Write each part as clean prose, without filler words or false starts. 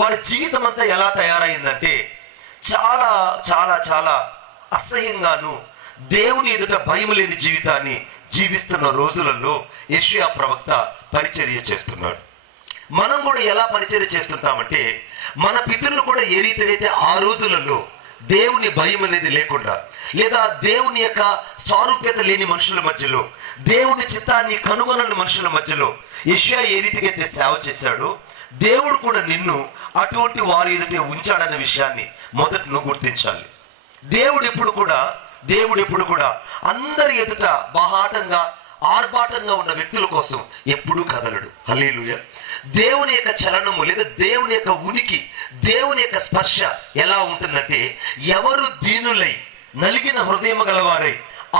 వారి జీవితం అంతా ఎలా తయారైందంటే చాలా చాలా చాలా అసహ్యంగాను దేవుని ఎదుట భయం లేని జీవితాన్ని జీవిస్తున్న రోజులలో యెషయా ప్రవక్త పరిచర్య చేస్తున్నాడు. మనం కూడా ఎలా పరిచర్య చేస్తుంటామంటే, మన పితరులు కూడా ఏ రీతిగా అయితే ఆ రోజులలో దేవుని భయం అనేది లేకుండా, లేదా దేవుని యొక్క సారూప్యత లేని మనుషుల మధ్యలో, దేవుని చిత్తాన్ని కనుగొనని మనుషుల మధ్యలో యెషయా ఏ రీతిగా అయితే సేవ చేశాడో, దేవుడు కూడా నిన్ను అటువంటి వారి ఎదుటే ఉంచాడన్న విషయాన్ని మొదట నువ్వు గుర్తించాలి. దేవుడు ఎప్పుడు కూడా అందరి ఎదుట బాహాటంగా ఆర్భాటంగా ఉన్న వ్యక్తుల కోసం ఎప్పుడూ కదలడు. హల్లెలూయా. దేవుని యొక్క చలనము లేదా దేవుని యొక్క ఉనికి, దేవుని యొక్క స్పర్శ ఎలా ఉంటుందంటే, ఎవరు దీనులై నలిగిన హృదయం గలవారై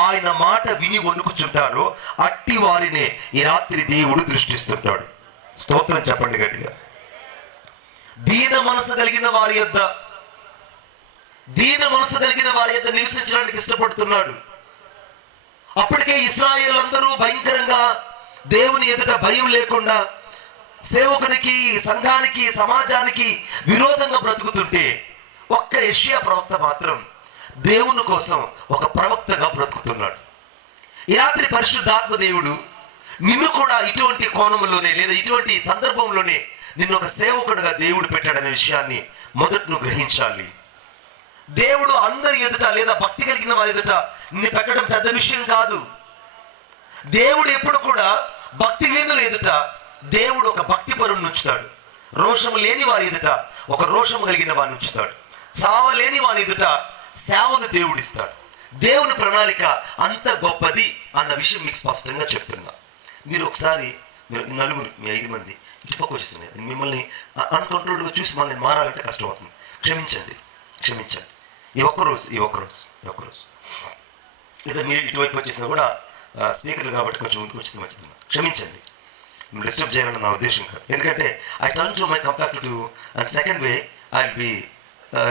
ఆయన మాట విని వణుకుచుంటారో అట్టి వారినే ఈ రాత్రి దేవుడు దృష్టిస్తుంటాడు. స్తోత్రం చెప్పండి గట్టిగా. దీన మనసు కలిగిన వారి యొద్ద నివసించడానికి ఇష్టపడుతున్నాడు. అప్పటికే ఇశ్రాయేలు అందరూ భయంకరంగా దేవుని ఎదుట భయం లేకుండా సేవకునికి, సంఘానికి, సమాజానికి విరోధంగా బ్రతుకుతుంటే, ఒక్క యెషయా ప్రవక్త మాత్రం దేవుని కోసం ఒక ప్రవక్తగా బ్రతుకుతున్నాడు. ఈ రాత్రి పరిశుద్ధాత్మ దేవుడు నిన్ను కూడా ఇటువంటి కోణంలోనే లేదా ఇటువంటి సందర్భంలోనే నిన్ను ఒక సేవకుడుగా దేవుడు పెట్టాడనే విషయాన్ని మొదట నువ్వు గ్రహించాలి. దేవుడు అందరి ఎదుట లేదా భక్తి కలిగిన వారి ఎదుట నిన్ను పెట్టడం పెద్ద విషయం కాదు. దేవుడు ఎప్పుడు కూడా భక్తిహీనుల ఎదుట దేవుడు ఒక భక్తి పరుని ఉంచుతాడు. రోషము లేని వారి ఎదుట ఒక రోషము కలిగిన వారిని ఉంచుతాడు. చావలేని వారి ఎదుట సేవను దేవుడిస్తాడు. దేవుని ప్రణాళిక అంత గొప్పది అన్న విషయం మీకు స్పష్టంగా చెప్తున్నా. మీరు ఒకసారి నలుగురు, మీ 5 మంది ఇటుపక్క వచ్చేస్తున్నాయి, మిమ్మల్ని అన్కంట్రోల్గా చూసి మనల్ని మారాలంటే కష్టం అవుతుంది. క్షమించండి. ఈ ఒక్కరోజు లేదా మీరు ఇటువైపు వచ్చేసినా కూడా స్పీకర్లు కాబట్టి కొంచెం ముందుకు వచ్చేసి మంచిది. క్షమించండి, డిస్టర్బ్ చేయాలన్న నా ఉద్దేశం కాదు. ఎందుకంటే I turn to my compact to and second way I will be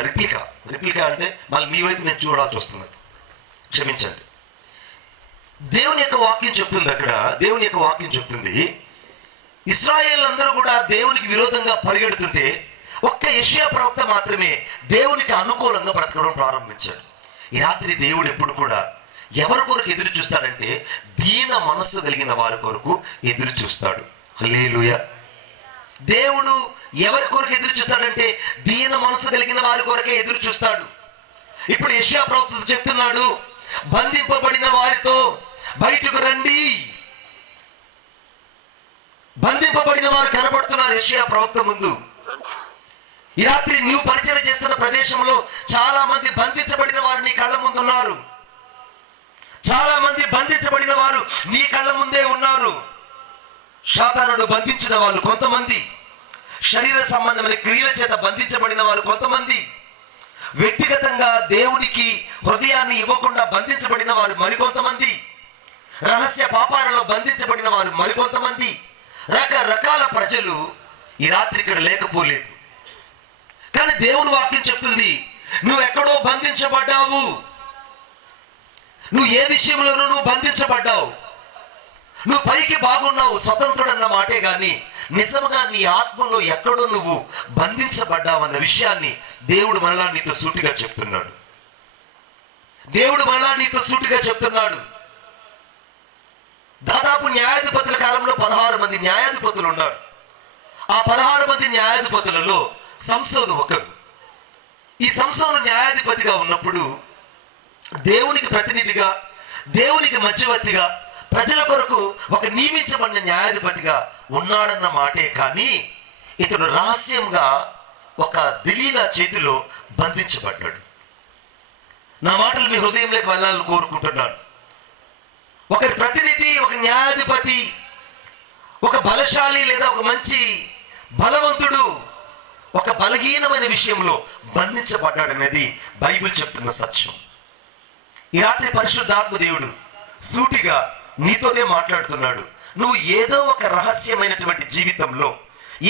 replica అంటే మళ్ళీ మీ వైపు నేను చూడాల్సి వస్తుంది. క్షమించండి. దేవుని యొక్క వాక్యం చెప్తుంది ఇశ్రాయేల్ అందరూ కూడా దేవునికి విరోధంగా పరిగెడుతుంటే ఒక్క యెషయా ప్రవక్త మాత్రమే దేవునికి అనుకూలంగా బ్రతకడం ప్రారంభించాడు. ఈ రాత్రి దేవుడు ఎప్పుడు కూడా ఎవరి కొరకు ఎదురు చూస్తాడంటే, దీన మనస్సు కలిగిన వారి కొరకు ఎదురు చూస్తాడు. హల్లెలూయా. దేవుడు ఎవరి కొరకు ఎదురు చూస్తాడంటే, దీన మనస్సు కలిగిన వారి కొరకే ఎదురు చూస్తాడు. ఇప్పుడు యెషయా ప్రవక్త చెప్తున్నాడు, బంధింపబడిన వారితో బయటకు రండి. బంధింపబడిన వారు కనబడుతున్నారు యెషయా ప్రవక్త ముందు. ఈ రాత్రి నీవు పరిచయం చేస్తున్న ప్రదేశంలో చాలా మంది బంధించబడిన వారు నీ కళ్ళ ముందు ఉన్నారు. చాలా మంది బంధించబడిన వారు నీ కళ్ళ ముందే ఉన్నారు. సాతానుడు బంధించిన వాళ్ళు కొంతమంది, శరీర సంబంధమైన క్రియల చేత బంధించబడిన వారు కొంతమంది, వ్యక్తిగతంగా దేవునికి హృదయాన్ని ఇవ్వకుండా బంధించబడిన వారు మరికొంతమంది, రహస్య పాపాలలో బంధించబడిన వారు మరికొంతమంది, రకరకాల ప్రజలు ఈ రాత్రి ఇక్కడ లేకపోలేదు. కానీ దేవుని వాక్యం చెప్తుంది, నువ్వు ఎక్కడో బంధించబడ్డావు. నువ్వు ఏ విషయంలోనూ నువ్వు బంధించబడ్డావు. నువ్వు పైకి బాగున్నావు, స్వతంత్రుడన్న మాటే కానీ నిజంగా నీ ఆత్మలో ఎక్కడో నువ్వు బంధించబడ్డావన్న విషయాన్ని దేవుడు మరలా నీతో సూటిగా చెప్తున్నాడు. దాదాపు న్యాయాధిపతుల కాలంలో 16 మంది న్యాయాధిపతులు ఉన్నారు. ఆ 16 మంది న్యాయాధిపతులలో సంసోను ఒకరు. ఈ సంసోను న్యాయాధిపతిగా ఉన్నప్పుడు దేవునికి ప్రతినిధిగా, దేవునికి మధ్యవర్తిగా, ప్రజల కొరకు ఒక నియమించబడిన న్యాయాధిపతిగా ఉన్నాడన్న మాటే కానీ ఇతడు రహస్యంగా ఒక దళీలా చేతిలో బంధించబడ్డాడు. నా మాటలు మీ హృదయంలోకి వెళ్ళాలని కోరుకుంటున్నాను. ఒక ప్రతినిధి, ఒక న్యాయాధిపతి, ఒక బలశాలి లేదా ఒక మంచి బలవంతుడు ఒక బలహీనమైన విషయంలో బంధించబడ్డాడనేది బైబిల్ చెప్తున్న సత్యం. ఈ రాత్రి పరిశుద్ధాత్మ దేవుడు సూటిగా నీతోనే మాట్లాడుతున్నాడు. నువ్వు ఏదో ఒక రహస్యమైనటువంటి జీవితంలో,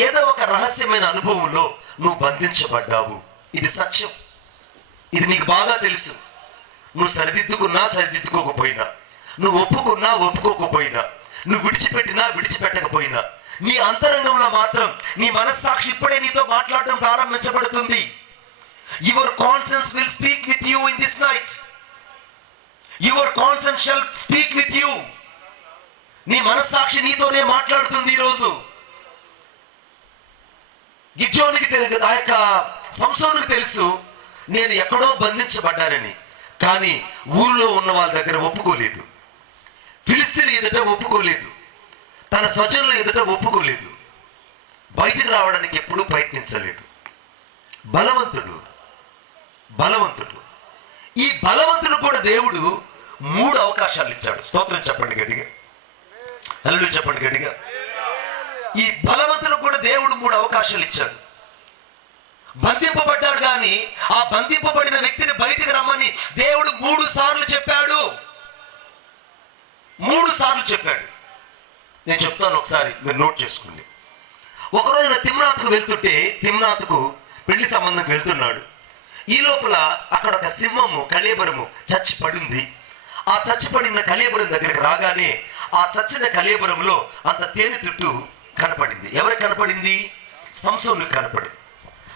ఏదో ఒక రహస్యమైన అనుభవంలో నువ్వు బంధించబడ్డావు. ఇది సత్యం. ఇది నీకు బాగా తెలుసు. నువ్వు సరిదిద్దుకున్నా సరిదిద్దుకోకపోయినా, నువ్వు ఒప్పుకున్నా ఒప్పుకోకపోయినా, నువ్వు విడిచిపెట్టినా విడిచిపెట్టకపోయినా, నీ అంతరంగంలో మాత్రం నీ మనస్సాక్షి ఇప్పుడే నీతో మాట్లాడడం ప్రారంభించబడుతుంది. Your conscience will speak with you in this night. Your conscience shall speak with you. నీ మనస్సాక్షి నీతోనే మాట్లాడుతుంది ఈరోజు. గిద్యోనికి ఆ యొక్క సంసోనుకు తెలుసు నేను ఎక్కడో బంధించబడ్డానని. కానీ ఊరిలో ఉన్న వాళ్ళ దగ్గర ఒప్పుకోలేదు, ఫిలిస్తీన్ల ఎదుట ఒప్పుకోలేదు, తన స్వజనుల ఎదుట ఒప్పుకోలేదు, బయటకు రావడానికి ఎప్పుడూ ప్రయత్నించలేదు. బలవంతుడు. ఈ బలవంతుడు కూడా దేవుడు 3 అవకాశాలు ఇచ్చాడు. స్తోత్రం చెప్పండి గట్టిగా, హల్లెలూయా చెప్పండి గట్టిగా. ఈ బలవంతుడు కూడా దేవుడు 3 అవకాశాలు ఇచ్చాడు. బంధింపబడ్డాడు, కానీ ఆ బంధింపబడిన వ్యక్తిని బయటికి రమ్మని దేవుడు 3 సార్లు చెప్పాడు. 3 సార్లు చెప్పాడు. నేను చెప్తాను, ఒకసారి మీరు నోట్ చేసుకోండి. ఒకరోజున తిమ్నాతుకు వెళ్తుంటే, తిమ్నాతుకు పెళ్లి సంబంధంకి వెళ్తున్నాడు. ఈ లోపల అక్కడ ఒక సింహము కళేబరము చచ్చి పడింది. ఆ చచ్చిపడిన కళేబరం దగ్గరికి రాగానే ఆ చచ్చిన కళేబరంలో అంత తేనె తుట్టు కనపడింది. ఎవరికి కనపడింది? సంసోనుకు కనపడింది.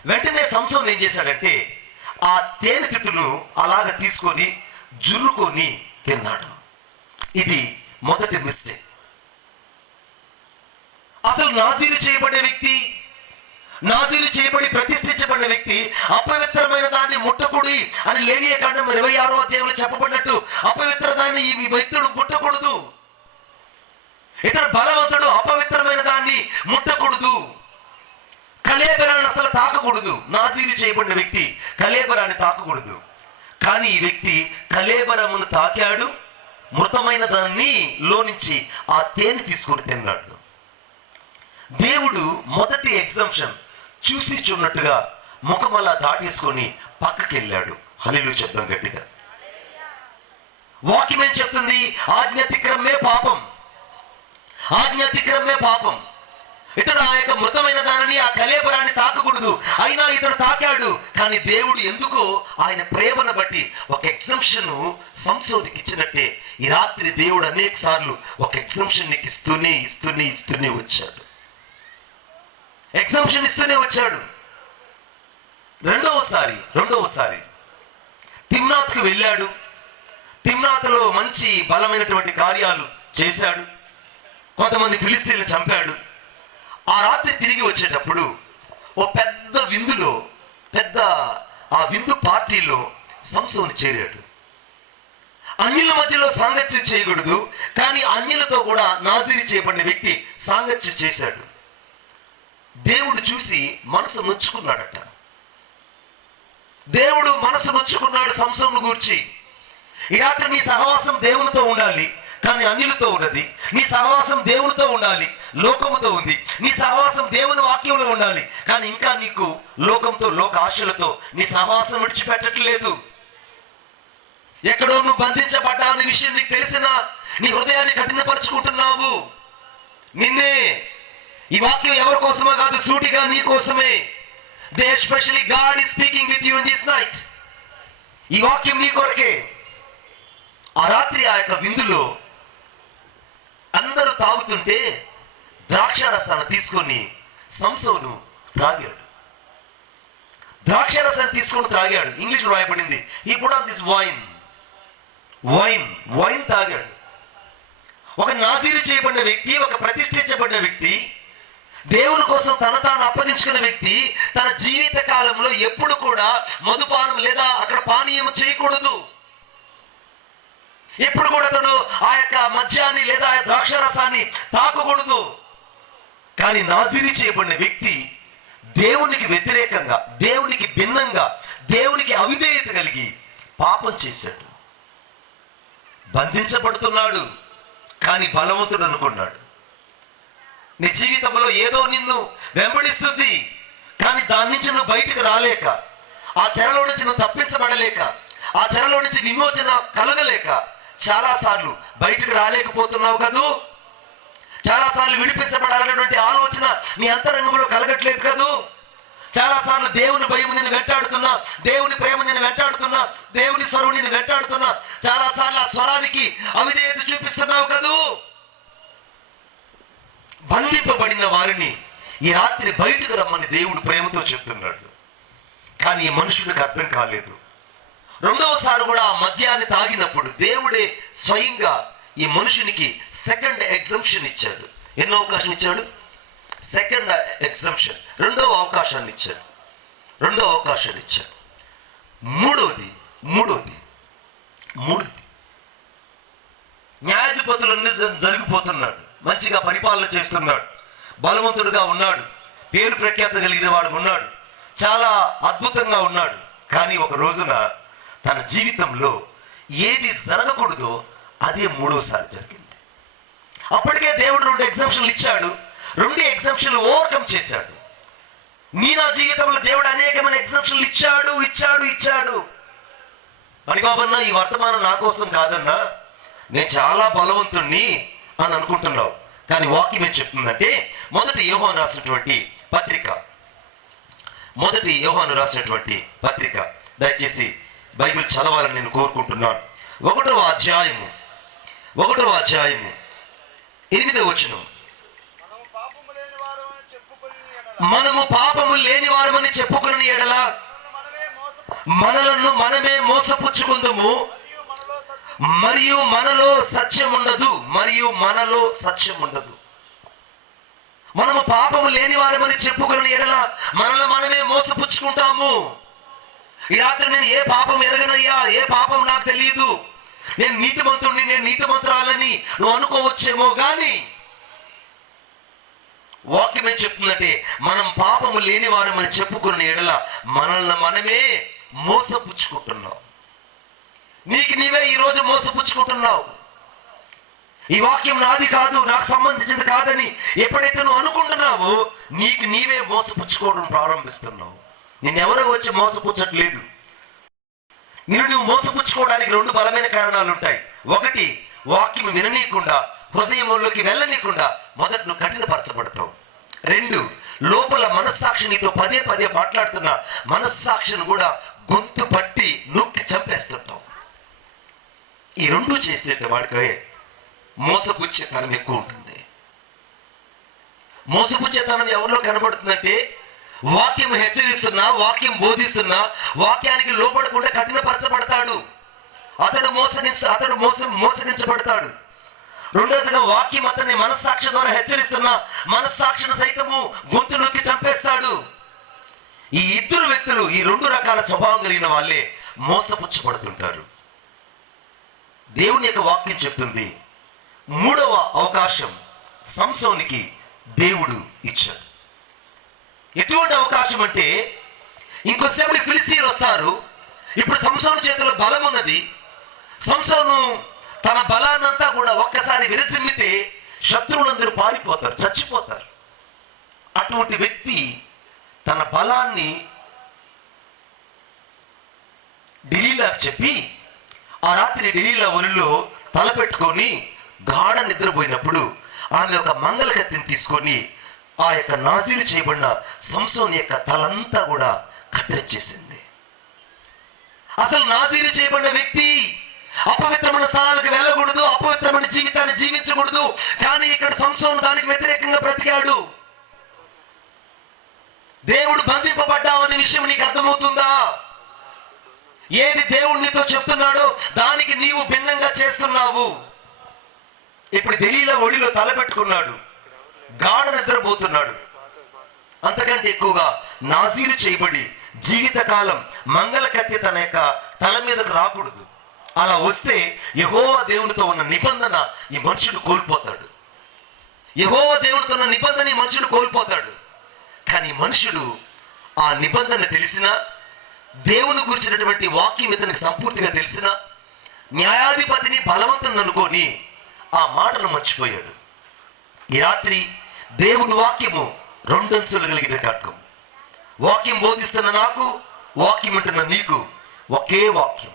వెంటనే సంసోను ఏం చేశాడంటే ఆ తేనె తుట్టును అలాగ తీసుకొని జుర్రుకొని తిన్నాడు. ఇది మొదటి మిస్టేక్. అసలు నాజీరు చేయబడే వ్యక్తి, నాజీరు చేయబడి ప్రతిష్ఠించబడిన వ్యక్తి అపవిత్రమైన దాన్ని ముట్టకూడదు అని లేవియకాండం 26వ అధ్యాయంలో చెప్పబడినట్టు అపవిత్ర దాన్ని ఈ వ్యక్తుడు ముట్టకూడదు. ఇతడు బలవంతుడు, అపవిత్రమైన దాన్ని ముట్టకూడదు, కళేబరాన్ని అసలు తాకకూడదు. నాజీరు చేయబడిన వ్యక్తి కళేబరాన్ని తాకకూడదు. కానీ ఈ వ్యక్తి కళేబరమును తాకాడు, మృతమైన దాన్ని లోనించి ఆ తేనె తీసుకొని తిన్నాడు. దేవుడు మొదటి ఎగ్జంప్షన్ చూసి చూన్నట్టుగా ముఖమలా దాటేసుకొని పక్కకి వెళ్ళాడు. హల్లెలూయా చెప్తాం గట్టిగా. వాక్యం ఏం చెప్తుంది? ఆజ్ఞాతిక్రమే పాపం, ఆజ్ఞాతిక్రమే పాపం. ఇతడు ఆ యొక్క మృతమైన దానిని, ఆ కళేబరాన్ని తాకకూడదు, అయినా ఇతడు తాకాడు. కానీ దేవుడు ఎందుకో ఆయన ప్రేమను బట్టి ఒక ఎగ్జంప్షన్ సంసోనికి ఇచ్చినట్టే ఈ రాత్రి దేవుడు అనేక సార్లు ఒక ఎగ్జంప్షన్ నీకు ఇస్తూనే వచ్చాడు. ఎగ్జంప్షన్ ఇస్తూనే వచ్చాడు. రెండవసారి తిమ్నాతుకు వెళ్ళాడు. తిమ్నాతులో మంచి బలమైనటువంటి కార్యాలు చేశాడు. కొంతమంది ఫిలిస్తీన్లు చంపాడు. ఆ రాత్రి తిరిగి వచ్చేటప్పుడు ఓ పెద్ద విందులో, ఆ విందు పార్టీలో సంసోను చేరాడు. అన్యుల మధ్యలో సాంగత్యం చేయకూడదు, కానీ అన్యులతో కూడా నాజీరు చేయబడిన వ్యక్తి సాంగత్యం చేశాడు. దేవుడు చూసి మనసు నొచ్చుకున్నాడట. దేవుడు మనసు నొచ్చుకున్నాడు సంసోను గూర్చి. ఈ రాత్రి నీ సహవాసం దేవునితో ఉండాలి, కానీ అన్యులతో ఉన్నది. నీ సహవాసం దేవునితో ఉండాలి, లోకముతో ఉంది. నీ సహవాసం దేవుని వాక్యంలో ఉండాలి, కానీ ఇంకా నీకు లోకంతో, లోక ఆశలతో నీ సహవాసం విడిచిపెట్టట్లేదు. ఎక్కడో నువ్వు బంధించబడ్డా అనే విషయం నీకు తెలిసినా నీ హృదయాన్ని కఠినపరుచుకుంటున్నావు. నిన్నే ఈ వాక్యం ఎవరి కోసమో కాదు, సూటిగా నీ కోసమే. Especially God is speaking with you in this night. ఈ వాక్యం నీ కొరకే. ఆ రాత్రి ఆ యొక్క విందులో అందరూ తాగుతుంటే ద్రాక్ష రసాన్ని తీసుకొని సంసోను త్రాగాడు. ద్రాక్ష రసాన్ని తీసుకొని త్రాగాడు. ఇంగ్లీష్లో రాయబడింది హి పుట్ ఆన్ దిస్ వైన్ తాగాడు. ఒక నాజీరు చేయబడిన వ్యక్తి, ఒక ప్రతిష్ఠించబడిన వ్యక్తి, దేవుని కోసం తాను అప్పగించుకున్న వ్యక్తి తన జీవిత కాలంలో ఎప్పుడు కూడా మధుపానం లేదా అక్కడ పానీయం చేయకూడదు. ఎప్పుడు కూడా తను ఆ యొక్క మద్యాన్ని లేదా ఆ ద్రాక్ష రసాన్ని తాకకూడదు. కానీ నాజీరు చేయబడిన వ్యక్తి దేవునికి వ్యతిరేకంగా, దేవునికి భిన్నంగా, దేవునికి అవిధేయత కలిగి పాపం చేశాడు. బంధించబడుతున్నాడు, కానీ బలవంతుడు అనుకున్నాడు. నీ జీవితంలో ఏదో నిన్ను వెంబడిస్తుంది, కానీ దాని నుంచి నువ్వు బయటకు రాలేక, ఆ చెరలో నుంచి నువ్వు తప్పించబడలేక, ఆ చెరలో నుంచి విమోచన కలగలేక చాలాసార్లు బయటకు రాలేకపోతున్నావు కదూ. చాలాసార్లు విడిపించబడాలనేటువంటి ఆలోచన నీ అంతరంగంలో కలగట్లేదు కదూ. చాలాసార్లు దేవుని భయం నేను వెంటాడుతున్నా, దేవుని ప్రేమ నేను వెంటాడుతున్నా, దేవుని స్వరం నేను వెంటాడుతున్నా. చాలాసార్లు ఆ స్వరానికి అవిధేయత చూపిస్తున్నావు కదూ. బంధింపబడిన వారిని ఈ రాత్రి బయటకు రమ్మని దేవుడు ప్రేమతో చెప్తున్నాడు. కానీ ఈ మనుషుడికి అర్థం కాలేదు. రెండవసారి కూడా ఆ మద్యాన్ని తాగినప్పుడు దేవుడే స్వయంగా ఈ మనుషునికి సెకండ్ ఎగ్జంప్షన్ ఇచ్చాడు. ఎన్నో అవకాశం ఇచ్చాడు? సెకండ్ ఎగ్జంప్షన్, రెండవ అవకాశాన్ని ఇచ్చాడు. మూడోది న్యాయాధిపతులన్నీ జరిగిపోతున్నాడు, మంచిగా పరిపాలన చేస్తున్నాడు, బలవంతుడుగా ఉన్నాడు, పేరు ప్రఖ్యాత కలిగిన వాడు ఉన్నాడు, చాలా అద్భుతంగా ఉన్నాడు. కానీ ఒక రోజున తన జీవితంలో ఏది జరగకూడదో అదే మూడోసారి జరిగింది. అప్పటికే దేవుడు 2 ఎగ్జంప్షన్లు ఇచ్చాడు. 2 ఎగ్జంప్షన్లు ఓవర్కమ్ చేశాడు. నా జీవితంలో దేవుడు అనేకమైన ఎగ్జంప్షన్లు ఇచ్చాడు. మణిబాబన్న, ఈ వర్తమానం నా కోసం కాదన్నా, నేను చాలా బలవంతుణ్ణి అని అనుకుంటున్నావు. కానీ వాక్యం ఏం చెప్తుందంటే, మొదటి యోహాను రాసినటువంటి పత్రిక దయచేసి బైబిల్ చదవాలని నేను కోరుకుంటున్నాను. 1వ అధ్యాయము 8వ వచనం. మనము పాపము లేని వారమని చెప్పుకుని ఎడల మనలను మనమే మోసపుచ్చుకుందుము, మరియు మనలో సత్యం ఉండదు. మనము పాపము లేని వారమని చెప్పుకుని ఎడల మనల్ని మనమే మోసపుచ్చుకుంటాము. ఈ రాత్రి నేను ఏ పాపం ఎరగనయ్యా, ఏ పాపం నాకు తెలియదు, నేను నీతిమంతుడిని, నేను నీతిమంతురాలని నువ్వు అనుకోవచ్చేమో, కానీ వాక్యం ఏం చెప్తుందంటే, మనం పాపము లేని వారమని చెప్పుకున్న ఎడల మనల్ని మనమే మోసపుచ్చుకుంటున్నావు. నీకు నీవే ఈరోజు మోసపుచ్చుకుంటున్నావు. ఈ వాక్యం నాది కాదు, నాకు సంబంధించింది కాదని ఎప్పుడైతే నువ్వు అనుకుంటున్నావో నీకు నీవే మోసపుచ్చుకోవడం ప్రారంభిస్తున్నావు. నిన్నెవరో వచ్చి మోసపుచ్చట్లేదు. నువ్వు మోసపుచ్చుకోవడానికి 2 బలమైన కారణాలు ఉంటాయి. 1, వాక్యం విననీయకుండా, హృదయంలోకి వెళ్ళనీయకుండా మొదట నువ్వు కఠినపరచబడతావు. 2, లోపల మనస్సాక్షి నీతో పదే మాట్లాడుతున్న మనస్సాక్షిని కూడా గొంతు పట్టి నొక్కి చంపేస్తుంటావు. ఈ 2 చేసేట వాడికి మోసపుచ్చేతనం ఎక్కువ ఉంటుంది. మోసపుచ్చేతనం ఎవరిలో కనబడుతుందంటే, వాక్యం హెచ్చరిస్తున్నా, వాక్యం బోధిస్తున్నా, వాక్యానికి లోపడకుండా కఠినపరచబడతాడు. అతడు మోసగించబడతాడు. రెండవదిగా వాక్యం అతన్ని మనస్సాక్షి ద్వారా హెచ్చరిస్తున్నా, మనస్సాక్షిని సైతము గొంతు నొక్కి చంపేస్తాడు. ఈ 2 వ్యక్తులు, ఈ 2 రకాల స్వభావం కలిగిన వాళ్ళే మోసపుచ్చబడుతుంటారు. దేవుని యొక్క వాక్యం చెప్తుంది, 3వ అవకాశం సంసోనికి దేవుడు ఇచ్చాడు. ఎటువంటి అవకాశం అంటే, ఇంకొద్దిసేపటికి ఫిలిస్తీయులు వస్తారు. ఇప్పుడు సంసోను చేతిలో బలం ఉన్నది. సంసోను తన బలాన్నంతా కూడా ఒక్కసారి విరజిమ్మితే శత్రువులందరూ పారిపోతారు, చచ్చిపోతారు. అటువంటి వ్యక్తి తన బలాన్ని ఢిల్లీలాకి చెప్పి ఆ రాత్రి ఢిల్లీలో ఒలిలో తలపెట్టుకొని గాఢ నిద్రపోయినప్పుడు ఆమె ఒక మంగళ కత్తిని తీసుకొని ఆ యొక్క నాజీరు చేయబడిన సంసోను యొక్క తలంతా కూడా కత్తిరించేసింది. అసలు నాజీరు చేయబడిన వ్యక్తి అపవిత్రమైన స్థానాలకు వెళ్ళకూడదు, అపవిత్రమైన జీవితాన్ని జీవించకూడదు. కానీ ఇక్కడ సంసోను దానికి వ్యతిరేకంగా బ్రతికాడు. దేవుడు బంధింపబడ్డావు అనే విషయం నీకు అర్థమవుతుందా? ఏది దేవుడు నీతో చెప్తున్నాడో దానికి నీవు భిన్నంగా చేస్తున్నావు. ఇప్పుడు ఢిల్లీలో ఒడిలో తలపెట్టుకున్నాడు, గాఢ నిద్రపోతున్నాడు. అంతకంటే ఎక్కువగా నాజీరు చేయబడి జీవితకాలం మంగళ కత్తి తన యొక్క తల మీదకు రాకూడదు. అలా వస్తే యెహోవా దేవునితో ఉన్న నిబంధన ఈ మనుషుడు కోల్పోతాడు. యెహోవా దేవునితో ఉన్న నిబంధన ఈ మనుషుడు కోల్పోతాడు. కానీ మనుషుడు ఆ నిబంధన తెలిసినా, దేవుని గురించినటువంటి వాక్యం ఇతనికి సంపూర్తిగా తెలిసినా, న్యాయాధిపతిని బలవంతుని అనుకొని ఆ మాటను మర్చిపోయాడు. ఈ రాత్రి దేవుని వాక్యము 2 అంచులు కలిగిన ఖడ్గం. వాక్యం బోధిస్తున్న నాకు, వాక్యం వింటున్న నీకు ఒకే వాక్యం.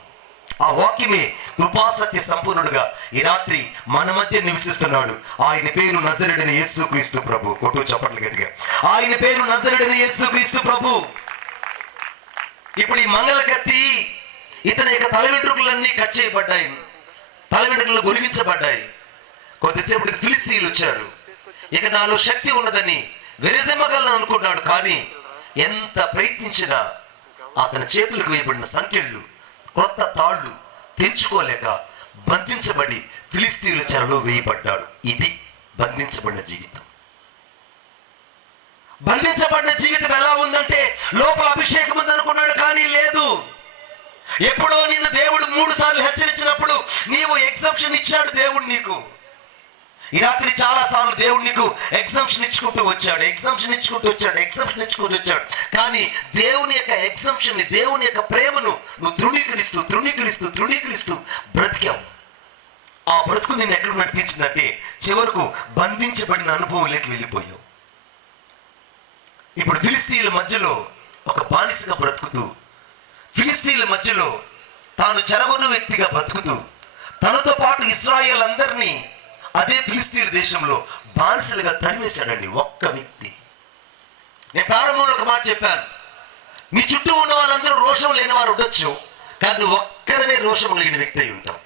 ఆ వాక్యమే కృపాసత్య సంపూర్ణుడుగా ఈ రాత్రి మన మధ్య నివసిస్తున్నాడు. ఆయన పేరు నజరేయుడైన యేసుక్రీస్తు ప్రభు. కొట్టు చప్పట్లు గట్టిగా. ఆయన పేరు నజరేయుడైన యేసుక్రీస్తు ప్రభు. ఇప్పుడు ఈ మంగళ కత్తి ఇతని యొక్క తల వెంట్రుకలన్నీ కట్ చేయబడ్డాయి, తల వెంట్రుకలు గొలిగించబడ్డాయి. కొద్దిసేపటికి ఫిలిస్తీయులు వచ్చారు. ఇక నాలో శక్తి ఉన్నదని వెరజమ్మగలను అనుకున్నాడు. కానీ ఎంత ప్రయత్నించినా అతని చేతులకు వేయబడిన సంకెళ్ళు, క్రొత్త తాళ్ళు తెంచుకోలేక బంధించబడి ఫిలిస్తీయుల చెరలో వేయబడ్డాడు. ఇది బంధించబడిన జీవితం. బంధించబడిన జీవితం ఎలా ఉందంటే, లోపల అభిషేకం ఉందనుకున్నాడు కానీ లేదు. ఎప్పుడో నిన్ను దేవుడు 3 సార్లు హెచ్చరించినప్పుడు నీవు ఎగ్జంప్షన్ ఇచ్చాడు దేవుడు నీకు. ఈ రాత్రి చాలా సార్లు దేవుడు నీకు ఎగ్జంప్షన్ ఇచ్చుకుంటూ వచ్చాడు. కానీ దేవుని యొక్క ఎగ్జంప్షన్ ని, దేవుని యొక్క ప్రేమను నువ్వు తృణీకరిస్తూ బ్రతికావు. ఆ బ్రతుకు నేను ఎక్కడ నడిపించిందంటే చివరకు బంధించబడిన అనుభవంలోకి వెళ్ళిపోయావు. ఇప్పుడు ఫిలిస్తీయుల మధ్యలో ఒక బానిసగా బ్రతుకుతూ, ఫిలిస్తీయుల మధ్యలో తాను చెరగొన్న వ్యక్తిగా బ్రతుకుతూ, తనతో పాటు ఇశ్రాయేల్ అందరినీ అదే ఫిలిస్తీయుల దేశంలో బానిసలుగా తరిమేశాడండి ఒక్క వ్యక్తి. నేను ప్రారంభంలో ఒక మాట చెప్పాను, నీ చుట్టూ ఉన్న వాళ్ళందరూ రోషం లేని వారు ఉండొచ్చు, కానీ నువ్వు ఒక్కరమే రోషం కలిగిన వ్యక్తి అయి ఉంటావు.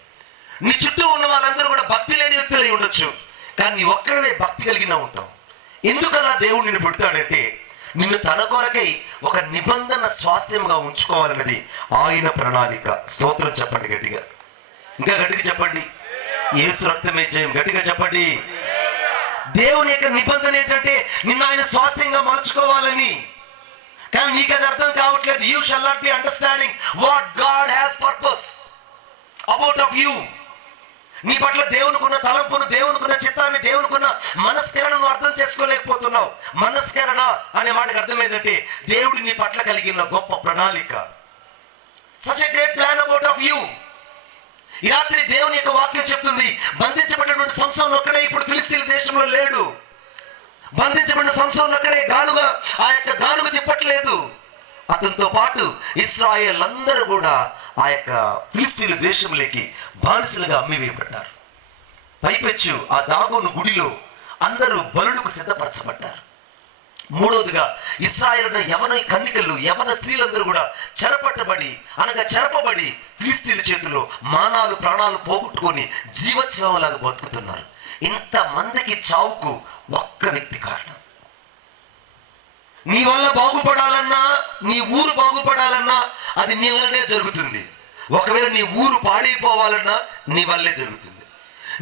నీ చుట్టూ ఉన్న వాళ్ళందరూ కూడా భక్తి లేని వ్యక్తులు అయి ఉండొచ్చు, కానీ నీ ఒక్కడవే భక్తి కలిగిన ఉంటావు. ఎందుకలా దేవుడు నిన్ను పుడతాడంటే, నిన్ను తన కొరకై ఒక నిబంధన స్వాస్థ్యంగా ఉంచుకోవాలన్నది ఆయన ప్రణాళిక. స్తోత్రం చెప్పండి గట్టిగా, ఇంకా గట్టిగా చెప్పండి. యేసు రక్తమే జయం. గట్టిగా చెప్పండి. దేవుని యొక్క నిబంధన ఏంటంటే నిన్ను ఆయన స్వాస్థ్యంగా మలుచుకోవాలని. కానీ నీకు అది అర్థం కావట్లేదు. You shall not be understanding what God has purpose about of you. నీ పట్ల దేవునికున్న తలంపును, దేవునికున్న చిత్తాన్ని, దేవునికున్న మనస్కరణను అర్థం చేసుకోలేకపోతున్నావు. మనస్కరణ అనే మాటకు అర్థం ఏంటంటే దేవుడు నీ పట్ల కలిగిన గొప్ప ప్రణాళిక. Such a great plan about of you. ఈ రాత్రి దేవుని యొక్క వాక్యం చెప్తుంది, బంధించబడినటువంటి సంసోను ఒక్కడే ఇప్పుడు ఫిలిస్తీన్ల దేశంలో లేడు. బంధించబడిన సంసోను ఒక్కడే గానుగా ఆ యొక్క గానుగ తిప్పట్లేదు. అతనితో పాటు ఇశ్రాయేల్ అందరూ కూడా ఆ యొక్క ఫిలిస్తీన్ల దేశంలోకి బానిసలుగా అమ్మివేయబడ్డారు. పైపెచ్చు ఆ దాగోను గుడిలో అందరూ బలులకు సిద్ధపరచబడ్డారు. మూడవదిగా ఇశ్రాయేలు యవన స్త్రీలందరూ కూడా చెరపబడి ఫిలిస్తీన్ల చేతిలో మానాలు ప్రాణాలు పోగొట్టుకొని జీవోత్సవంలాగా బతుకుతున్నారు. ఇంతమందికి చావుకు ఒక్క వ్యక్తి కారణం. నీ వల్ల బాగుపడాలన్నా, నీ ఊరు బాగుపడాలన్నా అది నీ వల్లనే జరుగుతుంది. ఒకవేళ నీ ఊరు పాడైపోవాలన్నా నీ వల్లే జరుగుతుంది.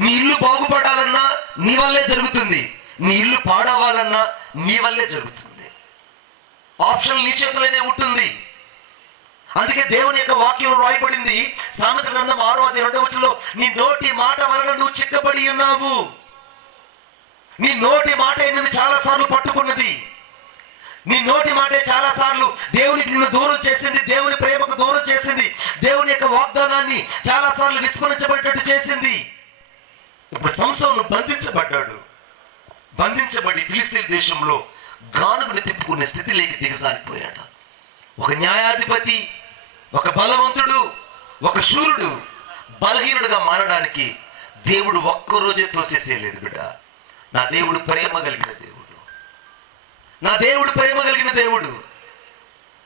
నీ ఇల్లు బాగుపడాలన్నా నీ వల్లే జరుగుతుంది. నీ ఇల్లు పాడవాలన్నా నీ వల్లే జరుగుతుంది. ఆప్షన్ నీ చేతిలోనే ఉంటుంది. అందుకే దేవుని యొక్క వాక్యంలో రాయబడింది, సామెతల గ్రంథం 6:2 నీ నోటి మాట వలన నువ్వు చిక్కబడి ఉన్నావు. నీ నోటి మాట నిన్ను చాలా సార్లు పట్టుకున్నది. నీ నోటి మాటే చాలా సార్లు దేవునికి నిన్ను దూరం చేసింది, దేవుని ప్రేమకు దూరం చేసింది, దేవుని యొక్క వాగ్దానాన్ని చాలా సార్లు విస్మరించబడేటట్టు చేసింది. ఇప్పుడు సంసోను బంధించబడి ఫిలిస్తీన్ దేశంలో గానుగుని తిప్పుకునే స్థితిలోకి దిగజారిపోయాడు. ఒక న్యాయాధిపతి, ఒక బలవంతుడు, ఒక శూరుడు బలహీనుడుగా మారడానికి దేవుడు ఒక్కరోజే తోసేసేయలేదు బిడ్డ. నా దేవుడు ప్రేమ కలిగిన దేవుడు.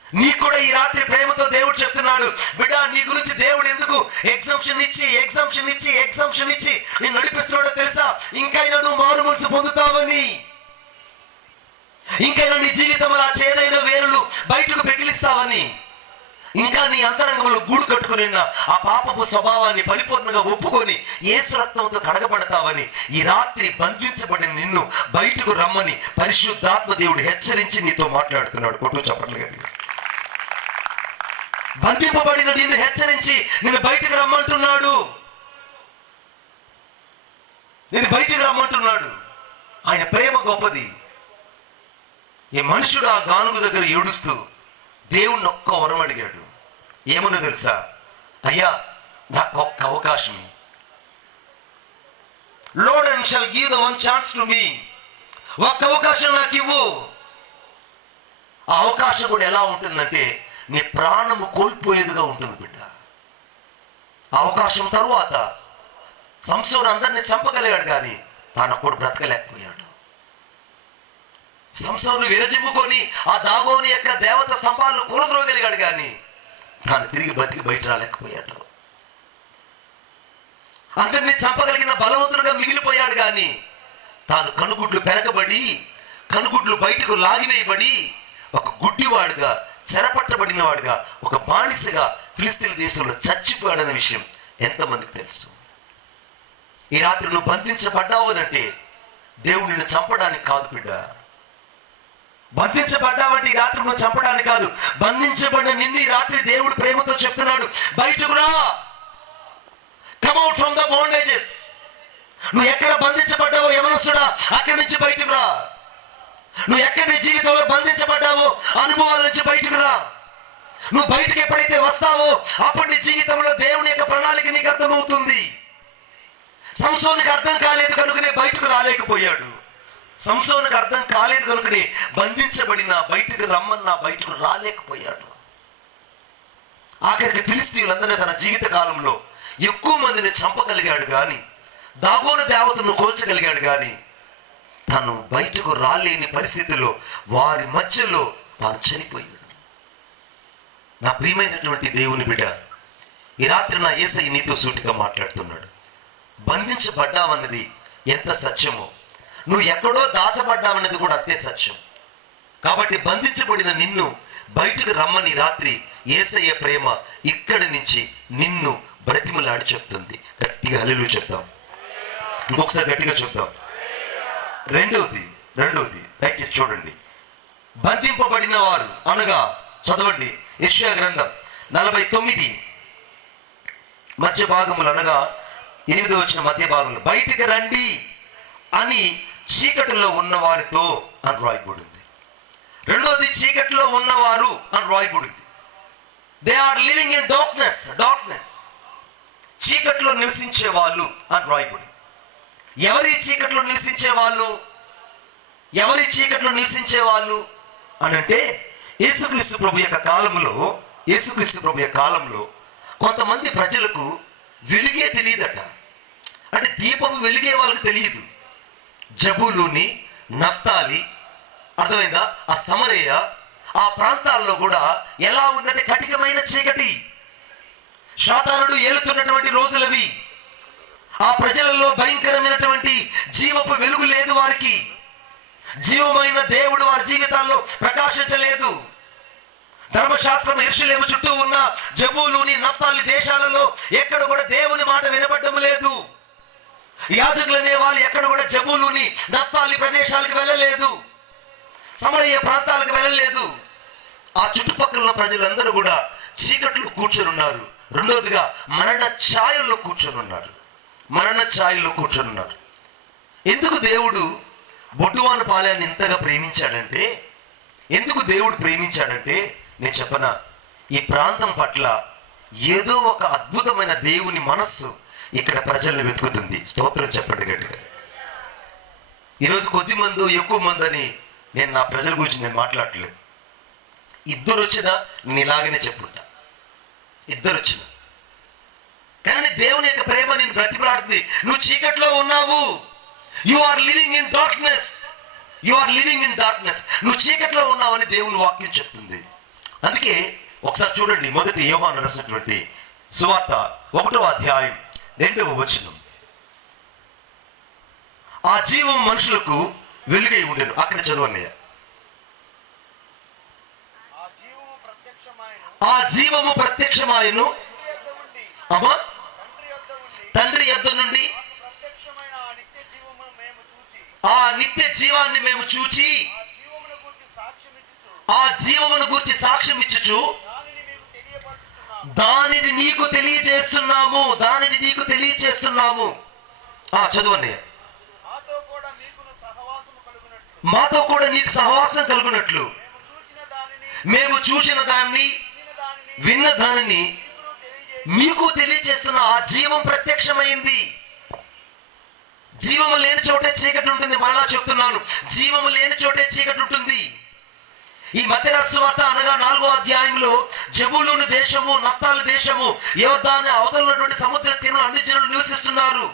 నీకు కూడా ఈ రాత్రి ప్రేమతో దేవుడు చెప్తున్నాడు, బిడ్డ నీ గురించి దేవుడు ఎందుకు ఎగ్జంప్షన్ ఇచ్చి నేను నడిపిస్తున్నాడో తెలుసా? ఇంకైనా నువ్వు మారు మనసు పొందుతావని, ఇంకైనా నీ జీవితం అలా చేదైన వేరులు బయటకు పెకిలిస్తావని, ఇంకా నీ అంతరంగంలో గూడు కట్టుకుని ఆ పాపపు స్వభావాన్ని పరిపూర్ణంగా ఒప్పుకొని యేసు రక్తంతో కడగబడతావని ఈ రాత్రి బంధించబడిన నిన్ను బయటకు రమ్మని పరిశుద్ధాత్మ దేవుడు హెచ్చరించి నీతో మాట్లాడుతున్నాడు. కొట్టు చప్పట్లు గట్టిగా. బంధింపబడిన నిన్ను హెచ్చరించి నిన్ను బయటకు రమ్మంటున్నాడు. ఆయన ప్రేమ గొప్పది. ఈ మనుషుడు ఆ గానుగు దగ్గర ఏడుస్తూ దేవుణ్ణి ఒక్క వరం అడిగాడు. ఏమన్నా తెలుసా? అయ్యా నాకు ఒక్క అవకాశం, Lord and shall give the one chance to me. ఒక్క అవకాశం నాకు ఇవ్వు. ఆ అవకాశం కూడా ఎలా ఉంటుందంటే నీ ప్రాణము కోల్పోయేదిగా ఉంటుంది బిడ్డ. అవకాశం తరువాత సంసోను అందరినీ చంపగలిగాడు, కానీ తాను కూడా బ్రతకలేకపోయాడు. సంసోను విరజిమ్ముకొని ఆ దాగోని యొక్క దేవత స్తంభాలను కూలద్రోగలిగాడు, కానీ తాను తిరిగి బతికి బయట రాలేకపోయాడు. అందరినీ చంపగలిగిన బలవంతుడుగా మిగిలిపోయాడు, కానీ తాను కనుగుడ్లు పెరగబడి కనుగుడ్లు బయటకు లాగివేయబడి ఒక గుడ్డివాడుగా, చెరపట్టబడిన వాడుగా, ఒక బానిసగా ఫిలిస్తీన్ దేశంలో చచ్చిపోయాడన్న విషయం ఎంతమందికి తెలుసు? ఈ రాత్రి నువ్వు బంధించబడ్డావు అంటే దేవుడు నిన్ను చంపడానికి కాదు బిడ్డ. బంధించబడ్డావంటే ఈ రాత్రి నువ్వు చంపడానికి కాదు. బంధించబడిన నిన్ను ఈ రాత్రి దేవుడు ప్రేమతో చెప్తున్నాడు, బయటకు రా. Come out from the bondages. నువ్వు ఎక్కడ బంధించబడ్డావో యవనస్తుడా, అక్కడి నుంచి బయటకు రా. నువ్వు ఎక్కడ నీ జీవితంలో బంధించబడ్డావో అనుభవాల నుంచి బయటకు రా. నువ్వు బయటకు ఎప్పుడైతే వస్తావో అప్పుడు నీ జీవితంలో దేవుని యొక్క ప్రణాళిక నీకు అర్థమవుతుంది. సంసోనుకి అర్థం కాలేదు కనుకనే బయటకు రాలేకపోయాడు. సంసోనుకి అర్థం కాలేదు కనుకనే బంధించబడిన, బయటకు రమ్మన్నా బయటకు రాలేకపోయాడు. ఆఖరికి ఫిలిస్తీయులందరినీ తన జీవిత కాలంలో ఎక్కువ మందిని చంపగలిగాడు కానీ, దాగోను దేవతను కోల్చగలిగాడు కానీ, తను బయటకు రాలేని పరిస్థితిలో వారి మధ్యలో తాను చనిపోయాడు. నా ప్రియమైనటువంటి దేవుని బిడ్డ, ఈ రాత్రి నా యేసయ్య నీతో సూటిగా మాట్లాడుతున్నాడు. బంధించబడ్డావన్నది ఎంత సత్యమో, నువ్వు ఎక్కడో దాచబడ్డావన్నది కూడా అంతే సత్యం. కాబట్టి బంధించబడిన నిన్ను బయటకు రమ్మని రాత్రి యేసయ్య ప్రేమ ఇక్కడి నుంచి నిన్ను బ్రతిమలాడి చెప్తుంది. గట్టిగా హల్లెలూయా చెప్తాం. ఇంకొకసారి గట్టిగా చెప్తాం. రెండవది దయచేసి చూడండి. బంధింపబడిన వారు అనగా, చదవండి యెషయా గ్రంథం 49 మధ్య భాగములు అనగా 8వ వచనం మధ్య భాగంలో, బయటికి రండి అని చీకటిలో ఉన్నవారితో అని రాయబడింది. రెండవది చీకటిలో ఉన్నవారు అని రాయబడింది. They are living in darkness. చీకటిలో నివసించే వాళ్ళు అని రాయబడింది. ఎవరి చీకటిలో నివసించే వాళ్ళు అని అంటే యేసుక్రీస్తు ప్రభు యొక్క కాలంలో కొంతమంది ప్రజలకు వెలుగే తెలియదట. అంటే దీపం వెలిగే వాళ్ళకి తెలియదు. జబూలూని, నఫ్తాలి, అర్థమైందా, ఆ సమరయ ఆ ప్రాంతాల్లో కూడా ఎలా ఉందంటే కఠినమైన చీకటి. శాతానుడు ఏలుతున్నటువంటి రోజులవి. ఆ ప్రజలలో భయంకరమైనటువంటి జీవపు వెలుగు లేదు. వారికి జీవమైన దేవుడు వారి జీవితాల్లో ప్రకాశించలేదు. ధర్మశాస్త్రం యెరూషలేము చుట్టూ ఉన్న జబూలూని, నఫ్తాలి దేశాలలో ఎక్కడ కూడా దేవుని మాట వినబడడం లేదు. యాజకులనే వాళ్ళు ఎక్కడ కూడా జబూలూని, నఫ్తాలి ప్రదేశాలకు వెళ్ళలేదు. సమరయ ప్రాంతాలకు వెళ్ళలేదు. ఆ చుట్టుపక్కల ఉన్న ప్రజలందరూ కూడా చీకట్లో కూర్చొని ఉన్నారు. రెండవదిగా మరణ ఛాయల్లో కూర్చొని ఉన్నారు. ఎందుకు దేవుడు బొడ్డువాని పాలెన్ని ఇంతగా ప్రేమించాడంటే, నేను చెప్పనా, ఈ ప్రాంతం పట్ల ఏదో ఒక అద్భుతమైన దేవుని మనస్సు ఇక్కడ ప్రజల్ని వెతుకుతుంది. స్తోత్రం చెప్పండి గట్టిగా. ఈరోజు కొద్ది మంది ఎక్కువ మంది అని నేను నా ప్రజల గురించి నేను మాట్లాడట్లేదు. ఇద్దరు వచ్చినా నీలాగనే చెప్పుంటా. కానీ దేవుని యొక్క ప్రేమ నేను బ్రతిమలాడుతుంది. నువ్వు చీకట్లో ఉన్నావు. You are living in darkness. నువ్వు చీకట్లో ఉన్నావని దేవుని వాక్యం చెప్తుంది. అందుకే ఒకసారి చూడండి, మొదటి యోహాను రాసినటువంటి సువార్త 1వ అధ్యాయం 2వ వచనం. ఆ జీవం మనుషులకు వెలుగై ఉండెను. అక్కడ చదవన్నయ్య. ఆ జీవము ప్రత్యక్షమాయను అమ్మా తండ్రి యొద్ద నుండి ఆ నిత్య జీవాన్ని మేము చూచి ఆ జీవమును గూర్చి సాక్ష్యం ఇచ్చుచు దానిని నీకు తెలియజేస్తున్నాము. చదవండి. మాతో కూడా నీకు సహవాసం కలుగునట్లు మేము చూసిన దాన్ని విన్న దానిని మీకు తెలియజేస్తున్న. ఆ జీవం ప్రత్యక్షమైంది. జీవము లేని చోటే చీకటి ఉంటుంది. మరలా చెప్తున్నాను, జీవము లేని చోటే చీకటి ఉంటుంది. ఈ మత్తయి రాసిన సువార్త అనగా 4వ అధ్యాయంలో జబూలూను దేశము, నఫ్తాలి దేశము, యోర్దాను అవతల ఉన్నటువంటి సముద్ర తీరంలో అన్ని జనులు నివసిస్తున్నారు.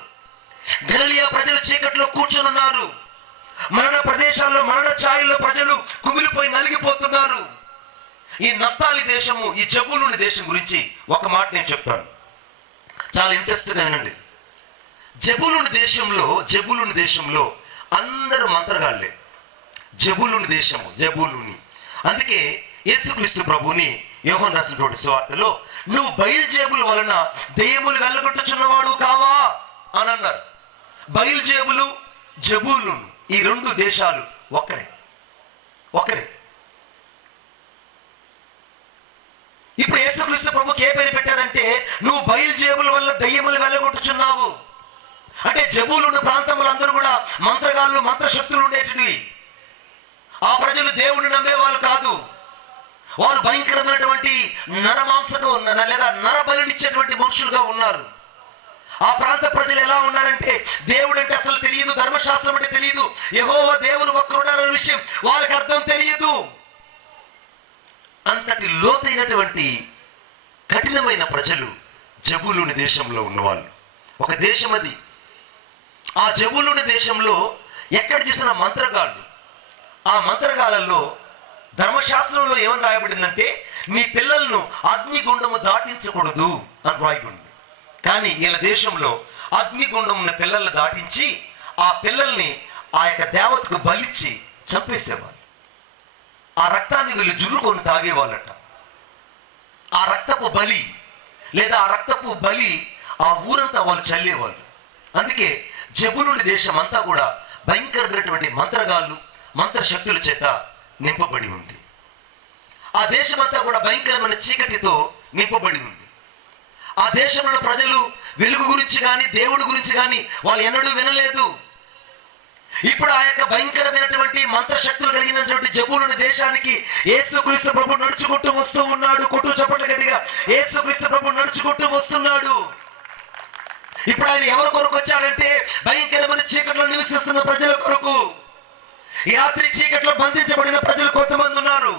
గలిలయ ప్రజలు చీకటిలో కూర్చొని ఉన్నారు. మరణ ప్రదేశాల్లో, మరణ ఛాయల్లో ప్రజలు కుమిలిపోయి నలిగిపోతున్నారు. ఈ నఫ్తాలి దేశము, ఈ జబూలూను దేశం గురించి ఒక మాట నేను చెప్తాను, చాలా ఇంట్రెస్టింగ్ అనండి. జబూలూను దేశంలో అందరూ మంత్రగాళ్ళే. జబూలుని దేశము, జబూలుని. అందుకే యేసుక్రీస్తు ప్రభుని యోహాను రాసినటువంటి సువార్తలో నువ్వు బయలుజేబుల వలన దెయ్యములు వెళ్ళగొట్టుచున్నవాడు కావా అని అన్నారు. బయలుజేబులు, జబూలు, ఈ రెండు దేశాలు ఒకరే. ఇప్పుడు యేసుక్రీస్తు ప్రభుకి ఏ పేరు పెట్టారంటే నువ్వు బయలుజేబుల వల్ల దెయ్యములు వెళ్ళగొట్టుచున్నావు అంటే. జబూలు ఉన్న ప్రాంతములందరూ కూడా మంత్రగాళ్ళు, మంత్రశక్తులు ఉండేటివి. ఆ ప్రజలు దేవుణ్ణి నమ్మేవాళ్ళు కాదు. వారు భయంకరమైనటువంటి నరమాంసకు లేదా నరబలినిచ్చేటువంటి మనుషులుగా ఉన్నారు. ఆ ప్రాంత ప్రజలు ఎలా ఉన్నారంటే దేవుడు అంటే అసలు తెలియదు, ధర్మశాస్త్రం అంటే తెలియదు, యెహోవా దేవుడు ఒక్కరున్నారనే విషయం వాళ్ళకి అర్థం తెలియదు. అంతటి లోతైనటువంటి కఠినమైన ప్రజలు జబూలూని దేశంలో ఉన్నవాళ్ళు. ఒక దేశం అది. ఆ జబూలూని దేశంలో ఎక్కడ చూసిన మంత్రగాళ్ళు. ఆ మంత్రగాళ్ళల్లో ధర్మశాస్త్రంలో ఏమని రాయబడిందంటే నీ పిల్లలను అగ్నిగుండము దాటించకూడదు అని రాయబడింది. కానీ వీళ్ళ దేశంలో అగ్నిగుండమున్న పిల్లల్ని దాటించి ఆ పిల్లల్ని ఆ యొక్క దేవతకు బలిచ్చి చంపేసేవాళ్ళు. ఆ రక్తాన్ని వీళ్ళు జుర్రుకొని తాగేవాళ్ళట. ఆ రక్తపు బలి లేదా ఆ రక్తపు బలి ఆ ఊరంతా వాళ్ళు చల్లేవాళ్ళు. అందుకే జబూలూని దేశం అంతా కూడా భయంకరమైనటువంటి మంత్రగాళ్ళు, మంత్రశక్తుల చేత నింపబడి ఉంది. ఆ దేశమంతా కూడా భయంకరమైన చీకటితో నింపబడి ఉంది. ఆ దేశంలో ప్రజలు వెలుగు గురించి కానీ దేవుడి గురించి కానీ వాళ్ళు ఎన్నడూ వినలేదు. ఇప్పుడు ఆ యొక్క భయంకరమైనటువంటి మంత్రశక్తులు కలిగినటువంటి జబూలూని దేశానికి యేసుక్రీస్తు ప్రభు నడుచుకుంటూ వస్తూ ఉన్నాడు. కొట్టు చప్పట్లు గట్టిగా, యేసుక్రీస్తు ప్రభు నడుచుకుంటూ వస్తున్నాడు. ఇప్పుడు ఆయన ఎవరి కొరకు వచ్చాడంటే భయంకరమైన చీకట్లో నివసిస్తున్న ప్రజల కొరకు. ఈ రాత్రి చీకట్లో బంధించబడిన ప్రజలు కొంతమంది ఉన్నారు.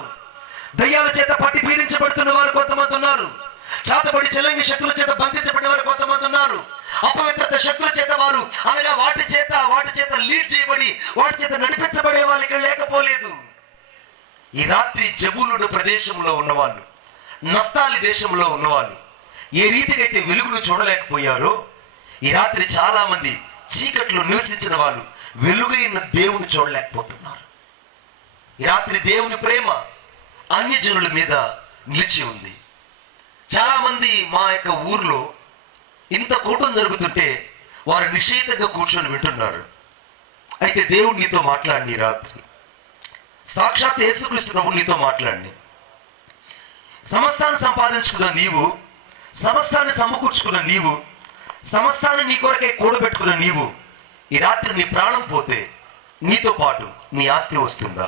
దయ్యాల చేత పట్టి పీడించబడుతున్న వారు కొంతమంది ఉన్నారు. చాతబడి చెల్లంగి శక్తుల చేత బంధించబడిన వారు కొంతమంది ఉన్నారు. అపవిత్రత శక్తుల చేత వారు అనగా వాటి చేత లీడ్ చేయబడి వాటి చేత నడిపించబడే వాళ్ళు ఇక్కడ లేకపోలేదు. ఈ రాత్రి జబూలూను ప్రదేశంలో ఉన్నవాళ్ళు, నఫ్తాలి దేశంలో ఉన్నవాళ్ళు ఏ రీతిగా అయితే వెలుగును చూడలేకపోయారో ఈ రాత్రి చాలా మంది చీకట్లో నివసించిన వాళ్ళు వెలుగైన దేవుని చూడలేకపోతున్నారు. ఈ రాత్రి దేవుని ప్రేమ అన్యజనుల మీద నిలిచి ఉంది. చాలా మంది మా యొక్క ఊర్లో ఇంత కూటం జరుగుతుంటే వారు నిశ్చయితంగా కూర్చొని వింటున్నారు. అయితే దేవుడు నీతో మాట్లాడి రాత్రి సాక్షాత్ యేసుక్రీస్తు ప్రభు నీతో మాట్లాడి సమస్తాన్ని సంపాదించుకున్న నీవు, సమస్తాన్ని సమకూర్చుకున్న నీవు, సమస్తాన్ని నీ కొరకే కూడబెట్టుకున్న నీవు ఈ రాత్రి నీ ప్రాణం పోతే నీతో పాటు నీ ఆస్తి వస్తుందా?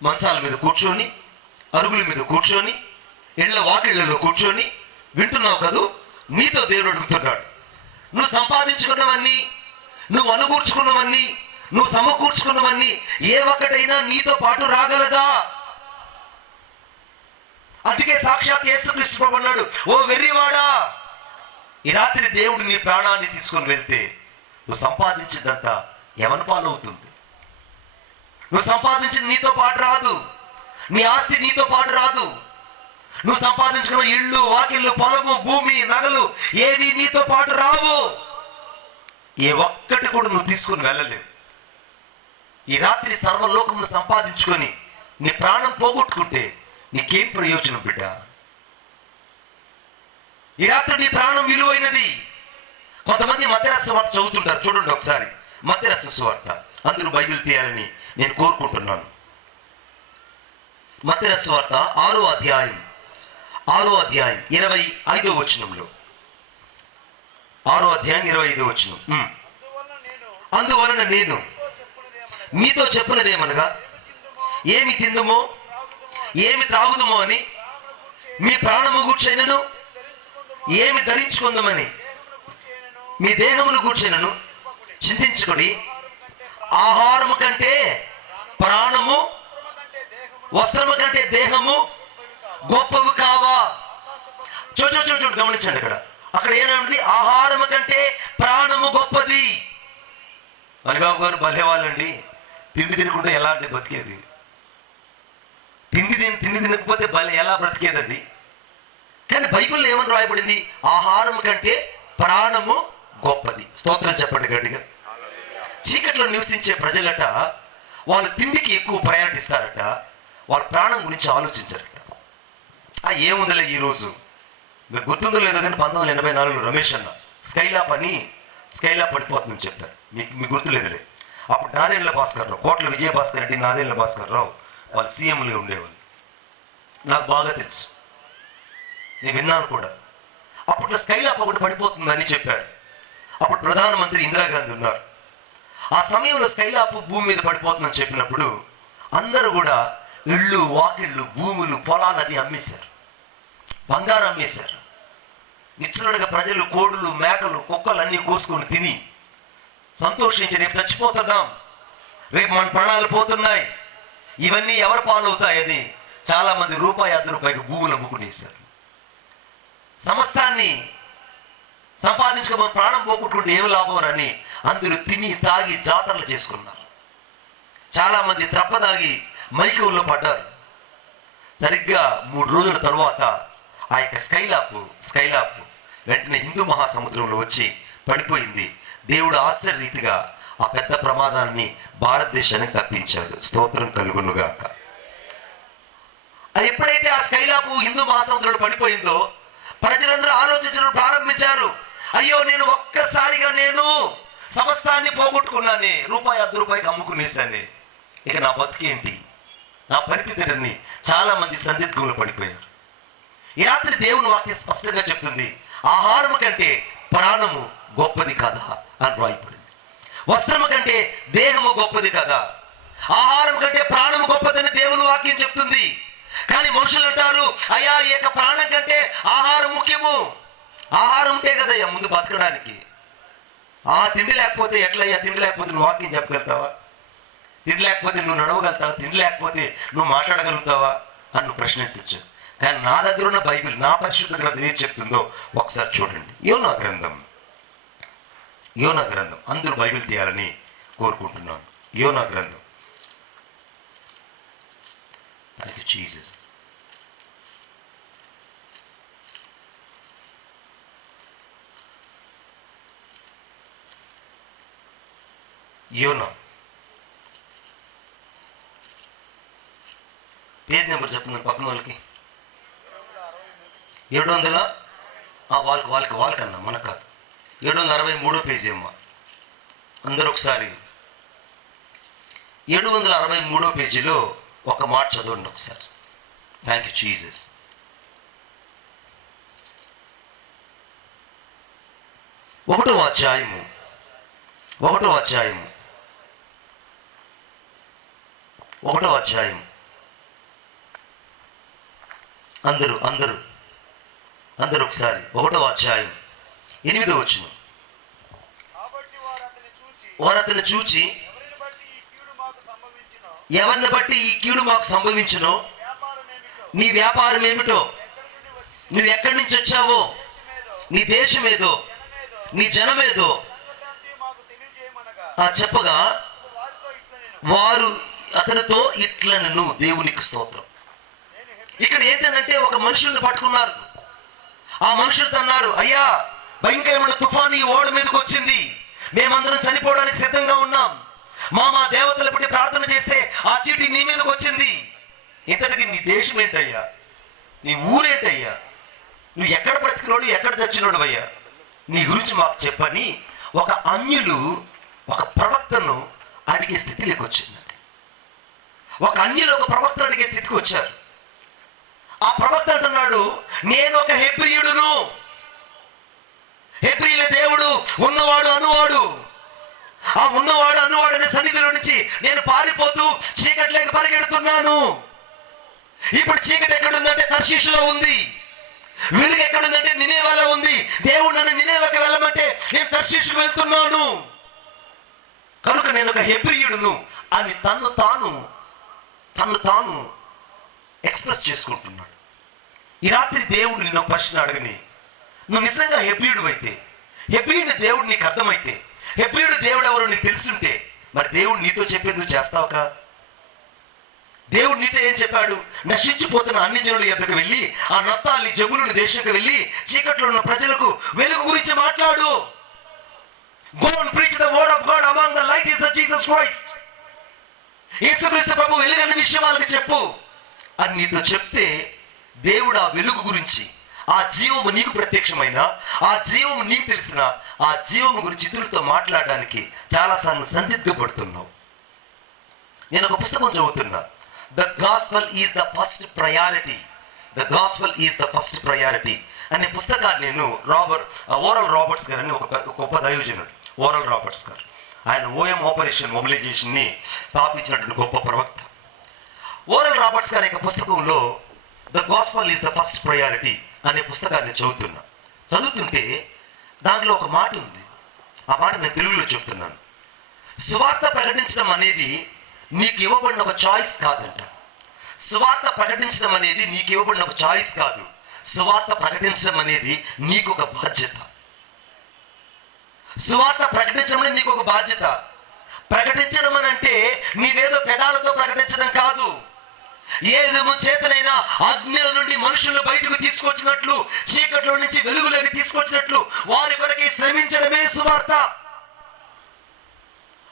మంచాల మీద కూర్చొని, అరుగుల మీద కూర్చొని, ఇళ్ల వాకిళ్లలో కూర్చొని వింటున్నావు కదూ. నీతో దేవుడు అడుగుతున్నాడు, నువ్వు సంపాదించుకున్నవన్నీ, నువ్వు అనుకూర్చుకున్నవన్నీ, నువ్వు సమకూర్చుకున్నవన్నీ ఏ ఒక్కటైనా నీతో పాటు రాగలదా? అందుకే సాక్షాత్ యేసుక్రీస్తు ప్రభు అన్నాడు, ఓ వెర్రివాడా, ఈ రాత్రి దేవుడు నీ ప్రాణాన్ని తీసుకొని వెళ్తే నువ్వు సంపాదించిందంతా ఎవరి పాలవుతుంది? నువ్వు సంపాదించింది నీతో పాటు రాదు. నీ ఆస్తి నీతో పాటు రాదు. నువ్వు సంపాదించుకున్న ఇళ్ళు, వాకిళ్ళు, పొలము, భూమి, నగలు ఏవి నీతో పాటు రావు. ఏ ఒక్కటి కూడా నువ్వు తీసుకుని వెళ్ళలేవు. ఈ రాత్రి సర్వలోకమును సంపాదించుకొని నీ ప్రాణం పోగొట్టుకుంటే నీకేం ప్రయోజనం బిడ్డ? ఈ రాత్రి నీ ప్రాణం విలువైనది. కొంతమంది మత్తయి సువార్త చదువుతుంటారు, చూడండి ఒకసారి మత్తయి సువార్త. అందరూ బైబిల్ తీయాలని నేను కోరుకుంటున్నాను. మత్తయి సువార్త 6వ అధ్యాయం 25వ వచనంలో, 6వ అధ్యాయం 25వ వచనం. అందువలన నేను మీతో చెప్పున్నదేమనగా ఏమి తిందుమో ఏమి త్రాగుదుమో అని, మీ ప్రాణము గూర్చైనను ఏమి ధరించుకుందామని మీ దేహమును గూర్చైనను చింతించుకొని, ఆహారము కంటే ప్రాణము, వస్త్రము కంటే దేహము గొప్పవి కావా? చూడు గమనించండి. అక్కడ ఏమన్నది? ఆహారము కంటే ప్రాణము గొప్పది. అలిబాబు గారు భలేవాళ్ళండి. తిండి తినకుంటే ఎలా అంటే బతికేది? తిండి తినకపోతే భలే ఎలా బ్రతికేదండి? కానీ బైబిల్లో ఏమని రాయబడింది? ఆహారం కంటే ప్రాణము గొప్పది. స్తోత్రం చెప్పండి గట్టిగా. చీకట్లో నివసించే ప్రజలట వాళ్ళు తిండికి ఎక్కువ ప్రయారిటిస్తారట, వాళ్ళ ప్రాణం గురించి ఆలోచించారట. ఏముందిలే ఈరోజు, మీకు గుర్తుందో లేదో కానీ 1984లో రమేష్ అన్న స్కైలాప్ పడిపోతుందని చెప్పారు. మీకు గుర్తులేదులే. అప్పుడు నాదేళ్ల భాస్కర్ రావు, కోట్ల విజయభాస్కర్ రెడ్డి, నాదేళ్ల భాస్కర్ రావు వాళ్ళు సీఎంలుగా ఉండేవాళ్ళు. నాకు బాగా తెలుసు, నేను విన్నాను కూడా. అప్పట్లో స్కైలాప్ ఒకటి పడిపోతుందని చెప్పారు. అప్పుడు ప్రధానమంత్రి ఇందిరాగాంధీ ఉన్నారు. ఆ సమయంలో స్కైలాప్ భూమి మీద పడిపోతుందని చెప్పినప్పుడు అందరూ కూడా ఇళ్ళు, వాకిళ్ళు, భూములు, పొలాలు అది అమ్మేశారు, బంగారం అమ్మేశారు. నిచ్చలుడిగా ప్రజలు కోడులు, మేకలు, కుక్కలు అన్నీ కోసుకొని తిని సంతోషించి రేపు చచ్చిపోతున్నాం, రేపు మన ప్రాణాలు పోతున్నాయి, ఇవన్నీ ఎవరు పాలవుతాయని చాలామంది రూపాయి, ₹1 భూములు అమ్ముకునేశారు. సమస్తాన్ని సంపాదించుకోమని ప్రాణం పోగొట్టుకుంటే ఏం లాభం అని అందరూ తిని తాగి జాతరలు చేసుకున్నారు. చాలామంది త్రప్పదాగి మైకంలో పడ్డారు. సరిగ్గా 3 రోజుల తరువాత ఆ యొక్క స్కైలాప్ వెంటనే హిందూ మహాసముద్రంలో వచ్చి పడిపోయింది. దేవుడు ఆశ్చర్యరీతిగా ఆ పెద్ద ప్రమాదాన్ని భారతదేశానికి తప్పించాడు. స్తోత్రం కలుగునుగాక. అది ఎప్పుడైతే ఆ స్కైలాప్ హిందూ మహాసముద్రంలో పడిపోయిందో ప్రజలందరూ ఆలోచించడం ప్రారంభించారు. అయ్యో, నేను ఒక్కసారిగా సమస్తాన్ని పోగొట్టుకున్నానే, ₹1 అమ్ముకునేసానే, ఇక నా బతుకేంటి, నా పరిస్థితిని చాలామంది సందిగ్ధంలో పడిపోయారు. ఈ రాత్రి దేవుని వాక్యం స్పష్టంగా చెప్తుంది, ఆహారము కంటే ప్రాణము గొప్పది కదా అని రాయబడింది. వస్త్రము కంటే దేహము గొప్పది కదా, ఆహారం కంటే ప్రాణము గొప్పదని దేవుని వాక్యం చెప్తుంది. కానీ మనుషులు అంటారు, అయ్యా ఈ యొక్క ప్రాణం కంటే ఆహారం ముఖ్యము. ఆహారం ఉంటే కదయ్యా ముందు బతకడానికి. తిండి లేకపోతే ఎట్లయ్యా? తిండి లేకపోతే నువ్వు వాక్యం చెప్పగలుగుతావా? తిండి లేకపోతే నువ్వు నడవగలుగుతావా? తిండి లేకపోతే నువ్వు మాట్లాడగలుగుతావా అని నువ్వు ప్రశ్నించవచ్చు. కానీ నా దగ్గర ఉన్న బైబిల్, నా పరిశుద్ధ గ్రంథం ఏం చెప్తుందో ఒకసారి చూడండి. యోనా గ్రంథం అందరూ బైబిల్ తీయాలని కోరుకుంటున్నాను. యోనా గ్రంథం. Thank you Jesus. Yona page number చెప్తున్నాను పక్కన వాళ్ళకి. 700 వాళ్ళకన్నా మనకు కాదు. 763 పేజీ అమ్మ. అందరూ ఒకసారి 763 పేజీలో ఒక మాట చదవండి ఒకసారి. Thank you Jesus. ఒకటో అధ్యాయము అందరూ ఒకసారి 1వ అధ్యాయం 8వ వచనం. వారు అతన్ని చూచి ఎవరిని బట్టి ఈ కీడు మాకు సంభవించునో, నీ వ్యాపారం ఏమిటో, నువ్వు ఎక్కడి నుంచి వచ్చావో, నీ దేశమేదో, నీ జనమేదో చెప్పగా వారు అతనితో ఇట్లనెను. దేవునికి స్తోత్రం. ఇక్కడ ఏంటంటే ఒక మనుషుల్ని పట్టుకున్నారు. ఆ మనుషులతో అన్నారు, అయ్యా భయంకరమైన తుఫాను ఈ ఓడ మీదకి వచ్చింది, మేమందరం చనిపోవడానికి సిద్ధంగా ఉన్నాం, మా దేవతలు బట్టి ప్రార్థన చేస్తే ఆ చీటి నీ మీదకి వచ్చింది. ఇంతటికి నీ దేశం ఏంటయ్యా, నీ ఊరేంటయ్యా, నువ్వు ఎక్కడ బ్రతికినోడు, ఎక్కడ చచ్చినోడు అయ్యా, నీ గురించి మాకు చెప్పని ఒక అన్యులు ఒక ప్రవక్తను అడిగే స్థితిలోకి వచ్చిందండి. ఒక అన్యులు ఒక ప్రవక్తను అడిగే స్థితికి వచ్చారు. ఆ ప్రవక్త అంటున్నాడు, నేను ఒక హెబ్రీయుడును, హెబ్రీల దేవుడు ఉన్నవాడు అనువాడు, ఆ ఉన్నవాడు అనువాడు అనే సన్నిధిలో నుంచి నేను పారిపోతూ చీకటిలోకి పరిగెడుతున్నాను. ఇప్పుడు చీకటి ఎక్కడుందంటే తర్షీషులో ఉంది, వెలుగు ఎక్కడుందంటే నినేవాలో ఉంది. దేవుడు నన్ను నినేవాకి వెళ్ళమంటే నేను తర్షీషుకు వెళ్తున్నాను, కనుక నేను ఒక హెబ్రీయుడును అని తన్ను తాను ఎక్స్ప్రెస్ చేసుకుంటున్నాడు. ఈ రాత్రి దేవుడు నిన్ను ప్రశ్న అడగని, నువ్వు నిజంగా హెబ్రీయుడు అయితే, హెబ్రీయుడు దేవుడు నీకు అర్థమైతే, హెబ్రీయుడు దేవుడు ఎవరో నీకు తెలుసుంటే, మరి దేవుడు నీతో చెప్పేది నువ్వు చేస్తావుగా? దేవుడు నీతో ఏం చెప్పాడు? నశించిపోతున్న అన్ని జనుల యొద్దకు వెళ్ళి, ఆ నఫ్తాలి జబూలూను దేశంకు వెళ్ళి చీకట్లో ఉన్న ప్రజలకు వెలుగు గురించి మాట్లాడు. Go and preach the word of God among the light is the Jesus Christ. యేసుక్రీస్తు ప్రభు వెలుగైన విషయం వాళ్ళకి చెప్పు అని నీతో చెప్తే, దేవుడు ఆ వెలుగు గురించి, ఆ జీవము నీకు ప్రత్యక్షమైన, ఆ జీవము నీకు తెలిసిన ఆ జీవము గురించి ఇతరులతో మాట్లాడడానికి చాలాసార్లు సందిగ్ధపడుతున్నావు. నేను ఒక పుస్తకం చదువుతున్నా, the gospel is the first priority, the gospel is the first priority అనే పుస్తకాన్ని నేను ఓరల్ రాబర్ట్స్ గారు అని ఒక గొప్ప దైవజనుడు, ఓరల్ రాబర్ట్స్ గారు, ఆయన ఓఎం ఆపరేషన్ మొబిలైజేషన్ని స్థాపించినటువంటి గొప్ప ప్రవక్త. ఓరల్ రాబర్ట్స్ గారి యొక్క పుస్తకంలో the gospel is the first priority అనే పుస్తకాన్ని చదువుతుంటే దాంట్లో ఒక మాట ఉంది. ఆ మాట నేను తెలుగులో చెప్తున్నాను. సువార్త ప్రకటించడం అనేది నీకు ఇవ్వబడిన ఒక చాయిస్ కాదంట. సువార్త ప్రకటించడం అనేది నీకు ఇవ్వబడిన ఒక చాయిస్ కాదు. సువార్త ప్రకటించడం అనేది నీకు ఒక బాధ్యత. సువార్త ప్రకటించడం అనేది నీకు ఒక బాధ్యత. ప్రకటించడం అని అంటే నీవేదో పెదాలతో ప్రకటించడం కాదు. ఏ విధము చేతనైనా అగ్నిల నుండి మనుషులను బయటకు తీసుకొచ్చినట్లు, చీకట్లో నుంచి వెలుగులోకి తీసుకొచ్చినట్లు వారి కొరకే శ్రమించడమే సువార్త.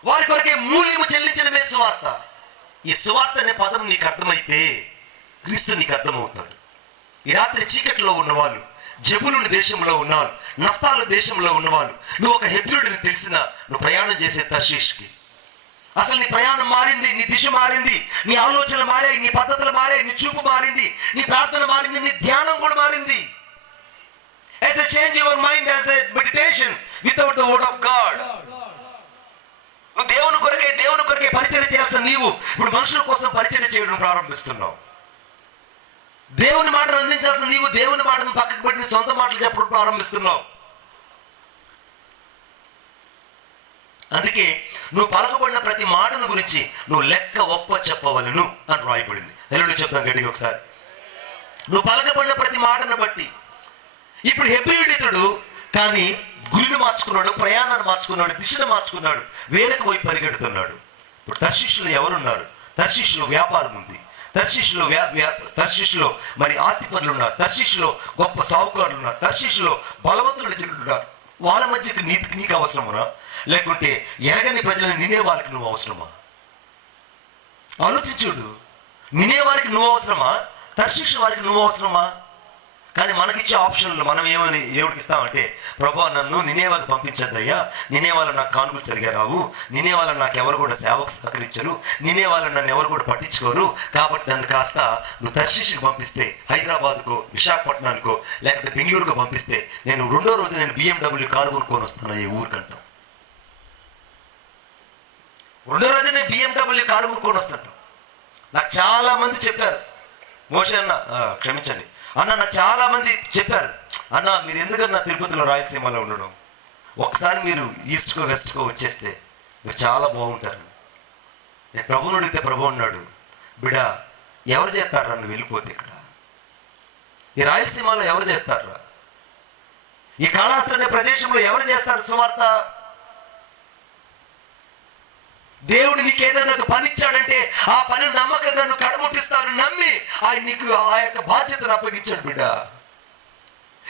వారి కొరకే మూల్యము చెల్లించడమే సువార్త. ఈ సువార్త అనే పదం నీకు అర్థమైతే క్రీస్తు నీకు అర్థమవుతాడు. ఈ రాత్రి చీకట్లో ఉన్నవాళ్ళు, జబులుని దేశంలో ఉన్నవాళ్ళు, నఫ్తాలు దేశంలో ఉన్నవాళ్ళు, నువ్వు ఒక హెబ్రీయుడిని తెలిసినా నువ్వు ప్రయాణం చేసే తర్షీష్కి, అసలు నీ ప్రయాణం మారింది, నీ దిశ మారింది, నీ ఆలోచనలు మారాయి, నీ పద్ధతులు మారాయి, నీ చూపు మారింది, నీ ప్రార్థన మారింది, నీ ధ్యానం కూడా మారింది. As a change your mind as a meditation without the word of God. నువ్వు దేవుని కొరకే పరిచయం చేయాల్సిన నీవు ఇప్పుడు మనుషుల కోసం పరిచయం చేయడం ప్రారంభిస్తున్నావు. దేవుని మాటను అందించాల్సిన నీవు దేవుని మాటను పక్కకు పెట్టి సొంత మాటలు చెప్పడం ప్రారంభిస్తున్నావు. అందుకే నువ్వు పలకబడిన ప్రతి మాటను గురించి నువ్వు లెక్క ఒప్ప చెప్పవలను అని రాయబడింది. తెలుగులో చెప్తాను గట్టిగా ఒకసారి. నువ్వు పలకబడిన ప్రతి మాటను బట్టి. ఇప్పుడు హెబ్రీయుడు ఇతడు, కానీ గురిని మార్చుకున్నాడు, ప్రయాణాన్ని మార్చుకున్నాడు, దిశను మార్చుకున్నాడు, వేరొక వైపు పరిగెడుతున్నాడు. ఇప్పుడు తర్షీషులో ఎవరున్నారు? తర్షీషులో వ్యాపారం ఉంది, తర్షీషులో మరి ఆస్తిపరులు ఉన్నారు, తర్షీషులో గొప్ప సాహుకారులు ఉన్నారు, తర్షీషులో బలవంతులు ఉన్నారు. వాళ్ళ మధ్యకి నీకు అవసరమునా, లేకుంటే ఎరగని ప్రజలను నినే వాళ్ళకి నువ్వు అవసరమా? ఆలోచించుడు. నినే వారికి నువ్వు అవసరమా, తర్షీషు వారికి నువ్వు అవసరమా? కానీ మనకిచ్చే ఆప్షన్లు మనం ఏమని దేవుడికి ఇస్తామంటే, ప్రభా నన్ను నినేవాకి పంపించద్దయ్యా, నినేవాళ్ళు నాకు కానుకలు సరిగా రావు, నినేవాళ్ళు నాకు ఎవరు కూడా సేవకు సహకరించరు, నినేవాళ్ళు నన్ను ఎవరు కూడా పట్టించుకోరు, కాబట్టి నన్ను కాస్త నువ్వు తర్షీషుకి పంపిస్తే, హైదరాబాద్కో విశాఖపట్నానికో లేకపోతే బెంగళూరుకో పంపిస్తే నేను 2వ రోజు నేను BMW కారు కొనుక్కొని వస్తాను ఈ ఊరికంటాం. 2వ రోజు నేను BMW కారు కొనుక్కొని వస్తాను. నాకు చాలా మంది చెప్పారు, మోషే అన్న క్షమించండి అన్న, నాకు చాలా మంది చెప్పారు, అన్న మీరు ఎందుకన్నా తిరుపతిలో రాయలసీమలో ఉండడం, ఒకసారి మీరు ఈస్ట్కో వెస్ట్కో వచ్చేస్తే మీరు చాలా బాగుంటారు. నేను ప్రభువుని అడిగితే ప్రభు అన్నాడు, బిడ ఎవరు చేస్తారా నువ్వు వెళ్ళిపోతే, ఇక్కడ ఈ రాయలసీమలో ఎవరు చేస్తారా, ఈ కాళహస్తి అనే ప్రదేశంలో ఎవరు చేస్తారు సువార్త? దేవుడు నీకు ఏదైనా పని ఇచ్చాడంటే ఆ పని నమ్మకంగా నువ్వు కడముట్టిస్తాను నమ్మి ఆయన నీకు ఆ యొక్క బాధ్యతను అప్పగించాడు బిడ్డ.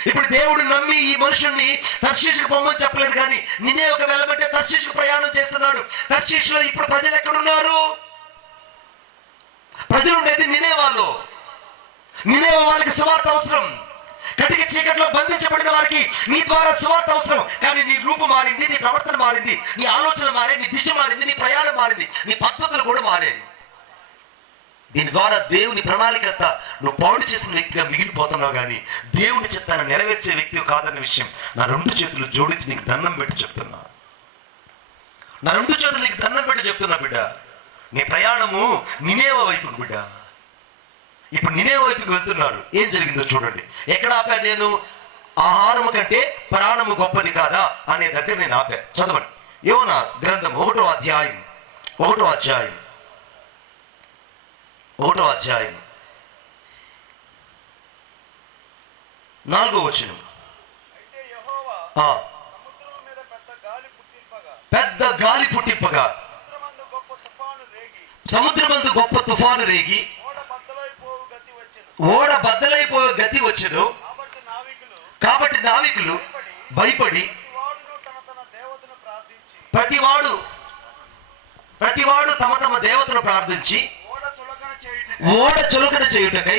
ఇప్పుడు దేవుడు నమ్మి ఈ మనుషుల్ని తర్షీషుకు పొమ్మని చెప్పలేదు, కానీ నినే ఒక వెళ్ళమంటే తర్షీషుకు ప్రయాణం చేస్తున్నాడు. తర్షీషులో ఇప్పుడు ప్రజలు ఎక్కడున్నారు? ప్రజలు ఉండేది నినేవాళ్ళు. నినేవా వాళ్ళకి సువార్త అవసరం. కటిక చీకట్లో బంధించబడిన వారికి నీ ద్వారా సువార్త అవసరం. కానీ నీ రూపం మారింది, నీ ప్రవర్తన మారింది, నీ ఆలోచన మారింది, నీ దిశ మారింది, నీ ప్రయాణం మారింది, నీ పద్ధతులు కూడా మారాయి. దీని ద్వారా దేవుని ప్రణాళికంత నువ్వు పాడు చేసిన వ్యక్తిగా మిగిలిపోతున్నావు, కానీ దేవుని చిత్తాన్ని నెరవేర్చే వ్యక్తి కాదన్న విషయం నా 2 చేతులు జోడించి నీకు దండం పెట్టి చెప్తున్నా. నా 2 చేతులు నీకు దండం పెట్టి చెప్తున్నా బిడ్డ, నీ ప్రయాణము నినేవా వైపుకు బిడ్డ. ఇప్పుడు నినేవా వైపుకి వెళ్తున్నారు. ఏం జరిగిందో చూడండి. ఎక్కడ ఆపా నేను? ఆహారము కంటే ప్రాణము గొప్పది కాదా అనే దగ్గర నేను ఆపా. చదవండి. యోనా గ్రంథం 1వ అధ్యాయం 4వ వచనం. పెద్ద గాలి పుట్టింపగా సముద్రమందు గొప్ప తుఫాను రేగి ఓడ బద్దలైపోయే గతి వచ్చెను. కాబట్టి నావికులు భయపడి ప్రతివాడు తమ తమ దేవతను ప్రార్థించి ఓడ చులకన చేయుటకై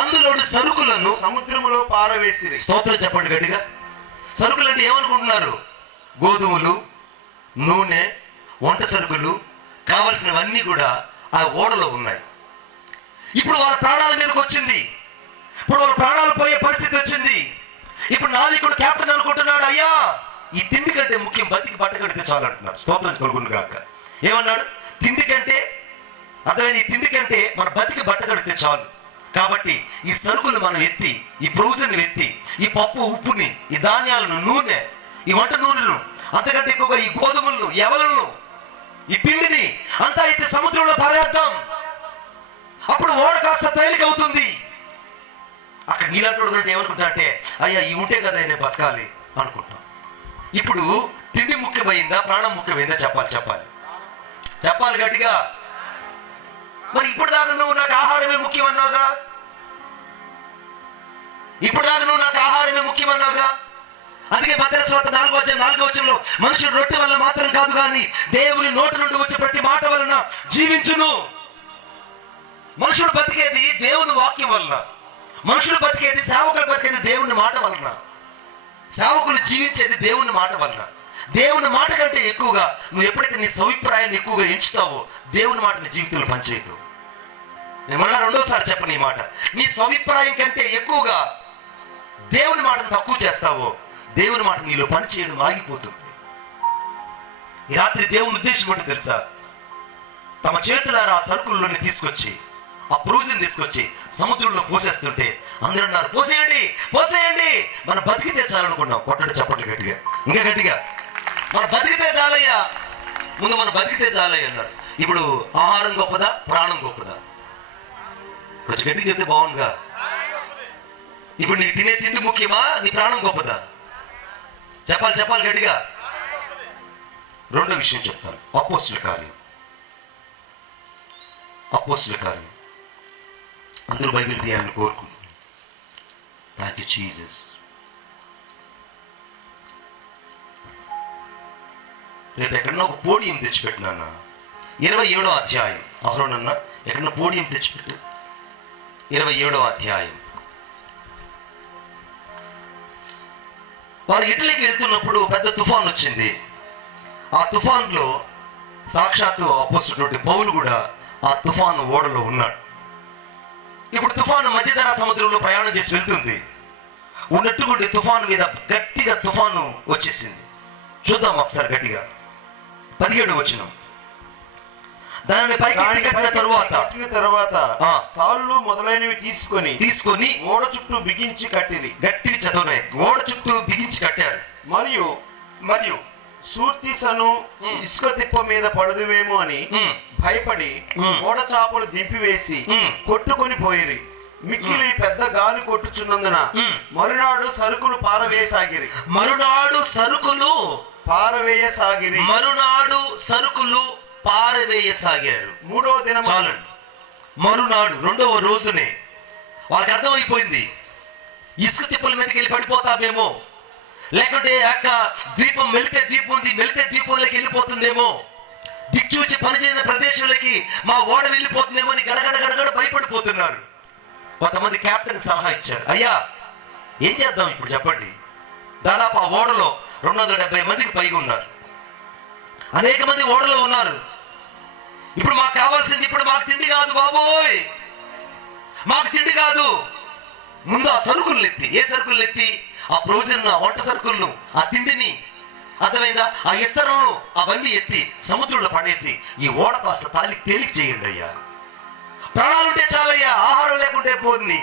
అందులోని సరుకులను సముద్రములో పారవేసిరి. స్తోత్రం చెప్పండి గట్టిగా. సరుకులు అంటే ఏమనుకుంటున్నారు? గోధుమలు, నూనె, వంట సరుకులు, కావలసినవన్నీ కూడా ఆ ఓడలో ఉన్నాయి. ఇప్పుడు వాళ్ళ ప్రాణాల మీదకి వచ్చింది. ఇప్పుడు వాళ్ళ ప్రాణాలు పోయే పరిస్థితి వచ్చింది. ఇప్పుడు నావికుడు కెప్టెన్ అనుకుంటున్నాడు, అయ్యా ఈ తిండి కంటే ముఖ్యం బతికి బట్ట కడితే చాలు అంటున్నారు. స్తోత్రం కలుగును గాక. ఏమన్నాడు? తిండి కంటే అర్థమైంది, ఈ తిండి కంటే మన బతికి బట్ట కడితే చాలు. కాబట్టి ఈ సరుకులు మనం ఎత్తి, ఈ ప్రొవిజన్ ఎత్తి, ఈ పప్పు ఉప్పుని, ఈ ధాన్యాలను, నూనె, ఈ వంట నూనెను, అంతకంటే ఎక్కువగా ఈ గోధుమలను, ఎవలను, ఈ పిండిని అంతా అయితే సముద్రంలో పారేద్దాం. అప్పుడు ఓడ కాస్త తేలిక అవుతుంది. అక్కడ నీళ్ళంటే ఏమనుకుంటా అంటే, అయ్యా ఇవి ఉంటే కదా నేను బతకాలి అనుకుంటాం. ఇప్పుడు తిండి ముఖ్యమైందా, ప్రాణం ముఖ్యమైందా? చెప్పాలి గట్టిగా. మరి ఇప్పుడు దాకా నువ్వు నాకు ఆహారమే ముఖ్యమన్నావుగా, అందుకే మత్తయి సువార్త 4వ వచనంలో మనుషుడు రొట్టె వల్ల మాత్రం కాదు కానీ దేవుని నోటి నుండి వచ్చే ప్రతి మాట వలన జీవించును. మనుషుడు బతికేది దేవుని వాక్యం వలన, మనుషులు బతికేది, సేవకులు బతికేది దేవుని మాట వలన, సేవకులు జీవించేది దేవుని మాట వలన. దేవుని మాట కంటే ఎక్కువగా నువ్వు ఎప్పుడైతే నీ సౌభిప్రాయాన్ని ఎక్కువగా ఎంచుతావో దేవుని మాట నీ జీవితంలో పనిచేయదు. నేను మళ్ళా రెండోసారి చెప్పను ఈ మాట. నీ సౌభిప్రాయం కంటే ఎక్కువగా దేవుని మాటను తక్కువ చేస్తావో దేవుని మాట నీలో పనిచేయడం ఆగిపోతుంది. ఈ రాత్రి దేవుని ఉద్దేశం ఏంటో తెలుసా? తమ చేతులారా ఆ సరుకుల్లోని తీసుకొచ్చి, ఆ ప్రొవిజన్ తీసుకొచ్చి సముద్రంలో పోసేస్తుంటే అందరూ అన్నారు, పోసేయండి మనం బతికితే చాలనుకున్నాం. కొట్టండి చప్పట్లు గట్టిగా, ఇంకా గట్టిగా. మనం బతికితే చాలయ్యా, ముందు మనం బతికితే చాలయ్య అన్నారు. ఇప్పుడు ఆహారం గొప్పదా, ప్రాణం గొప్పదా? కొంచెం గట్టిగా చెప్తే బాగుందిగా. ఇప్పుడు నీకు తినే తిండి ముఖ్యమా, నీ ప్రాణం గొప్పదా? చెప్పాలి గట్టిగా. రెండో విషయం చెప్తాను. అపోస్తుల కార్యం అందరూ బైబిల్ తీయాలని కోరుకుంటున్నాను. Thank you Jesus. రేపు ఎక్కడన్నా ఒక పోడియం తెచ్చిపెట్టినా, 27వ అధ్యాయం. అహరోనన్న ఎక్కడన్నా పోడియం తెచ్చిపెట్టు. 27వ అధ్యాయం. వారు ఇటలీకి వెళ్తున్నప్పుడు పెద్ద తుఫాన్ వచ్చింది. ఆ తుఫాన్లో సాక్షాత్తు అపోస్తులుడి పౌలు కూడా ఆ తుఫాను ఓడలో ఉన్నాడు. ఇప్పుడు తుఫాను మధ్యధరా సముద్రంలో ప్రయాణం చేసి వెళ్తుంది. ఉన్నట్టుకుంటే తుఫాను మీద గట్టిగా తుఫాను వచ్చేసింది. చూద్దాం ఒకసారి గట్టిగా. 17వ వచనం. దానిని పైకి కట్టిన తరువాత తాళ్ళు మొదలైనవి తీసుకొని ఓడ చుట్టూ బిగించి కట్టిరి. గట్టిగా చదవనే. ఓడ చుట్టూ బిగించి కట్టారు. మరియు సూర్తిసను ఇసుక తిప్ప మీద పడదువేమో అని భయపడి ఓడ చాపలు దింపివేసి కొట్టుకొని పోయిరి. మిక్కిలి పెద్ద గాలి కొట్టుచున్నందున మరునాడు సరుకులు పారవేయసాగిరి. మూడవ దినం మరునాడు, రెండవ రోజునే వాళ్ళకి అర్థమైపోయింది, ఇసుక తిప్పల మీదకి వెళ్ళి పడిపోతామేమో, లేకుంటే అక్క ద్వీపం మెలితే ద్వీపంలోకి వెళ్ళిపోతుందేమో, దిక్చూచి పనిచేసిన ప్రదేశంలోకి మా ఓడ వెళ్ళిపోతుందేమో అని గడగడ భయపడిపోతున్నారు. కొంతమంది కెప్టెన్ సలహా ఇచ్చారు, అయ్యా ఏం చేద్దాం ఇప్పుడు చెప్పండి. దాదాపు ఆ ఓడలో 270 మందికి పైగా ఉన్నారు. అనేక మంది ఓడలో ఉన్నారు. ఇప్పుడు మాకు కావాల్సింది, ఇప్పుడు మాకు తిండి కాదు బాబోయ్, మాకు తిండి కాదు. ముందు ఆ సరుకులను ఎత్తి, ఏ సరుకులను ఎత్తి? ఆ ప్రొవిజన్, ఆ వంట సరుకులను, ఆ తిండిని, అర్థమైందా, ఆ ఇస్తరాలను, అవన్నీ ఎత్తి సముద్రంలో పడేసి ఈ ఓడ కాస్త తేలిక చేయండి అయ్యా. ప్రాణాలుంటే చాలయ్యా, ఆహారం లేకుంటే పోతుంది.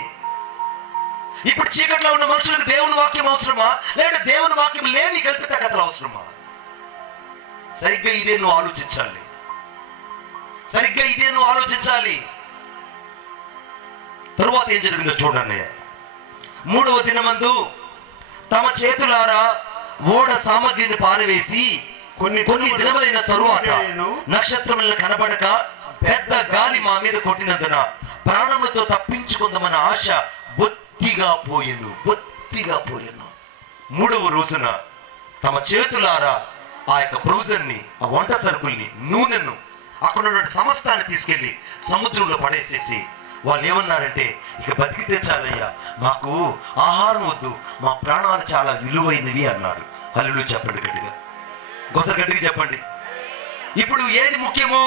ఇప్పుడు చీకట్లో ఉన్న మనుషులకు దేవుని వాక్యం అవసరమా, లేదంటే దేవుని వాక్యం లేని కల్పిత కథలు అవసరమా? సరిగ్గా ఇదే నువ్వు ఆలోచించాలి. తరువాత ఏం జరిగిందో చూడండి. 3వ దినమందు తమ చేతులారా ఓడ సామగ్రిని పారవేసి కొన్ని దినములైన తరువాత నక్షత్రములను కనబడక పెద్ద గాలి మా మీద కొట్టినందున ప్రాణములతో తప్పించుకుందామన్న ఆశ బొత్తిగా పోయెను. 3వ రోజున తమ చేతులారా ఆ యొక్క ప్రొవిజన్ని, ఆ వంట సరుకుల్ని, నూనెను, అక్కడ ఉన్నటువంటి సమస్తాన్ని తీసుకెళ్ళి సముద్రంలో పడేసేసి వాళ్ళు ఏమన్నారంటే, ఇక బతికితే చాలయ్యా, మాకు ఆహారం వద్దు, మా ప్రాణాలు చాలా విలువైనవి అన్నారు. హల్లెలూయా చెప్పండి గట్టిగా, గట్టిగా చెప్పండి. ఇప్పుడు ఏది ముఖ్యము?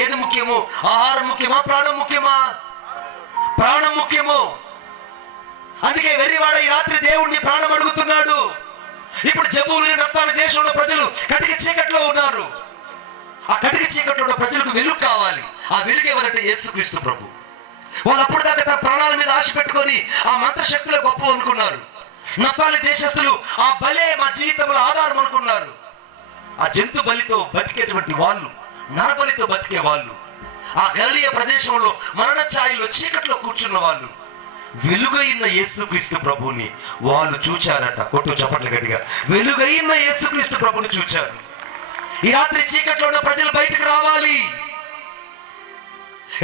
ఏది ముఖ్యము? ఆహారం ముఖ్యమా, ప్రాణం ముఖ్యమా? ప్రాణం ముఖ్యము. అందుకే వెర్రివాడ ఈ రాత్రి దేవుణ్ణి ప్రాణం అడుగుతున్నాడు. ఇప్పుడు జబూలూను నప్తాలి దేశంలో ప్రజలు కటిక చీకట్లో ఉన్నారు. ఆ కటిక చీకట్లో ఉన్న ప్రజలకు వెలుగు కావాలి. ఆ వెలుగు ఏమనంటే యేసుక్రీస్తు ప్రభు. వాళ్ళు అప్పుడు దాకా తన ప్రాణాల మీద ఆశ పెట్టుకొని ఆ మంత్రశక్తిలో గొప్ప అనుకున్నారు. నప్తాలి దేశస్తులు ఆ బలే మా జీవితంలో ఆధారం అనుకున్నారు. ఆ జంతు బలితో బతికేటువంటి వాళ్ళు, నరబలితో బతికే వాళ్ళు, ఆ గలిలయ ప్రదేశంలో మరణ ఛాయలో చీకట్లో కూర్చున్న వాళ్ళు వెలుగైన యేసుక్రీస్తు ప్రభుని వాళ్ళు చూచారట. కొట్టు చప్పట్ల గట్టిగా, వెలుగైన యేసుక్రీస్తు ప్రభుని చూచారు. ఈ రాత్రి చీకట్లో ఉన్న ప్రజలు బయటకు రావాలి.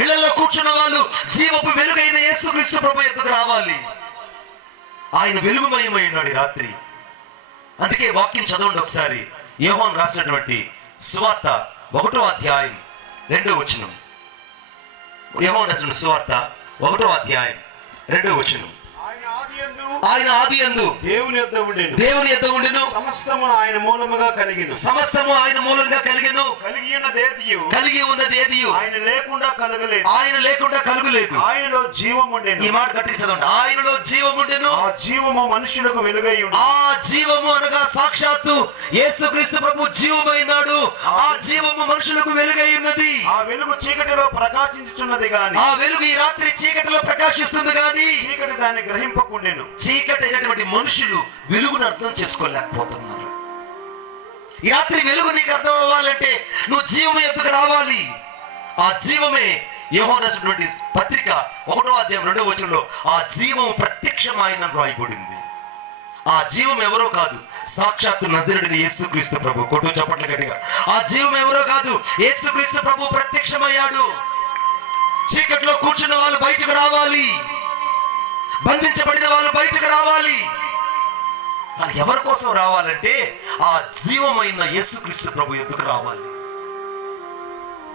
ఇళ్లలో కూర్చున్న వాళ్ళు జీవపు వెలుగైన యేసుక్రీస్తు ప్రభు ఎద్దుకు రావాలి. ఆయన వెలుగుమయమై ఉన్నాడు ఈ రాత్రి. అందుకే వాక్యం చదవండి ఒకసారి. యోహాను రాసినటువంటి సువార్త 1వ అధ్యాయం 2వ వచనం. యోహాను రాసిన సువార్త 1వ అధ్యాయం 2వ వచనం. ఆయన ఆదియందు దేవుని యొద్ద ఉండెను, సమస్తము ఆయన మూలముగా కలిగెను, సమస్తము ఆయన మూలంగా కలిగెను, కలిగి ఉన్నదేదియు ఆయన లేకుండా కలగలేదు, ఆయన లేకుండా కలుగలేదు. ఆయనలో జీవం ఉండెను. ఈ మాట గట్టిగా చదవండి. ఆయనలో జీవం ఉండెను, ఆ జీవము మనుషులకు వెలుగై ఉండెను. ఆ జీవము అనగా సాక్షాత్తు యేసుక్రీస్తు ప్రభు జీవమైనాడు. ఆ జీవము మనుషులకు వెలుగై ఉన్నది. ఆ వెలుగు చీకటిలో ప్రకాశించుచున్నది గాని, ఆ వెలుగు ఈ రాత్రి చీకటిలో ప్రకాశిస్తుంది గాని చీకటి దాన్ని గ్రహింపకుండెను. చీకటి అయినటువంటి మనుషులు వెలుగును అర్థం చేసుకోలేకపోతున్నారు. ఈ రాత్రి వెలుగు నీకు అర్థం అవ్వాలంటే నువ్వు జీవము ఎద్దుకు రావాలి. ఆ జీవమే యోహాను రాసినటువంటి పత్రిక 1వ అధ్యాయం 2వ వచనంలో ఆ జీవము ప్రత్యక్షమైందని రాయబడింది. ఆ జీవం ఎవరో కాదు, సాక్షాత్తు నజరేయుడైన యేసుక్రీస్తు ప్రభు. కొట్టు చప్పట్ల గట్టిగా. ఆ జీవం ఎవరో కాదు, యేసుక్రీస్తు ప్రభు ప్రత్యక్షమయ్యాడు. చీకట్లో కూర్చున్న వాళ్ళు బయటకు రావాలి. బంధించబడిన వాళ్ళు బయటకు రావాలి. వాళ్ళు ఎవరి కోసం రావాలంటే ఆ జీవమైన యేసుక్రీస్తు ప్రభు ఎద్దుకు రావాలి.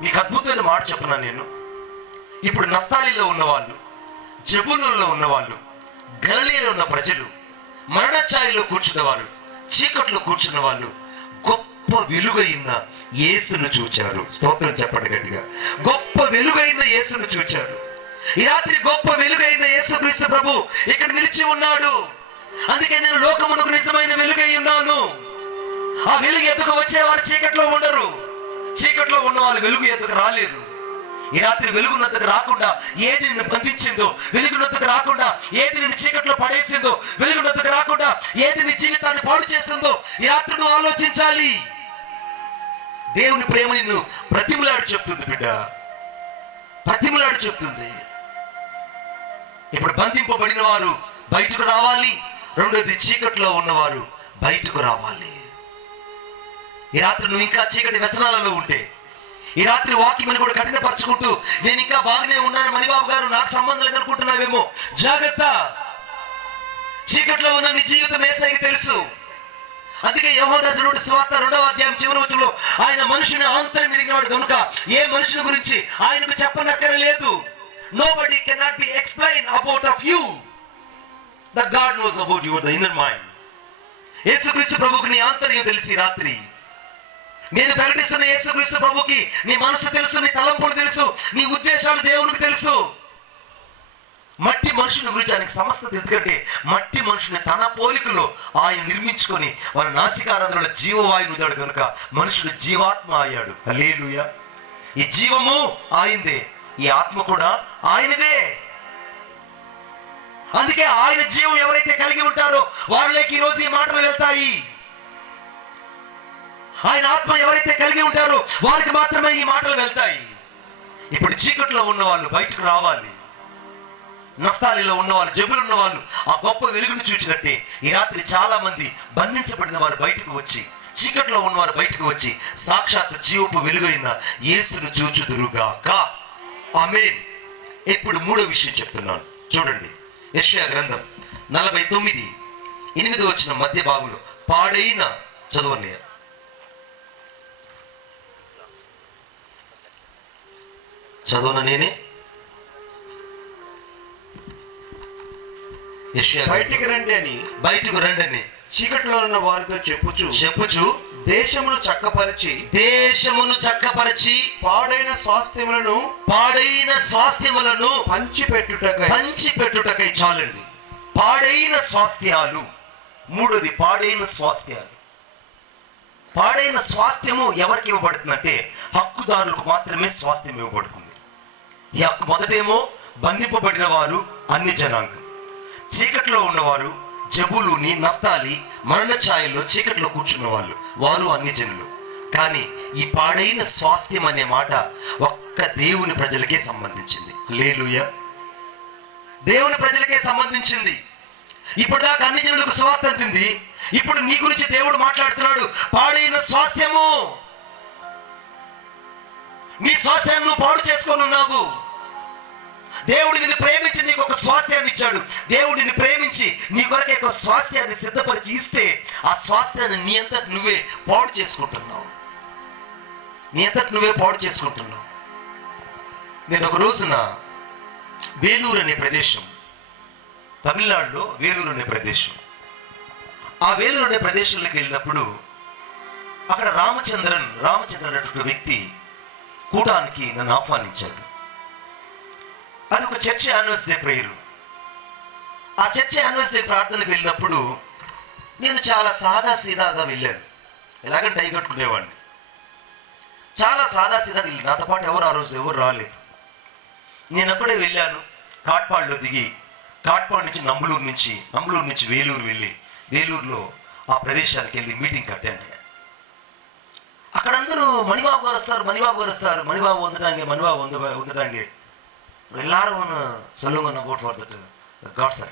మీకు అద్భుతమైన మాట చెప్తున్నా నేను. ఇప్పుడు నఫ్తాలిలో ఉన్నవాళ్ళు, జబూలూనులో ఉన్నవాళ్ళు, గలిలయలో ఉన్న ప్రజలు, మరణ ఛాయలో కూర్చున్న వాళ్ళు, చీకట్లో కూర్చున్న వాళ్ళు గొప్ప వెలుగైన యేసును చూచారు. స్తోత్రం చెప్పండి గట్టిగా. గొప్ప వెలుగైన యేసును చూచారు. ఈ రాత్రి గొప్ప వెలుగైన యేసుక్రీస్తు ప్రభు ఇక్కడ నిలిచి ఉన్నాడు. అందుకే నేను లోకమునకు నిజమైన వెలుగై ఉన్నాను. ఆ వెలుగు ఎద్దుకు వచ్చేవారు చీకట్లో ఉండరు. చీకట్లో ఉన్న వాళ్ళు వెలుగు ఎద్దుకు రాలేరు. ఈ రాత్రి వెలుగునందుకు రాకుండా ఏది నిన్ను బంధించిందో, వెలుగునందుకు రాకుండా ఏది నిన్ను చీకట్లో పడేసిందో, వెలుగునందుకు రాకుండా ఏది నీ జీవితాన్ని పాడు చేస్తుందో ఈ రాత్రి నువ్వు ఆలోచించాలి. దేవుని ప్రేమ నిన్ను ప్రతిమలాడు చెప్తుంది బిడ్డ, ప్రతిమలాడు చెప్తుంది. ఇప్పుడు బంధింపబడిన వారు బయటకు రావాలి. రెండోది చీకట్లో ఉన్నవారు బయటకు రావాలి. ఈ రాత్రి నువ్వు ఇంకా చీకటి వ్యసనాలలో ఉంటే, ఈ రాత్రి వాక్యమని కూడా కఠినపరచుకుంటూ నేను ఇంకా బాగానే ఉన్నాను మణిబాబు గారు, నాకు సంబంధం లేదనుకుంటున్నావేమో, జాగ్రత్త. చీకట్లో ఉన్న నీ జీవితం యేసయ్యకి తెలుసు. అందుకే యోహాను రాసిన సువార్త 2వ అధ్యాయం చివరి వచనంలో ఆయన మనుషుని ఆంతర్యం ఎరిగినవాడు కనుక ఏ మనుషుని గురించి ఆయనకు చెప్పనక్కరలేదు. Nobody cannot be explained about of you. The God knows about you, the inner mind. యేసుక్రీస్తు ప్రభువుకి నీ ఆంతర్యం తెలిసి రాత్రి నేను ప్రకటిస్తున్న యేసుక్రీస్తు ప్రభువుకి నీ మనసు తెలుసు, నీ తలంపులు తెలుసు, నీ ఉద్దేశాలు దేవునికి తెలుసు. మట్టి మనుషుని గురించి ఆయనకు సమస్తత. ఎందుకంటే మట్టి మనుషుని తన పోలికలో ఆయన నిర్మించుకొని మన నాసికారంధ్రంలో జీవవాయువు ఉదాడు కనుక మనుషుడు జీవాత్మ అయ్యాడు. హల్లెలూయా. ఈ జీవము ఆయనదే, ఈ ఆత్మ కూడా ఆయనదే. అందుకే ఆయన జీవం ఎవరైతే కలిగి ఉంటారో వారిలోకి ఈరోజు ఈ మాటలు వెళ్తాయి. ఆయన ఆత్మ ఎవరైతే కలిగి ఉంటారో వారికి మాత్రమే ఈ మాటలు వెళ్తాయి. ఇప్పుడు చీకట్లో ఉన్న వాళ్ళు బయటకు రావాలి. నఫ్తాలిలో ఉన్నవాళ్ళు, జబూలు ఉన్న వాళ్ళు ఆ గొప్ప వెలుగును చూచినట్టే ఈ రాత్రి చాలా మంది బంధించబడిన వారు బయటకు వచ్చి, చీకట్లో ఉన్నవారు బయటకు వచ్చి సాక్షాత్ జీవపు వెలుగైన యేసును చూచుదురుగాక. ఆమేన్. ఇప్పుడు 3వ విషయం చెప్తున్నాను చూడండి. యెషయా గ్రంథం 49:8 మధ్య భాగంలో పాడైన చదవన్నయ్య చదవన నేనే. యెషయా బయటికి రండి అని, బయటకు రండి అని చీకటిలో ఉన్న వారితో చెప్పుచు దేశమును చక్కపరిచి పాడైన స్వాస్థ్యములను పంచిపెట్టుటకై. చాలండి. పాడైన స్వాస్థ్యాలు. మూడోది పాడైన స్వాస్థ్యాలు. పాడైన స్వాస్థ్యము ఎవరికి ఇవ్వబడుతుందంటే హక్కుదారులకు మాత్రమే స్వాస్థ్యం ఇవ్వబడుతుంది. ఈ హక్కు మొదటేమో బంధింపబడిన వారు అన్ని జనాంగం, చీకట్లో ఉన్నవారు జబూలూని, నఫ్తాలి, మరణ ఛాయల్లో చీకట్లో కూర్చున్న వాళ్ళు, వారు అన్ని జనులు. కానీ ఈ పాడైన స్వాస్థ్యం అనే మాట ఒక్క దేవుని ప్రజలకే సంబంధించింది. హల్లెలూయా. దేవుని ప్రజలకే సంబంధించింది. ఇప్పుడు దాకా అన్ని జనులకు సువార్త అందింది. ఇప్పుడు నీ గురించి దేవుడు మాట్లాడుతున్నాడు. పాడైన స్వాస్థ్యము, నీ స్వాస్థ్యాన్ని నువ్వు పాడు చేసుకొని ఉన్నావు. దేవుడు నిన్ను ప్రేమించి నీకు ఒక స్వాస్థ్యాన్ని ఇచ్చాడు. దేవుడు నిన్ను ప్రేమించి నీ కొరకే ఒక స్వాస్థ్యాన్ని సిద్ధపరిచి ఇస్తే ఆ స్వాస్థ్యాన్ని నీ అంతటి నువ్వే పాడు చేసుకుంటున్నావు. నేను ఒక రోజున వేలూరు అనే ప్రదేశం, తమిళనాడులో వేలూరు అనే ప్రదేశం, ఆ వేలూరు అనే ప్రదేశంలోకి వెళ్ళినప్పుడు అక్కడ రామచంద్రన్ అనేటువంటి వ్యక్తి కూటానికి నన్ను ఆహ్వానించాడు. అది ఒక చర్చ్ యాన్యువల్ డే ప్రేయర్. ఆ చర్చ్ యాన్యువల్ డే ప్రార్థనకు వెళ్ళినప్పుడు నేను చాలా సాదా సీదాగా వెళ్ళాను. ఎలాగంటే టై కట్టుకునేవాడిని. చాలా సాదా సీదాగా వెళ్ళి నాతో పాటు ఆ రోజు ఎవరు రాలేదు. నేను అక్కడే వెళ్ళాను. కాట్పాడులో దిగి కాట్పాడు నుంచి నంబలూరు నుంచి వేలూరు వెళ్ళి వేలూరులో ఆ ప్రదేశానికి వెళ్ళి మీటింగ్ అటెండ్ అయ్యాను. అక్కడ అందరూ మణిబాబు గారు వస్తారు, మణిబాబు వందటానికి எல்லாரும் சொல்லுங்க about for that God sir.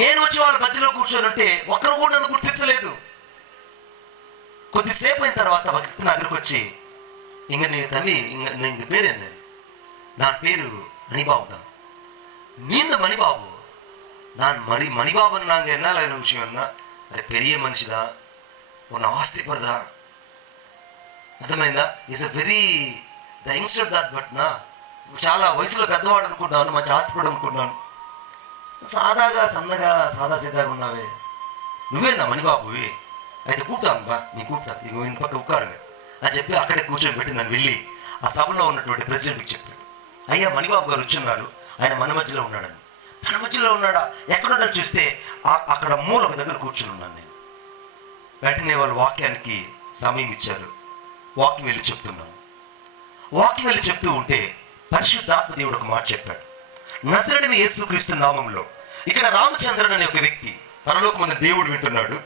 నేను వచ్చి వాళ్ళ మధ్యలో కూర్చొని ఉంటే ఒక్కరు కూడా నన్ను గుర్తించలేదు. కొద్దిసేపు అయిన తర్వాత ఒక వ్యక్తి నా దగ్గరకు వచ్చి, ఇంక నీ తమ్మి ఇంక పేరేంది? నా పేరు మణిబాబు தான். நீந்த மணிபாபு. நான் மணிபாபன் நாங்கள் என்ன விஷயம் என்ன, అది పెరియ మనిషిదా, ఉన్న ఆస్తిపరదా, అర్థమైందా? Is a very the youngster that. But నా చాలా వయసులో పెద్దవాడు అనుకుంటున్నాను, మంచి ఆస్తిపడు అనుకుంటున్నాను. సాదాగా సన్నగా సాదా సీదాగా ఉన్నావే, నువ్వేందా మణిబాబువి? అయితే కూటాను బా, నీ కూటా ఇక ఇంత పక్క ఉక్కారుగా అని చెప్పి అక్కడే కూర్చొని పెట్టి నన్ను వెళ్ళి ఆ సభలో ఉన్నటువంటి ప్రెసిడెంట్కి చెప్పాడు, అయ్యా మణిబాబు గారు వచ్చున్నారు, ఆయన మన మధ్యలో ఉన్నాడని. మన మధ్యలో ఉన్నాడా? ఎక్కడున్నాడని చూస్తే అక్కడ మూల ఒక దగ్గర కూర్చొని ఉన్నాను నేను. వెంటనే వాళ్ళు వాక్యానికి సమయం ఇచ్చారు. వాక్యం వెళ్ళి చెప్తూ ఉంటే పరిశుద్ధాత్మ దేవుడు ఒక మాట చెప్పాడు. నజరేయుడైన యేసుక్రీస్తు నామములో. ఇక్కడ రామచంద్రన్ అనే ఒక వ్యక్తి, పరలోకమందు దేవుడు వింటున్నాడు,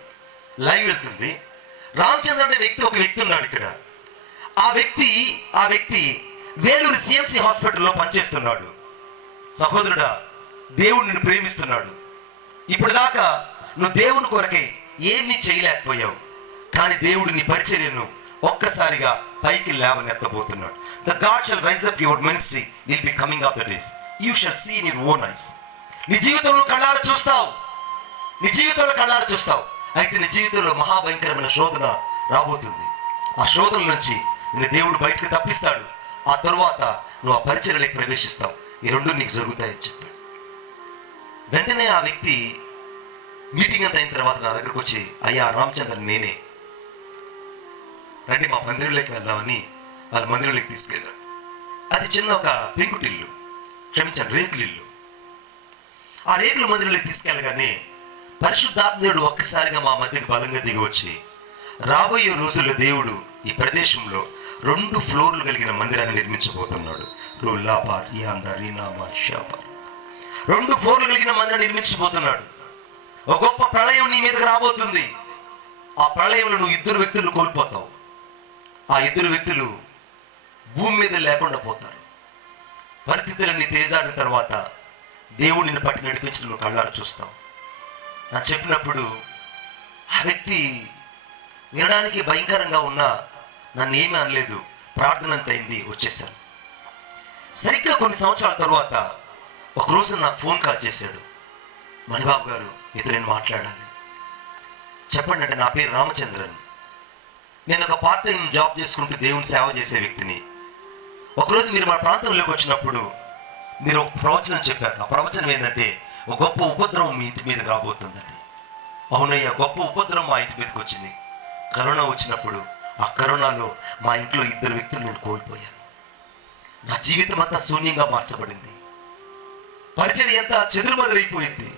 లైవ్ వెళ్తుంది. రామచంద్రన్ అనే వ్యక్తి, ఒక వ్యక్తి ఉన్నాడు ఇక్కడ. ఆ వ్యక్తి వేలూరు CMC హాస్పిటల్లో పనిచేస్తున్నాడు. సహోదరుడా, దేవుడు నిన్ను ప్రేమిస్తున్నాడు. ఇప్పుడు దాకా నువ్వు దేవుని కొరకై ఏమీ చేయలేకపోయావు, కానీ దేవుడు నీ పరిచర్యను ఒక్కసారిగా పైకి లేవనెత్తబోతున్నాడు. The God shall rise up your ministry will be coming of the days. You shall see in your own eyes. నీ జీవితంలో కళ్ళారా చూస్తావు. అయితే నీ జీవితంలో మహాభయంకరమైన శోధన రాబోతుంది. ఆ శోధన నుంచి నిన్ను దేవుడు బయటకు తప్పిస్తాడు. ఆ తరువాత నువ్వు ఆ పరిచర్యలోకి ప్రవేశిస్తావు. ఈ రెండు నీకు జరుగుతాయని చెప్పాడు. వెంటనే ఆ వ్యక్తి మీటింగ్ అంతా అయిన తర్వాత నా దగ్గరకు వచ్చి, అయ్యా రామచంద్రన్ నేనే, రండి మా మందిరంలోకి వెళ్దామని వాళ్ళ మందిరంలోకి తీసుకెళ్ళాడు. అది చిన్న ఒక పెంకుటిల్లు, రేకులిల్లు. ఆ రేకుల మందిరంలోకి తీసుకెళ్ళగానే పరిశుద్ధాత్ముడు ఒక్కసారిగా మా మధ్యకి బలంగా దిగి వచ్చి, రాబోయే రోజుల్లో దేవుడు ఈ ప్రదేశంలో 2 ఫ్లోర్లు కలిగిన మందిరాన్ని నిర్మించబోతున్నాడు. 2 ఫ్లోర్లు కలిగిన మందిరాన్ని నిర్మించబోతున్నాడు. ఒక గొప్ప ప్రళయం నీ మీదకి రాబోతుంది. ఆ ప్రళయంలో నువ్వు 2 వ్యక్తులు కోల్పోతావు. ఆ 2 వ్యక్తులు భూమి మీద లేకుండా పోతారు. పరిస్థితులన్నీ తేజాడిన తర్వాత దేవుడు నిన్ను పట్టి నడిపించిన నువ్వు కళ్ళారు చూస్తావు. నాకు చెప్పినప్పుడు ఆ వ్యక్తి వినడానికి భయంకరంగా ఉన్నా నన్ను ఏమీ అనలేదు. ప్రార్థన అంత అయింది, వచ్చేసాను. సరిగ్గా కొన్ని సంవత్సరాల తర్వాత ఒకరోజు నాకు ఫోన్ కాల్ చేశాడు, మణిబాబు గారు ఇతను నేను మాట్లాడాలి. చెప్పండి అంటే, నా పేరు రామచంద్రన్, నేను ఒక పార్ట్ టైం జాబ్ చేసుకుంటూ దేవుని సేవ చేసే వ్యక్తిని. ఒకరోజు మీరు మా ప్రాంతంలోకి వచ్చినప్పుడు మీరు ఒక ప్రవచనం చెప్పారు. ఆ ప్రవచనం ఏంటంటే ఒక గొప్ప ఉపద్రవం మీ ఇంటి మీదకి రాబోతుందండి. అవునయ్యా, గొప్ప ఉపద్రవం మా ఇంటి మీదకి వచ్చింది. కరోనా వచ్చినప్పుడు ఆ కరోనాలో మా ఇంట్లో 2 వ్యక్తులు నేను కోల్పోయాను. నా జీవితం అంతా శూన్యంగా మార్చబడింది. పరిచర్య ఎంత చెదురుమదురైపోయింది.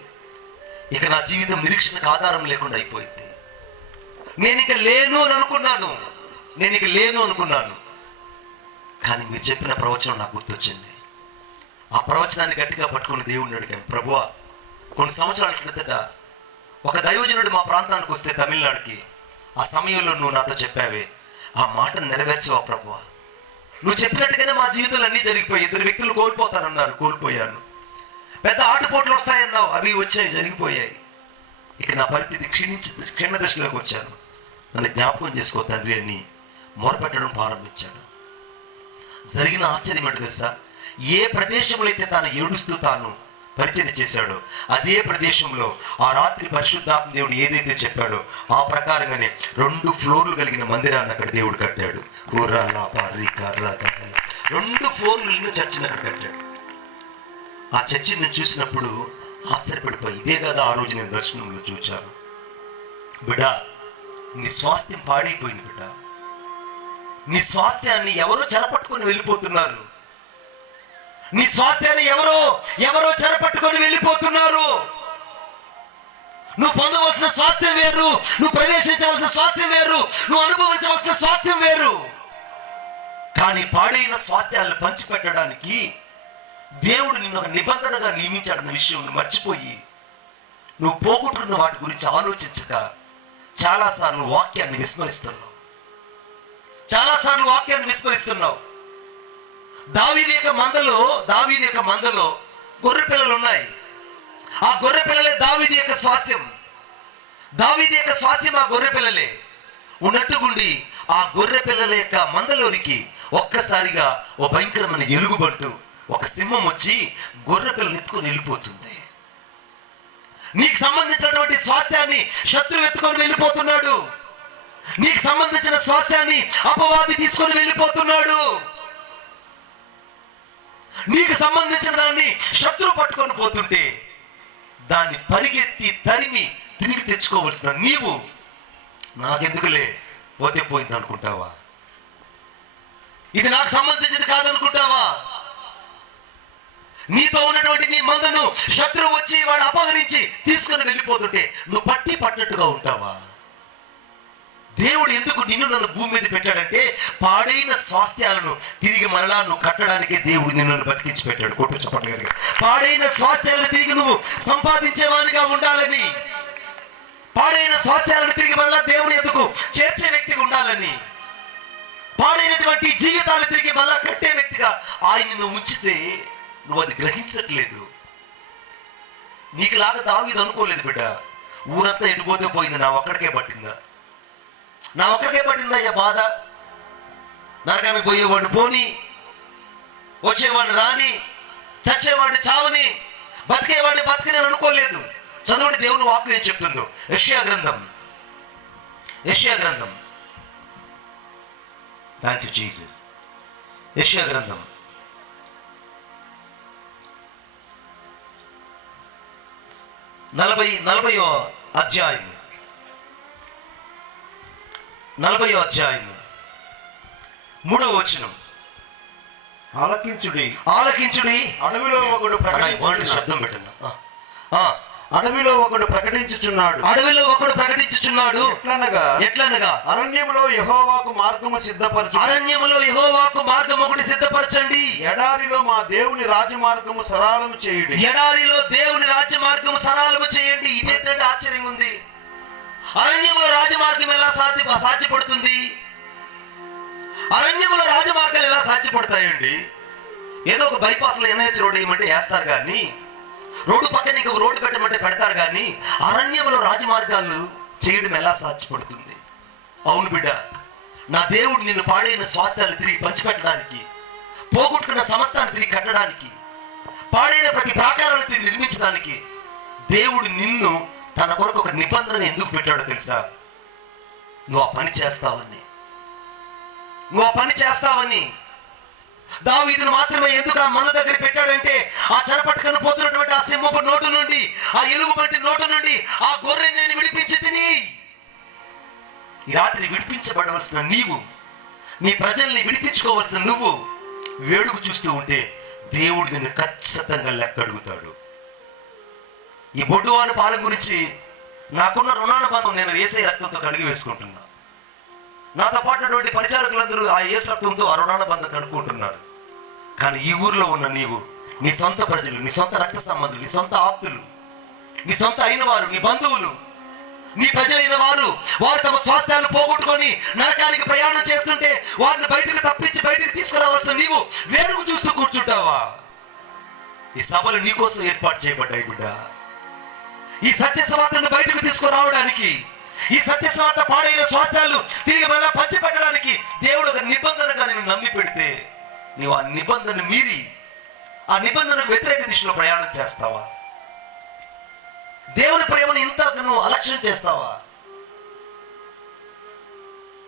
ఇక నా జీవితం నిరీక్షణకు ఆధారం లేకుండా అయిపోయింది. నేను ఇక లేను అనుకున్నాను. కానీ మీరు చెప్పిన ప్రవచనం నాకు గుర్తొచ్చింది. ఆ ప్రవచనాన్ని గట్టిగా పట్టుకుని దేవుడిని అడిగాను, ప్రభువా, కొన్ని సంవత్సరాల క్రిందట ఒక దైవజనుడు మా ప్రాంతానికి వస్తే తమిళనాడుకి, ఆ సమయంలో నువ్వు నాతో చెప్పావే, ఆ మాటను నెరవేర్చవా ప్రభువా? నువ్వు చెప్పినట్టుగానే మా జీవితంలో అన్నీ జరిగిపోయి 2 వ్యక్తులు కోల్పోతానన్నారు, కోల్పోయాను. పెద్ద ఆటుపోట్లు వస్తాయన్నావు, అవి వచ్చాయి, జరిగిపోయాయి. ఇక నా పరిస్థితి క్షీణ దశలోకి వచ్చాను. నన్ను జ్ఞాపకం చేసుకో తండ్రి అని మొరపెట్టడం ప్రారంభించాడు. జరిగిన ఆశ్చర్యం ఏంటో తెలుసా? ఏ ప్రదేశంలో అయితే తాను ఏడుస్తూ తాను పరిచయం చేశాడో అదే ప్రదేశంలో ఆ రాత్రి పరిశుద్ధాత్మ దేవుడు ఏదైతే చెప్పాడో ఆ ప్రకారంగానే 2 ఫ్లోర్లు కలిగిన మందిరాన్ని అక్కడ దేవుడు కట్టాడు. 2 ఫ్లోర్లు చర్చిని అక్కడ కట్టాడు. ఆ చర్చిని చూసినప్పుడు ఆశ్చర్యపడిపోయి, ఇదే కదా ఆ రోజు నేను దర్శనంలో చూచాను. బిడ్డా, నీ స్వాస్థ్యం పాడైపోయింది. బిడ్డ, నీ స్వాస్థ్యాన్ని ఎవరో చెరపట్టుకొని వెళ్ళిపోతున్నారు. నీ స్వాస్థ్యాన్ని ఎవరో చెరపట్టుకొని వెళ్ళిపోతున్నారు. నువ్వు పొందవలసిన స్వాస్థ్యం వేరు, నువ్వు ప్రవేశించవలసిన స్వాస్థ్యం వేరు, నువ్వు అనుభవించవలసిన స్వాస్థ్యం వేరు. కానీ పాడైన స్వాస్థ్యాలను పంచిపెట్టడానికి దేవుడు నిన్ను ఒక నిబంధనగా నియమించాడన్న విషయం మర్చిపోయి నువ్వు పోగొట్టుకున్న వాటి గురించి ఆలోచించక చాలాసార్లు వాక్యాన్ని విస్మరిస్తున్నావు. దావీదు యొక్క మందలో గొర్రె పిల్లలు ఉన్నాయి. ఆ గొర్రె పిల్లలే దావీదు యొక్క స్వాస్థ్యం. ఆ గొర్రె పిల్లలే ఉన్నట్టుగుండి ఆ గొర్రె పిల్లల యొక్క మందలోనికి ఒక్కసారిగా ఓ భయంకరమైన ఎలుగుబంటు, ఒక సింహం వచ్చి గొర్రె పిల్లలు ఎత్తుకొని వెళ్ళిపోతుంది. నీకు సంబంధించినటువంటి స్వాస్థ్యాన్ని శత్రువు ఎత్తుకొని వెళ్ళిపోతున్నాడు. నీకు సంబంధించిన స్వాస్థ్యాన్ని అపవాది తీసుకొని వెళ్ళిపోతున్నాడు. నీకు సంబంధించిన దాన్ని శత్రువు పట్టుకొని పోతుంటే దాన్ని పరిగెత్తి తరిమి తిరిగి తెచ్చుకోవలసిన నీవు నాకెందుకులే, పోతే పోయింది అనుకుంటావా? ఇది నాకు సంబంధించింది కాదనుకుంటావా? నీతో ఉన్నటువంటి నీ మందను శత్రువు వచ్చి వాడు అపహరించి తీసుకుని వెళ్ళిపోతుంటే నువ్వు పట్టినట్టుగా ఉంటావా? దేవుడు ఎందుకు నన్ను భూమి మీద పెట్టాడంటే పాడైన స్వాస్థ్యాలను తిరిగి మరలా నువ్వు కట్టడానికే దేవుడు నిన్ను బతికించి పెట్టాడు. కొట్టు చెప్పట్లేదు. పాడైన స్వాస్థ్యాలను తిరిగి నువ్వు సంపాదించేవాడిగా ఉండాలని, పాడైన స్వాస్థ్యాలను తిరిగి మరలా దేవుని ఎందుకు చేర్చే వ్యక్తిగా ఉండాలని, పాడైనటువంటి జీవితాలు తిరిగి మరలా కట్టే వ్యక్తిగా ఆయన నువ్వు ఉంచితే నువ్వు అది గ్రహించట్లేదు. నీకులాగా దావీదు అనుకోలేదు బిడ్డ. ఊరంతా ఎటుపోతే పోయింది, నా ఒక్కడికే పట్టిందా అయ్యా బాధ? నరకానికి పోయేవాడిని పోని, వచ్చేవాడిని రాని, చచ్చేవాడిని చావని, బతికేవాడిని బతికి నేను అనుకోలేదు. చదవండి దేవుని వాక్యం ఏం చెప్తుందో. యెషయా గ్రంథం థ్యాంక్ యూ జీసస్. యెషయా గ్రంథం 40వ అధ్యాయం 3వ వచనం. ఆలకించుడి అడవిలో ఒకడు శబ్దం పెట్టండి. అడవిలో ఒకడు ప్రకటించుచున్నాడు. ఎట్లనగా అరణ్యములో యెహోవాకు మార్గము సిద్ధపరచండి. ఎడారిలో మా దేవుని రాజమార్గము సరళము చేయండి. ఇదేంటంటే ఆశ్చర్యం ఉంది. అరణ్యములో రాజమార్గం ఎలా సాధ్యపడుతుంది? అరణ్యములో రాజమార్గాలు ఎలా సాధ్యపడతాయండి? ఏదో ఒక బైపాస్లో ఎన్హెచ్ రోడ్డు వేయమంటే వేస్తారు, కానీ రోడ్డు పక్కన ఇంకొక రోడ్డు పెట్టమంటే పెడతారు, కానీ అరణ్యంలో రాజమార్గాలు చేయడం ఎలా సాధ్యపడుతుంది? అవును బిడ్డ, నా దేవుడు నిన్ను పాడైన స్వాస్థ్యాలు తిరిగి పంచిపెట్టడానికి, పోగొట్టుకున్న సమస్తాన్ని తిరిగి కట్టడానికి, పాడైన ప్రతి ప్రాకారాలను తిరిగి నిర్మించడానికి దేవుడు నిన్ను తన కొరకు ఒక నిబంధన ఎందుకు పెట్టాడో తెలుసా? నువ్వు ఆ పని చేస్తావని. దావీదును మాత్రమే ఎందుకు ఆ మన దగ్గర పెట్టాడంటే ఆ చెరపట్టుకొని పోతున్నటువంటి ఆ సింహపు నోటు నుండి, ఆ ఎలుగుబంటి నోటు నుండి ఆ గొర్రెని నేను విడిపించి తిని. ఈ రాత్రి విడిపించబడవలసిన నీవు, నీ ప్రజల్ని విడిపించుకోవలసిన నువ్వు వేడుకు చూస్తూ ఉంటే దేవుడు నిన్ను ఖచ్చితంగా లెక్క అడుగుతాడు. ఈ బొడ్డువాని పాలెం గురించి నాకున్న రుణానుబంధం నేను యేసయ్య రక్తంతో కడిగి వేసుకుంటున్నా. నాతో పాటున్నటువంటి పరిచారకులందరూ ఆ యేసు రక్తంతో ఆ రుణానుబంధం కడుక్కుంటున్నారు. కానీ ఈ ఊర్లో ఉన్న నీవు, నీ సొంత ప్రజలు, నీ సొంత రక్త సంబంధులు, నీ సొంత ఆప్తులు, నీ సొంత అయిన వారు, నీ బంధువులు, నీ ప్రజలైన వారు తమ స్వాస్థ్యాలు పోగొట్టుకొని నరకానికి ప్రయాణం చేస్తుంటే వారిని బయటకు తప్పించి బయటకు తీసుకురావాల్సిన నీవు వేడుకు చూస్తూ కూర్చుంటావా? ఈ సభలు నీకోసం ఏర్పాటు చేయబడ్డాయి బిడ్డ. ఈ సత్య స్వార్థను బయటకు తీసుకురావడానికి, ఈ సత్య స్వార్థ పాడైన స్వాస్థ్యాలు తిరిగి మళ్ళా పంచిపెట్టడానికి దేవుడు ఒక నిబంధనగా నేను నమ్మి పెడితే నీవు ఆ నిబంధన మీరి ఆ నిబంధనకు వ్యతిరేక దిశలో ప్రయాణం చేస్తావా? దేవుని ప్రేమను ఇంతకు నువ్వు అలక్ష్యం చేస్తావా?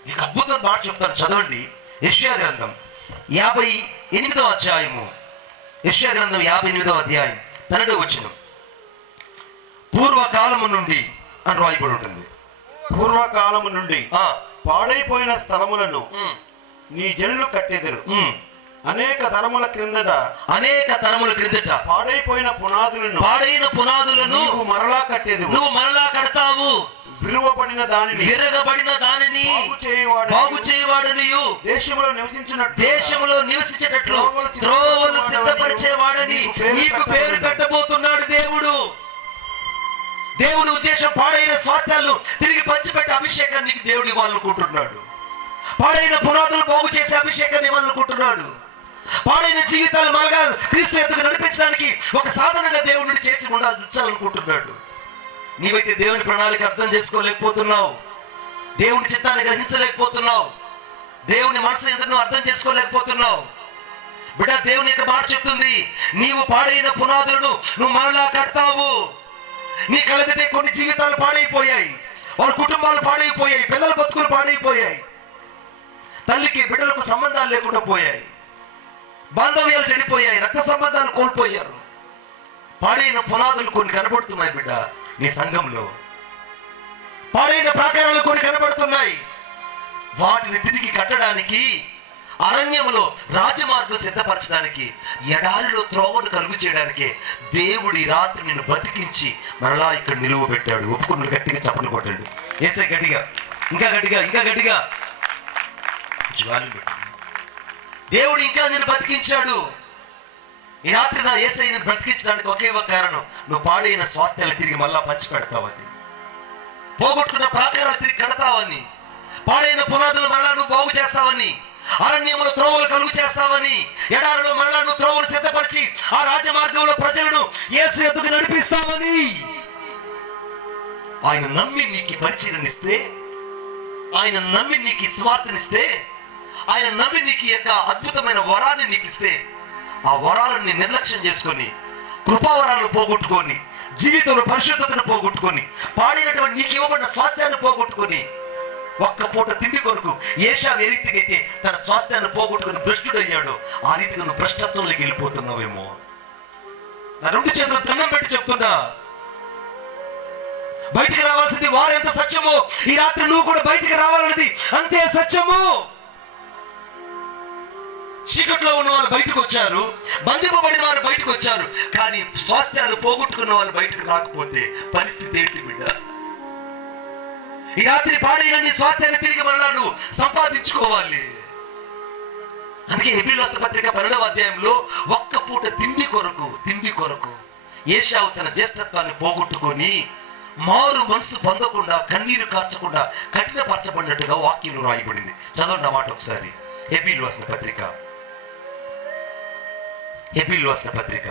మీకు అద్భుతం మాట చెప్తాను, చదవండి. యెషయా గ్రంథం 58వ అధ్యాయము. యెషయా గ్రంథం 58వ అధ్యాయం 12వ వచనం. పూర్వకాలము నుండి అని రాయబడి ఉంటుంది. పూర్వకాలము నుండి పాడైపోయిన స్థలములను నీ జనులు కట్టెదరు. అనేక తరముల క్రిందట పాడైన పునాదులను నువ్వు మరలా కడతావు. విరగబడిన దానిని బాగు చేయవాడని, దేశంలో నివసించేటట్లు త్రోవలు సిద్ధపరిచేవాడని నీకు పేరు పెట్టబోతున్నాడు దేవుడు. దేవుని ఉద్దేశం పాడైన స్వాస్థ్యాలను తిరిగి పంచిపెట్టే అభిషేకాన్ని నీకు దేవుడు ఇవ్వాలనుకుంటున్నాడు. పాడైన పునాదులు బాగు చేసే అభిషేకాన్ని ఇవ్వాలనుకుంటున్నాడు. పాడైన జీవితాలు మరగా క్రీస్తు ఎత్తుకు నడిపించడానికి ఒక సాధనగా దేవుడిని చేసి ఉంచాలనుకుంటున్నాడు. నీవైతే దేవుని ప్రణాళిక అర్థం చేసుకోలేకపోతున్నావు, దేవుని చిత్తాన్ని గ్రహించలేకపోతున్నావు, దేవుని మనసు ఎందుకు అర్థం చేసుకోలేకపోతున్నావు. బిడ్డ, దేవుని యొక్క మాట చెప్తుంది, నీవు పాడైన పునాదులను నువ్వు మరలా కడతావు. నీ కళ్ళెదుటే కొన్ని జీవితాలు పాడైపోయాయి, వాళ్ళ కుటుంబాలు పాడైపోయాయి, పిల్లల బతుకులు పాడైపోయాయి, తల్లికి బిడ్డలకు సంబంధాలు లేకుండా పోయాయి, బాంధవ్యాలు చెడిపోయాయి, రక్త సంబంధాలు కోల్పోయారు. పాడైన పునాదులు కొన్ని కనబడుతున్నాయి బిడ్డ. నీ సంఘంలో పాడైన ప్రాకారాలు కొన్ని కనబడుతున్నాయి. వాటిని తిరిగి కట్టడానికి, అరణ్యంలో రాజమార్గం సిద్ధపరచడానికి, ఎడారిలో త్రోవను కలుగు చేయడానికి దేవుడి రాత్రి నిన్ను బతికించి మరలా ఇక్కడ నిలువ పెట్టాడు. ఒప్పుకున్న గట్టిగా చప్పట్లు కొట్టాడు. ఏసై గట్టిగా, ఇంకా గట్టిగా, ఇంకా గట్టిగా. దేవుడు ఇంకా నిన్ను బతికించాడు. ఈ రాత్రి నా ఏసై నిన్ను బ్రతికించడానికి ఒకే ఒక కారణం, నువ్వు పాడైన స్వాస్థ్యాలు తిరిగి మళ్ళా పంచి పెడతావని, పోగొట్టుకున్న ప్రాకారాలు తిరిగి కడతావని, పాడైన పునాదులు మళ్ళా నువ్వు బాగు చేస్తావని, అరణ్యములో త్రోవలు కలుగు చేస్తావని, ఎడారిలో మళ్ళా నువ్వు త్రోవలు సిద్ధపరిచి ఆ రాజమార్గంలో ప్రజలను యేసు ఎద్దుకు నడిపిస్తావని. ఆయన నమ్మి నీకు పరిచయనిస్తే, ఆయన నమ్మి నీకు స్వార్థనిస్తే, ఆయన నమ్మి నీకు యొక్క అద్భుతమైన వరాన్ని నీకు ఇస్తే, ఆ వరాలను నిర్లక్ష్యం చేసుకొని, కృపావరాలను పోగొట్టుకొని, జీవితంలో పరిశుద్ధతను పోగొట్టుకొని, పాడినటువంటి నీకు ఇవ్వబడిన స్వాస్థ్యాన్ని పోగొట్టుకొని, ఒక్క పూట తిండి కొరకు ఏషావు ఏ రీతిగా అయితే తన స్వాస్థ్యాన్ని పోగొట్టుకుని భ్రష్టుడయ్యాడో ఆ రీతిగా నువ్వు భ్రష్టత్వంలోకి వెళ్ళిపోతున్నావేమో. నా రెండు చేతులు దండం పెట్టి చెప్తున్నా, బయటికి రావాల్సింది వారు ఎంత సత్యమో ఈ రాత్రి నువ్వు కూడా బయటికి రావాలన్నది అంతే సత్యము. చీకట్లో ఉన్న వాళ్ళు బయటకు వచ్చారు, బంధింపబడిన వాళ్ళు బయటకు వచ్చారు, కానీ స్వాస్థ్యాలు పోగొట్టుకున్న వాళ్ళు బయటకు రాకపోతే పరిస్థితి ఏంటి బిడ్డ? ఈ రాత్రి పాడైన నీ స్వాస్థ్యాన్ని తిరిగి మళ్ళా నువ్వు సంపాదించుకోవాలి. అందుకే హెబ్రీయుల పత్రిక 12వ అధ్యాయంలో ఒక్క పూట తిండి కొరకు ఏషావు తన జ్యేష్ఠత్వాన్ని పోగొట్టుకొని మారు మనసు పొందకుండా, కన్నీరు కార్చకుండా కఠినపరచబడినట్టుగా వాక్యంలో రాయబడింది. చదవండి ఆ మాట ఒకసారి. హెబ్రీయుల పత్రిక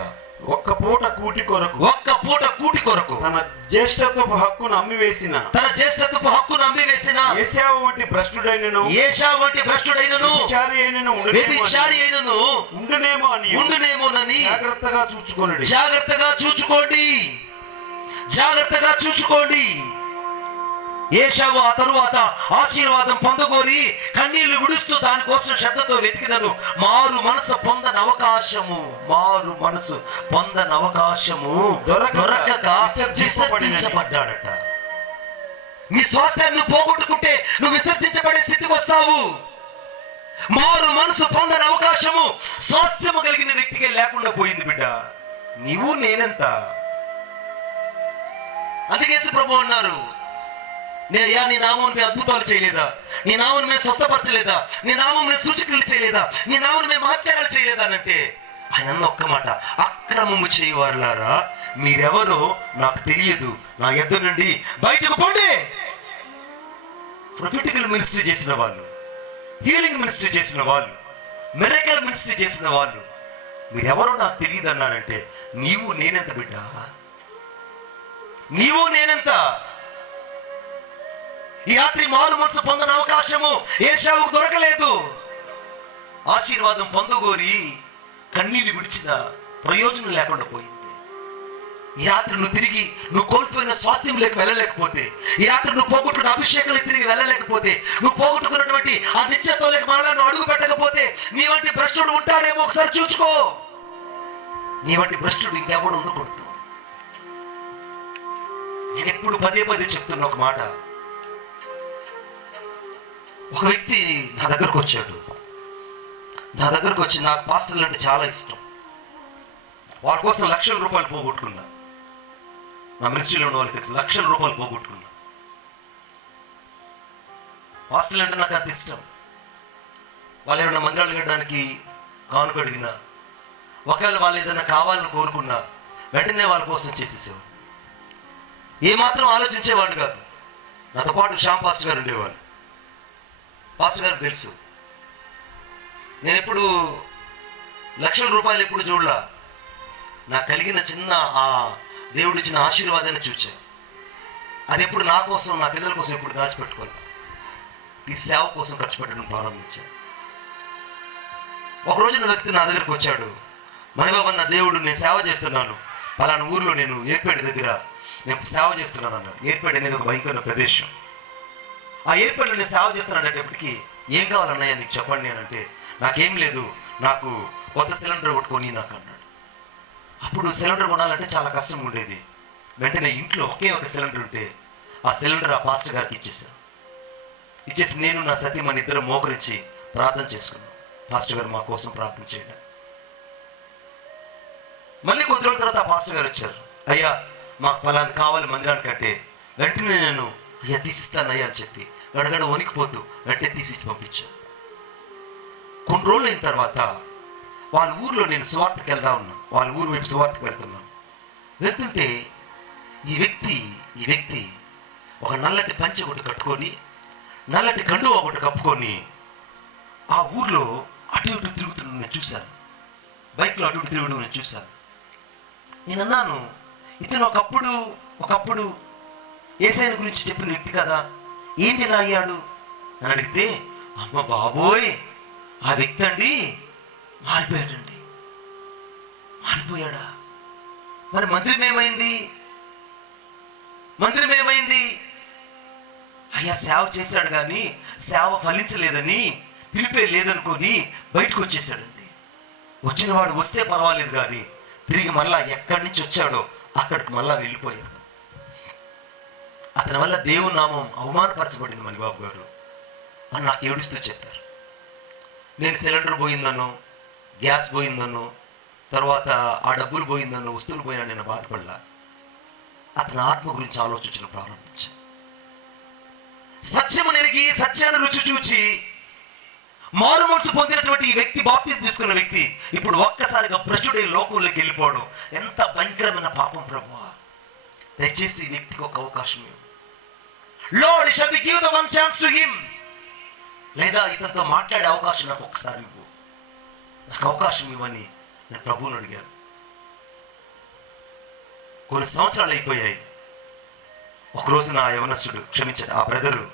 ఒక్క పూట కూటి కొరకు తన జ్యేష్ఠత్వపు హక్కును అమ్మివేసిన ఏశావు వంటి భ్రష్టుడైనను వ్యభిచారి అయినను ఉండునేమోనని జాగ్రత్తగా చూచుకోండి. ఏశావు ఆ తరువాత ఆశీర్వాదం పొందగోరి కన్నీళ్లు విడుస్తూ దానికోసం శ్రద్ధతో వెతికిదను. మారు మనసు పొందని అవకాశము దొరకక విసర్జించబడ్డాడట. నీ స్వాస్థ్యాన్ని నువ్వు పోగొట్టుకుంటే నువ్వు విసర్జించబడే స్థితికి వస్తావు. మారు మనసు పొందని అవకాశము స్వాస్థ్యము కలిగిన వ్యక్తికి లేకుండా పోయింది బిడ్డ. నీవు నేనెంత? అందుకే ప్రభు అన్నారు, నీ నామం మేము అద్భుతాలు చేయలేదా? నీ నామం మేము స్వస్థపరచలేదా? నీ నామం మేము సూచకులు చేయలేదా? నీ నామం మేము ఆశ్చర్యాలు చేయలేదా అని అంటే ఆయన అన్న ఒక్క మాట, అక్రమము చేయవారులారా మీరెవరో నాకు తెలియదు, నా యొద్ద నుండి బయటకు పోండి. ప్రొఫెటికల్ మినిస్ట్రీ చేసిన వాళ్ళు, హీలింగ్ మినిస్ట్రీ చేసిన వాళ్ళు, మిరకల్ మినిస్ట్రీ చేసిన వాళ్ళు మీరెవరో నాకు తెలియదు అన్నారంటే నీవు నేనెంత బిడ్డ? నీవు నేనెంత? ఈ రాత్రి మారు మనసు పొందని అవకాశము ఏశావుకు దొరకలేదు. ఆశీర్వాదం పొందగోరి కన్నీళ్లు విడిచిన ప్రయోజనం లేకుండా పోయింది. ఈ రాత్రి నువ్వు కోల్పోయిన స్వాస్థ్యంలోకి వెళ్ళలేకపోతే, ఈ రాత్రి నువ్వు పోగొట్టుకున్న అభిషేకంలో తిరిగి వెళ్ళలేకపోతే, నువ్వు పోగొట్టుకున్నటువంటి ఆ నిత్యత్వంలోకి మరలా నువ్వు అడుగు పెట్టకపోతే, నీ వంటి భ్రష్టుడు ఉంటాడేమో ఒకసారి చూసుకో. నీ వంటి భ్రష్టుడు ఇంకెవడు ఉండకూడదు. నేను ఎప్పుడు పదే చెప్తున్న ఒక మాట. ఒక వ్యక్తి నా దగ్గరకు వచ్చి నాకు పాస్టర్లు అంటే చాలా ఇష్టం, వాళ్ళ కోసం లక్షల రూపాయలు పోగొట్టుకున్నా. నా మినిస్ట్రీలో ఉన్న వాళ్ళకి తెలుసు, లక్షల రూపాయలు పోగొట్టుకున్నా. పాస్టర్లు అంటే నాకు అంత ఇష్టం. వాళ్ళు ఏమైనా మందిరాలు కట్టడానికి కానుక అడిగినా, ఒకవేళ వాళ్ళు ఏదైనా కావాలని కోరుకున్నా వెంటనే వాళ్ళ కోసం చేసేసేవాడు. ఏమాత్రం ఆలోచించేవాడు కాదు. నాతో పాటు శ్యామ్ పాస్టర్ గారు ఉండేవాళ్ళు. పాస్టర్ గారు తెలుసు, నేను ఎప్పుడు లక్షల రూపాయలు ఎప్పుడు చూడలా. నాకు కలిగిన చిన్న ఆ దేవుడిచ్చిన ఆశీర్వాదాన్ని చూచాను. అది ఎప్పుడు నా కోసం, నా పిల్లల కోసం ఎప్పుడు దాచిపెట్టుకోవాలి. ఈ సేవ కోసం ఖర్చు పెట్టడం ప్రారంభించాను. ఒకరోజు నా వ్యక్తి నా దగ్గరకు వచ్చాడు, మణిబాబన్న దేవుడు నేను సేవ చేస్తున్నాను, పలానా ఊర్లో నేను ఏర్పేట దగ్గర నేను సేవ చేస్తున్నాను అన్నాడు. ఏర్పేట అనేది ఒక భయంకరమైన ప్రదేశం. ఆ ఏర్పేటలో నేను సేవ చేస్తున్నాను అనేటప్పటికీ ఏం కావాలన్నాయా నీకు చెప్పండి అని అంటే, నాకేం లేదు, నాకు కొత్త సిలిండర్ కొట్టుకొని నాకు అన్నాడు. అప్పుడు సిలిండర్ కొనాలంటే చాలా కష్టంగా ఉండేది. వెంటనే ఇంట్లో ఒకే ఒక సిలిండర్ ఉంటే ఆ సిలిండర్ ఆ పాస్టర్ గారికి ఇచ్చేసి నేను నా సతీమణి ఇద్దరు మోకరించి ప్రార్థన చేసుకున్నాను. పాస్టర్ గారు మా కోసం ప్రార్థన చేయండి. మళ్ళీ కొద్ది రోజుల తర్వాత ఆ పాస్టర్ గారు వచ్చారు. అయ్యా మాకు పలాంది కావాలి మందిరానికి అంటే, వెంటనే నేను అయ్యా తీసిస్తానయ్యా అని చెప్పి గడగడ వణికిపోతూ వెంటనే తీసి పంపించాను. కొన్ని రోజులు అయిన తర్వాత వాళ్ళ ఊర్లో నేను సువార్తకి వెళ్తా ఉన్నాను. వాళ్ళ ఊరు వైపు సువార్తకి వెళ్తుంటే ఈ వ్యక్తి ఒక నల్లటి పంచె ఒకటి కట్టుకొని, నల్లటి కండువా ఒకటి కప్పుకొని ఆ ఊర్లో అటు ఇటు తిరుగుతున్న నేను చూశాను. బైక్లో అటు ఇటు తిరుగుతూ నేను చూశాను. నేను అన్నాను, ఇతను ఒకప్పుడు యేసయ్య గురించి చెప్పిన వ్యక్తి కదా, ఏంటి ఇలా అయ్యాడు అని అడిగితే, అమ్మ బాబోయ్ ఆ వ్యక్తి అండి మారిపోయాడా? మరి మందిరం ఏమైంది? అయ్యా సేవ చేశాడు కానీ సేవ ఫలించలేదని, పిలిపే లేదనుకొని బయటకు వచ్చేసాడండి. వచ్చిన వాడు వస్తే పర్వాలేదు కానీ తిరిగి మళ్ళా ఎక్కడి నుంచి వచ్చాడో అక్కడికి మళ్ళా వెళ్ళిపోయాడు. అతని వల్ల దేవుని నామం అవమానపరచబడింది మణిబాబు గారు అని నాకు ఏడుస్తూ చెప్పారు. నేను సిలిండర్ పోయిందనో, గ్యాస్ పోయిందనో, తర్వాత ఆ డబ్బులు పోయిందనో, వస్తువులు పోయినా నేను బాధపడలా. అతని ఆత్మ గురించి ఆలోచించడం ప్రారంభించాను. సత్యము నెరిగి సత్యాన్ని రుచి చూచి మారు మనసు పొందినటువంటి ఈ వ్యక్తి, బాప్తిజం తీసుకున్న వ్యక్తి ఇప్పుడు ఒక్కసారిగా భ్రష్టుడై లోకంలోకి వెళ్ళిపోవడం ఎంత భయంకరమైన పాపం ప్రభువా. దయచేసి ఈ వ్యక్తికి ఒక అవకాశం ఇవ్వు. Lord, shall we give the one chance to him? లేదా ఇతనితో మాట్లాడే అవకాశం నాకు ఒకసారి ఇవ్వు, నాకు అవకాశం ఇవ్వని నేను ప్రభువుని అడిగాను. కొన్ని సంవత్సరాలు అయిపోయాయి. ఒకరోజు నా యవనస్తుడు, క్షమించాడు, ఆ బ్రదరు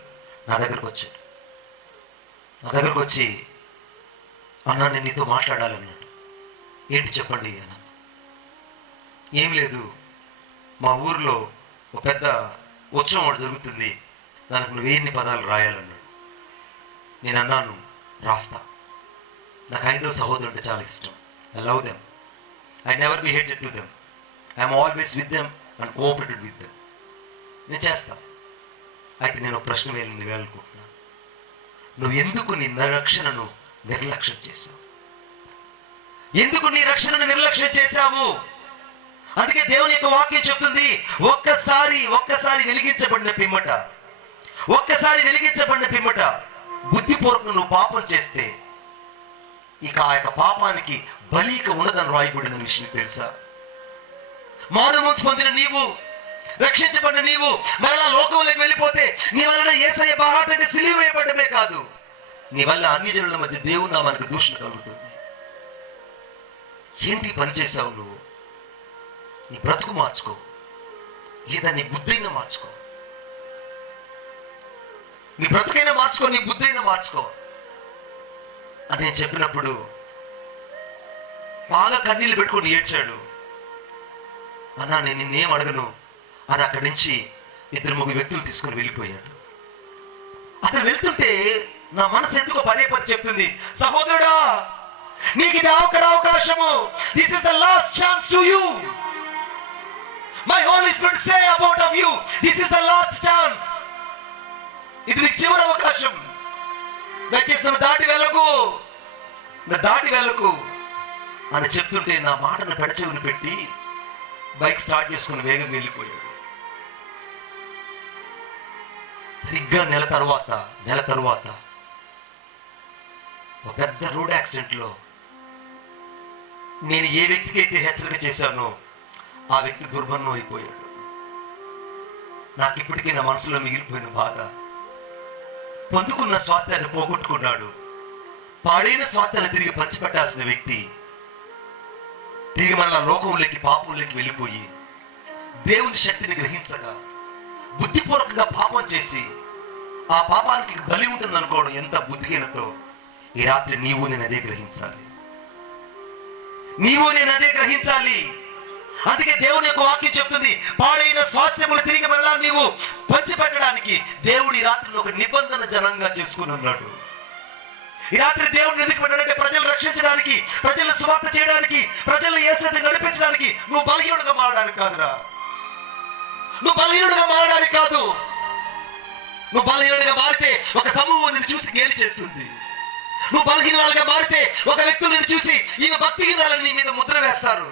నా దగ్గరకు వచ్చి అన్నా నేను నీతో మాట్లాడాలన్నాడు. ఏంటి చెప్పండి అన్నాను. ఏం లేదు, మా ఊర్లో ఒక పెద్ద ఉత్సవం ఒకటి జరుగుతుంది, దానికి నువ్వేన్ని పదాలు రాయాలన్నాడు. నేను అన్నాను, రాస్తా. నాకు 5వ సహోదరుడు అంటే చాలా ఇష్టం. I love them. I never be hated to them. I'm always with them and cooperated with them. నేను చేస్తా. అయితే నేను ఒక ప్రశ్న వేయాలనుకుంటున్నాను. నువ్వు ఎందుకు నీ రక్షణను నిర్లక్ష్యం చేశావు? ఎందుకు నీ రక్షణను నిర్లక్ష్యం చేశావు? అందుకే దేవుని యొక్క వాక్యం చెప్తుంది, ఒక్కసారి వెలిగించబడిన పిమ్మట బుద్ధిపూర్వకంగా నువ్వు పాపం చేస్తే ఇక ఆ యొక్క పాపానికి బలిక ఉన్నదని రాయబడిన విషయం తెలుసా? మారుమనసు పొందిన నీవు, రక్షించబడిన నీవు మరలా లోకంలోకి వెళ్ళిపోతే నీ వలన యేసయ్య బాహాట అంటే సిలువ వేయబడమే కాదు, నీ వల్ల అన్ని జనుల మధ్య దేవుని నామానికి దూషణ కలుగుతుంది. ఏంటి పని చేశావు నువ్వు? నీ బ్రతుకు మార్చుకో, లేదా నీ బుద్ధైనా మార్చుకో. నీ బ్రతుకైనా మార్చుకో, నీ బుద్ధైనా మార్చుకో అని నేను చెప్పినప్పుడు బాగా కన్నీళ్ళు పెట్టుకొని ఏడ్చాడు. అన్నా నేను నిన్నేం అడగను అని అక్కడి నుంచి 2-3 వ్యక్తులు తీసుకొని వెళ్ళిపోయాడు. అతను వెళ్తుంటే నా మనసు ఎందుకో పదే చెప్తుంది, సహోదరుడా నీకు ఇది ఆఖరి అవకాశము. This is the last chance to you. My Holi spirit say about of you, this is the last chance. ఇది నీకు చివరి అవకాశం. దయచేసి నువ్వు దాటి వెళ్ళకు అని చెప్తుంటే నా మాటను పెడచెవిని పెట్టి బైక్ స్టార్ట్ చేసుకుని వేగంగా వెళ్ళిపోయాడు. సరిగ్గా నెల తరువాత ఒక పెద్ద రోడ్ యాక్సిడెంట్లో నేను ఏ వ్యక్తికి అయితే హెచ్చరిక చేశానో ఆ వ్యక్తి దుర్మరణం అయిపోయాడు. నాకు ఇప్పటికీ నా మనసులో మిగిలిపోయిన బాధ. పొందుకున్న స్వాస్థ్యాన్ని పోగొట్టుకున్నాడు. పాడైన స్వాస్థ్యాన్ని తిరిగి పంచిపెట్టాల్సిన వ్యక్తి తిరిగి మన లోకంలోకి పాపంలోకి వెళ్ళిపోయి దేవుని శక్తిని గ్రహించగా బుద్ధిపూర్వకంగా పాపం చేసి ఆ పాపానికి బలి ఉంటుంది అనుకోవడం ఎంత బుద్ధిహీనతో. ఈ రాత్రి నీవు నేను అదే గ్రహించాలి. అందుకే దేవుని యొక్క వాక్యం చెప్తుంది, పాడైన స్వాస్థ్యములు తిరిగి మళ్ళా నీవు పంచిపెట్టడానికి దేవుడు ఈ రాత్రిని ఒక నిబంధన జనంగా చేసుకుని ఉన్నాడు. ఈ రాత్రి దేవుడిని ఎందుకు పెట్టాడంటే ప్రజలు రక్షించడానికి, ప్రజలను సువార్త చేయడానికి, ప్రజలను యేసుతో నడిపించడానికి. నువ్వు బలహీనుడిగా మారడానికి కాదురా. నువ్వు బలహీనుడిగా మారితే ఒక సమూహం నిన్ను చూసి గేలి చేస్తుంది. నువ్వు బలహీనులుగా మారితే ఒక వ్యక్తులు నిన్ను చూసి ఈమె భక్తిహీనాలని నీ మీద ముద్ర వేస్తారు.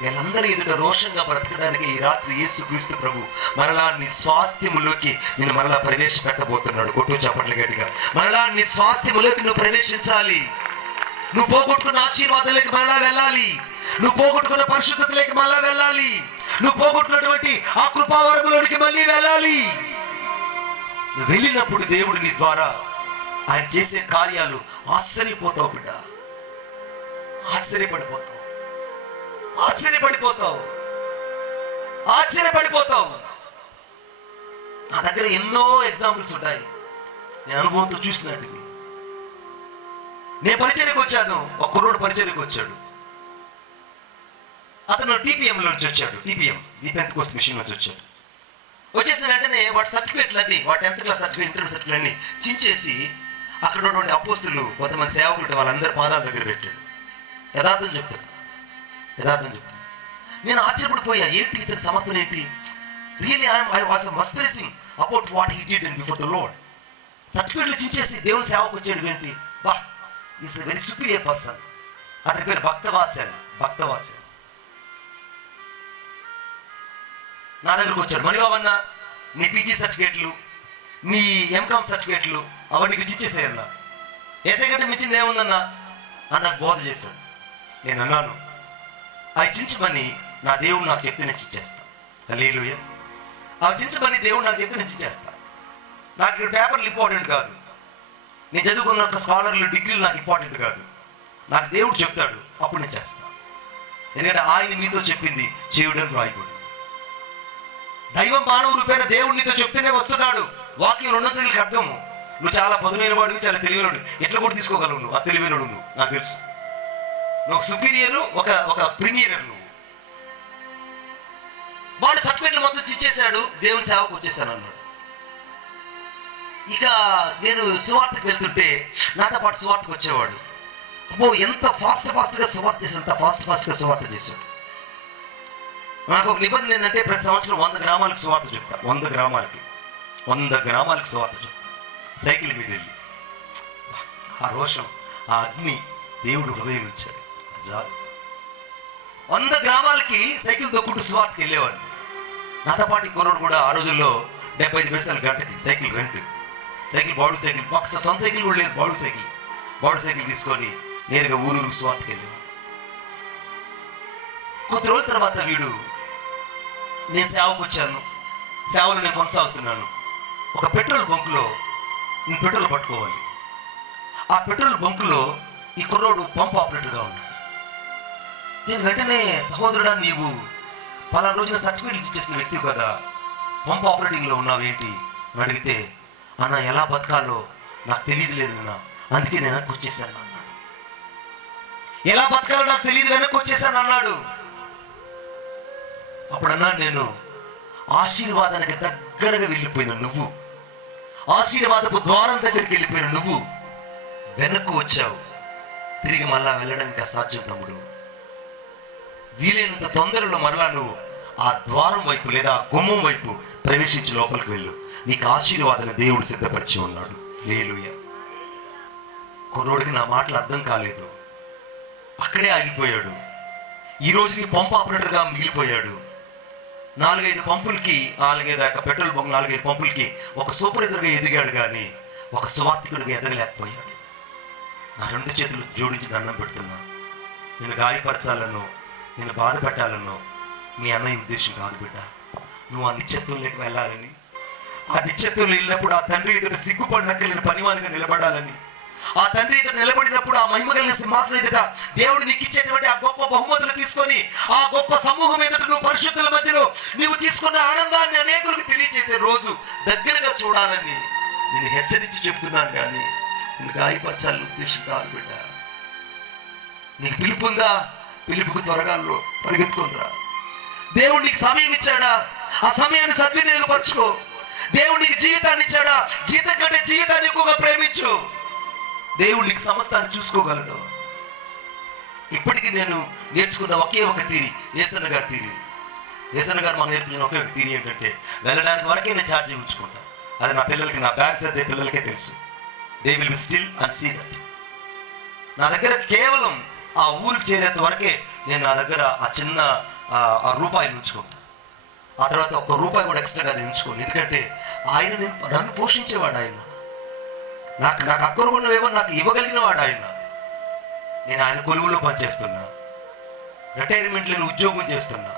వీళ్ళందరూ ఎదుట రోషంగా బ్రతకడానికి ఈ రాత్రి యేసుక్రీస్తు ప్రభు మరలా నీ స్వాస్థ్యములోకి నేను మరలా ప్రవేశపెట్టబోతున్నాడు. కొట్టు చప్పట్లు గట్టిగా. మరలా నీ స్వాస్థ్యములోకి నువ్వు ప్రవేశించాలి. నువ్వు పోగొట్టుకున్న ఆశీర్వాదాలకి మరలా వెళ్ళాలి. నువ్వు పోగొట్టుకున్న పరిశుద్ధతలోకి మరలా వెళ్ళాలి. నువ్వు పోగొట్టుకున్నటువంటి ఆ కృపావరములోనికి మళ్ళీ వెళ్ళాలి. నువ్వు వెళ్ళినప్పుడు దేవుడు నీ ద్వారా ఆయన చేసే కార్యాలు ఆశ్చర్యపోతావు బిడ్డ. ఆశ్చర్యపడిపోతావు. నా దగ్గర ఎన్నో ఎగ్జాంపుల్స్ ఉంటాయి, నేను అనుభవంతో చూసినట్టుగా. నేను పరిచర్యకు వచ్చాను, ఒక కుర్రోడు పరిచర్యకు వచ్చాడు. అతను TPM నుంచి వచ్చాడు. TPM పెంతెకోస్తు మిషన్ నుంచి వచ్చాడు. వచ్చేసిన వెంటనే వాటి సర్టిఫికేట్లు అన్ని, వాటి 10th class certificate, intermediate certificate అన్ని చించేసి అక్కడ ఉన్నటువంటి అపోస్తులు కొంతమంది సేవకులు వాళ్ళందరి పాదాల దగ్గర పెట్టాడు. యథార్థం చెప్తాడు. నేను ఆశ్చర్యపడిపోయా, ఏంటి ఇతని సమర్పణ ఏంటి? రియల్లీ ఐ వాస్ మస్ప్రెసింగ్ about what he did before the lord. సర్టిఫికేట్లు చించేసి దేవుని సేవకు వచ్చాడు. ఏంటి బా, is a very superior person. అతని పేరు భక్తవాత్సల్. నా దగ్గరకు వచ్చాడు. మరి అవన్నా నీ PG సర్టిఫికేట్లు, నీ MCOM సర్టిఫికేట్లు అవన్నీ ఇచ్చేసేయన్నా. ఏసై కంటే మించింది ఏముందన్నా అని నాకు బోధ చేశాడు. నేను అన్నాను, అవి చించమని నా దేవుడు నాకు చెప్తే నేను చించేస్తా. హల్లెలూయా. అవి చించమని దేవుడు నాకు చెప్తే నేను చించేస్తా. నాకు ఇక్కడ పేపర్లు ఇంపార్టెంట్ కాదు, నేను చదువుకున్న ఒక స్కాలర్లు డిగ్రీలు నాకు ఇంపార్టెంట్ కాదు. నాకు దేవుడు చెప్తాడు, అప్పుడు నేను చేస్తా. ఎందుకంటే ఆయన మీతో చెప్పింది చేయడానికి రాయకూడదు. దైవం మానవ రూపైన దేవుడు నీతో చెప్తేనే వస్తున్నాడు. వాక్యం 2 సైకిల్ ఖడ్గము. నువ్వు చాలా పదునైన వాడివి, చాలా తెలివైనడు, ఎట్లా కూడా తీసుకోగలవు. నువ్వు ఆ తెలివైనడు, నువ్వు నాకు తెలుసు. నువ్వు ఒక సుపీరియర్, ఒక ప్రీమియర్. నువ్వు వాడు సర్టిఫికేట్లు మొత్తం ఇచ్చేసాడు. దేవుని సేవకు వచ్చేసాను అన్నాడు. ఇక నేను సువార్తకు వెళ్తుంటే నాతో పాటు సువార్తకు వచ్చేవాడు. అబ్బో ఎంత ఫాస్ట్గా సువార్త చేశాడు, అంత ఫాస్ట్గా సువార్త చేశాడు. నాకు ఒక నిబంధన ఏంటంటే ప్రతి సంవత్సరం 100 గ్రామాలకు సువార్త చెప్తా. 100 గ్రామాలకు సువార్త చెప్తా, సైకిల్ మీద వెళ్ళి. ఆ రోషం, ఆ అగ్ని దేవుడు హృదయం ఇచ్చాడు. చాలు. 100 గ్రామాలకి సైకిల్ తొక్కుంటూ సువార్తకి వెళ్ళేవాడు. నాతో పాటు కుర్రోడు కూడా ఆ రోజుల్లో 75 పైసలు గంటకి సైకిల్ రెంట్. సైకిల్ బాడు సైకిల్, మాకు సొంత సైకిల్ కూడా లేదు. బాడు సైకిల్ తీసుకొని నేరుగా ఊరూరు సువార్తకి వెళ్ళేవాడు. కొద్ది రోజుల తర్వాత వీడు, నేను సేవకు వచ్చాను, సేవలో నేను కొనసాగుతున్నాను. ఒక పెట్రోల్ బంకులో నేను పెట్రోల్ పట్టుకోవాలి. ఆ పెట్రోల్ బంకులో ఈ కుర్రోడు పంప్ ఆపరేటర్గా ఉన్నాడు. నేను వెంటనే, సహోదరుడా నీవు పలానా రోజున సర్టిఫికేట్ ఇచ్చేసిన వ్యక్తి కదా, పంప్ ఆపరేటింగ్లో ఉన్నావేంటి అని అడిగితే, అన్న ఎలా బతకాలో నాకు తెలియదు లేదు అన్న, అందుకే నేను వెనక్కి వచ్చేసాను అన్నాడు. ఎలా బతకాలో నాకు తెలియదు, వెనక్కి వచ్చేసాను అన్నాడు. అప్పుడన్నా నేను, ఆశీర్వాదానికి దగ్గరగా వెళ్ళిపోయిన నువ్వు, ఆశీర్వాదపు ద్వారం దగ్గరికి వెళ్ళిపోయిన నువ్వు వెనక్కు వచ్చావు. తిరిగి మళ్ళా వెళ్ళడానికి అసాధ్యం తమ్ముడు. వీలైనంత తొందరలో మరలా నువ్వు ఆ ద్వారం వైపు లేదా ఆ గుమ్మం వైపు ప్రవేశించి లోపలికి వెళ్ళు. నీకు ఆశీర్వాదాన్ని దేవుడు సిద్ధపరిచి ఉన్నాడు. హల్లెలూయా. కుర్రోడికి నా మాటలు అర్థం కాలేదు, అక్కడే ఆగిపోయాడు. ఈరోజు నీ పంప్ ఆపరేటర్గా మిగిలిపోయాడు. 4-5 పంపులకి, 4-5 పెట్రోల్ బంక్ 4-5 పంపులకి ఒక సూపర్వైజర్గా ఎదిగాడు, కానీ ఒక సువార్థికుడిగా ఎదగలేకపోయాడు. నా 2 చేతులు జోడించి దండం పెడుతున్నా. నేను గాయపరచాలనో, నేను బాధ పెట్టాలనో మీ అన్నయ్య ఉద్దేశం కాదు బిడ్డ. నువ్వు ఆ నిత్యత్వంలోకి వెళ్ళాలని, ఆ నిత్యత్వంలో వెళ్ళినప్పుడు ఆ తండ్రి ఎదుట సిగ్గుపడినక్కలేని పనివానిగా నిలబడాలని, ఆ తండ్రి ఎదుట నిలబడినప్పుడు ఆ మహిమ కలిగిన సింహాసనం ఎదుట దేవుడు నీకు ఇచ్చేటువంటి ఆ గొప్ప బహుమతులు తీసుకొని ఆ గొప్ప సమూహం ఎదుట నువ్వు పరిశుద్ధుల మధ్యలో నీవు తీసుకున్న ఆనందాన్ని అనేకులకు తెలియజేసే రోజు దగ్గరగా చూడాలని నేను హెచ్చరించి చెప్తున్నాను, కానీ నేను గాయపరచాలని ఉద్దేశం కాదు బిడ్డ. నీకు పిలుపు ఉందా? పిలుపుకు త్వరగా పరిగెత్తుకునిరా. దేవుడు నీకు సమయం ఇచ్చాడా? ఆ సమయాన్ని సద్వినియోగపరచుకో. దేవుడు నీకు జీవితాన్ని ఇచ్చాడా? జీవితం కంటే జీవితాన్ని ఎక్కువగా ప్రేమించు. దేవుడు నీకు సమస్తాన్ని చూసుకోగలడు. ఇప్పటికీ నేను నేర్చుకున్న ఒకే ఒక తీరి, యేసన్న గారి తీరి. యేసన్న గారు మాకు నేర్పించిన ఒకే ఒక తీరి ఏంటంటే, వెళ్ళడానికి వరకే నేను ఛార్జీ ఉంచుకుంటా. అది నా పిల్లలకి, నా బ్యాగ్స్ అయితే పిల్లలకే తెలుసు. They will be still and see that. నా దగ్గర కేవలం ఆ ఊరికి చేరేంత వరకే నేను నా దగ్గర ఆ చిన్న ఆ రూపాయలు ఉంచుకుంటా. ఆ తర్వాత ₹1 కూడా ఎక్స్ట్రాగా నేను ఉంచుకోను. ఎందుకంటే ఆయన నన్ను పోషించేవాడు. ఆయన నాకు అక్కర ఉన్నవేమో నాకు ఇవ్వగలిగిన వాడు ఆయన. నేను ఆయన కొలువులో పనిచేస్తున్నా, రిటైర్మెంట్ లేని ఉద్యోగం చేస్తున్నా.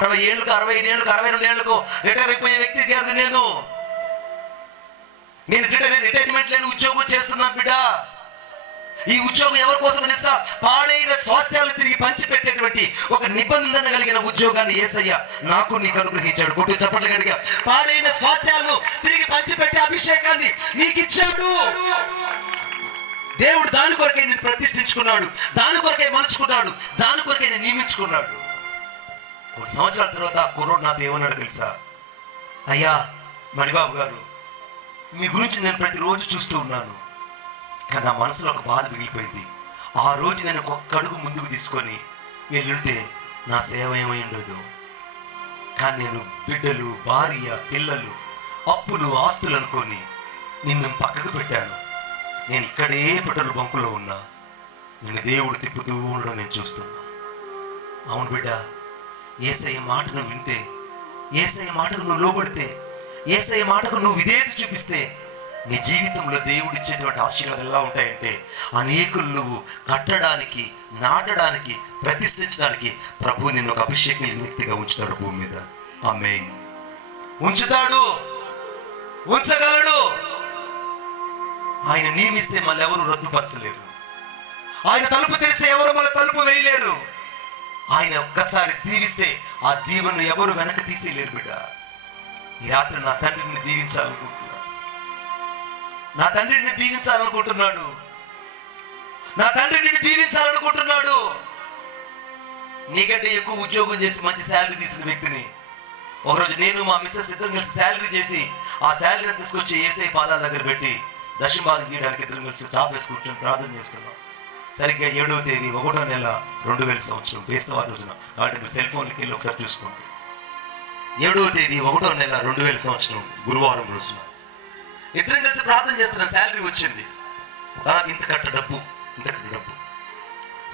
60 ఏళ్ళకు, 65 ఏళ్ళకు, 62 ఏళ్ళకు రిటైర్ అయిపోయే వ్యక్తి కాదు నేను. రిటైర్మెంట్ లేని ఉద్యోగం చేస్తున్నాను బిడ్డ. ఈ ఉద్యోగం ఎవరి కోసం తెలుసా? పాడైన స్వాస్థ్యాలు తిరిగి పంచిపెట్టేటువంటి ఒక నిబంధన కలిగిన ఉద్యోగాన్ని యేసయ్య నాకు నీకు అనుగ్రహించాడు. కొట్టు చప్పట్లు గట్టిగా. పాడైన స్వాస్థ్యాలను తిరిగి పంచిపెట్టే అభిషేకాన్ని నీకు ఇచ్చాడు దేవుడు. దాని కొరకే నేను ప్రతిష్ఠించుకున్నాడు, దాని కొరకే మలుచుకున్నాడు, దాని కొరకే నేను నియమించుకున్నాడు. కొన్ని సంవత్సరాల తర్వాత ఆ కుర్రోడు నాతో ఏమన్నాడు తెలుసా? అయ్యా మణిబాబు గారు, మీ గురించి నేను ప్రతిరోజు చూస్తూ ఉన్నాను, కానీ నా మనసులో ఒక బాధ మిగిలిపోయింది. ఆ రోజు నేను ఒక్క అడుగు ముందుకు తీసుకొని వెళ్ళుంటే నా సేవ ఏమై ఉండదు. కానీ నేను బిడ్డలు, భార్య, పిల్లలు, అప్పులు, ఆస్తులు అనుకొని నిన్ను పక్కకు పెట్టాను. నేను ఇక్కడే పెట్రోల్ బంకులో ఉన్నా, నేను దేవుడు తిప్పుతూ ఉండడం నేను చూస్తున్నా. అవును బిడ్డ, యేసయ్య మాటను వింటే, యేసయ్య మాటకు నువ్వు లోబడితే, యేసయ్య మాటకు నువ్వు విధేయత చూపిస్తే నీ జీవితంలో దేవుడు ఇచ్చేటువంటి ఆశీర్వాదాలు ఎలా ఉంటాయంటే, అనేకులు నువ్వు కట్టడానికి, నాటడానికి, ప్రతిష్ఠించడానికి ప్రభు నిన్ను ఒక అభిషేక వ్యక్తిగా ఉంచుతాడు భూమి మీద. ఆమేన్. ఉంచుతాడు, ఉంచగలడు. ఆయన నియమిస్తే మళ్ళీ ఎవరు రద్దుపరచలేరు. ఆయన తలుపు తెరిస్తే ఎవరు మళ్ళీ తలుపు వేయలేరు. ఆయన ఒక్కసారి దీవిస్తే ఆ దీవెను ఎవరు వెనక్కి తీసేయలేరు బిడ్డ. ఈ రాత్రి నా తండ్రిని దీవించాలనుకుంటున్నాను, నా తండ్రిని దీవించాలనుకుంటున్నాడు, నా తండ్రి నిన్ను దీవించాలనుకుంటున్నాడు. నీకంటే ఎక్కువ ఉద్యోగం చేసి మంచి శాలరీ తీసిన వ్యక్తిని ఒకరోజు నేను మా మిస్సెస్ ఇద్దరం కలిసి శాలరీ చేసి ఆ శాలరీని తీసుకొచ్చి ఏసై పాదాల దగ్గర పెట్టి దర్శన భాగం తీయడానికి ఇద్దరం కలిసి టాప్ వేసుకుంటున్నాం, ప్రార్థన చేస్తున్నాం. సరిగ్గా 7వ తేదీ 1వ నెల 2000 సంవత్సరం బేస్తవారి రోజున, కాబట్టి మీరు సెల్ ఫోన్కి వెళ్ళి ఒకసారి చూసుకోండి. 7వ తేదీ 1వ నెల 2000 సంవత్సరం గురువారం రోజున ఇద్దరం కలిసి ప్రార్థన చేస్తున్న శాలరీ వచ్చింది. ఇంత కట్ట డబ్బు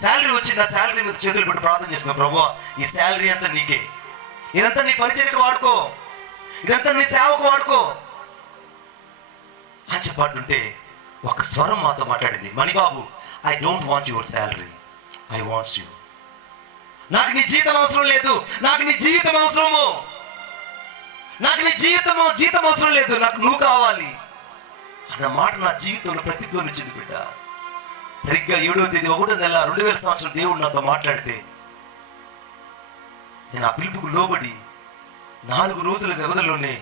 శాలరీ వచ్చింది. ఆ శాలరీ మీద చేతులు పెట్టి ప్రార్థన చేస్తున్నాం, ప్రభువా ఈ శాలరీ అంతా నీకే, ఇదంతా నీ పరిచర్యకు వాడుకో, ఇదంతా నీ సేవకు వాడుకో అని చెప్పాడుంటే ఒక స్వరం మాతో మాట్లాడింది, Manibabu I don't want your salary, I wants you. నాకు నీ జీతం అవసరం లేదు, నాకు నీ జీవితం అవసరము, నాకు నీ జీతం అవసరం లేదు, నాకు నువ్వు కావాలి అన్న మాట నా జీవితంలో ప్రతిధ్వనించింది బిడ్డ. సరిగ్గా 7వ తేదీ 1వ నెల 2000 సంవత్సరం దేవుడు నాతో మాట్లాడితే నేను ఆ పిలుపుకు లోబడి 4 రోజుల వ్యవధిలోనే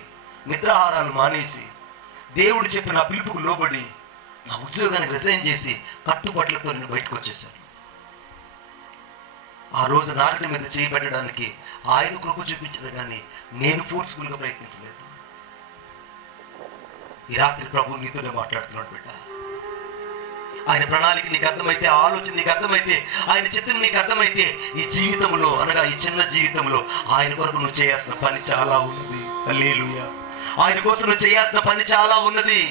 నిద్రాహారాలు మానేసి దేవుడు చెప్పిన ఆ పిలుపుకు లోబడి నా ఉద్యోగానికి రిజైన్ చేసి కట్టుబట్లతో నేను బయటకు వచ్చేసాను. ఆ రోజు నాగటి మీద చేయబెట్టడానికి ఆయన కృప చూపించదు, కానీ నేను ఫోర్స్ఫుల్గా ప్రయత్నించలేదు. ఈ రాత్రి ప్రభు నీతోనే మాట్లాడుతున్నాడు బిడ్డ. ఆయన ప్రణాళిక నీకు అర్థమైతే, ఆలోచన నీకు అర్థమైతే, ఆయన చిత్తం నీకు అర్థమైతే, ఈ జీవితంలో అనగా ఈ చిన్న జీవితంలో ఆయన కొరకు నువ్వు చేయాల్సిన పని చాలా ఉన్నది. హల్లెలూయా. ఆయన కోసం నువ్వు చేయాల్సిన పని చాలా ఉన్నది.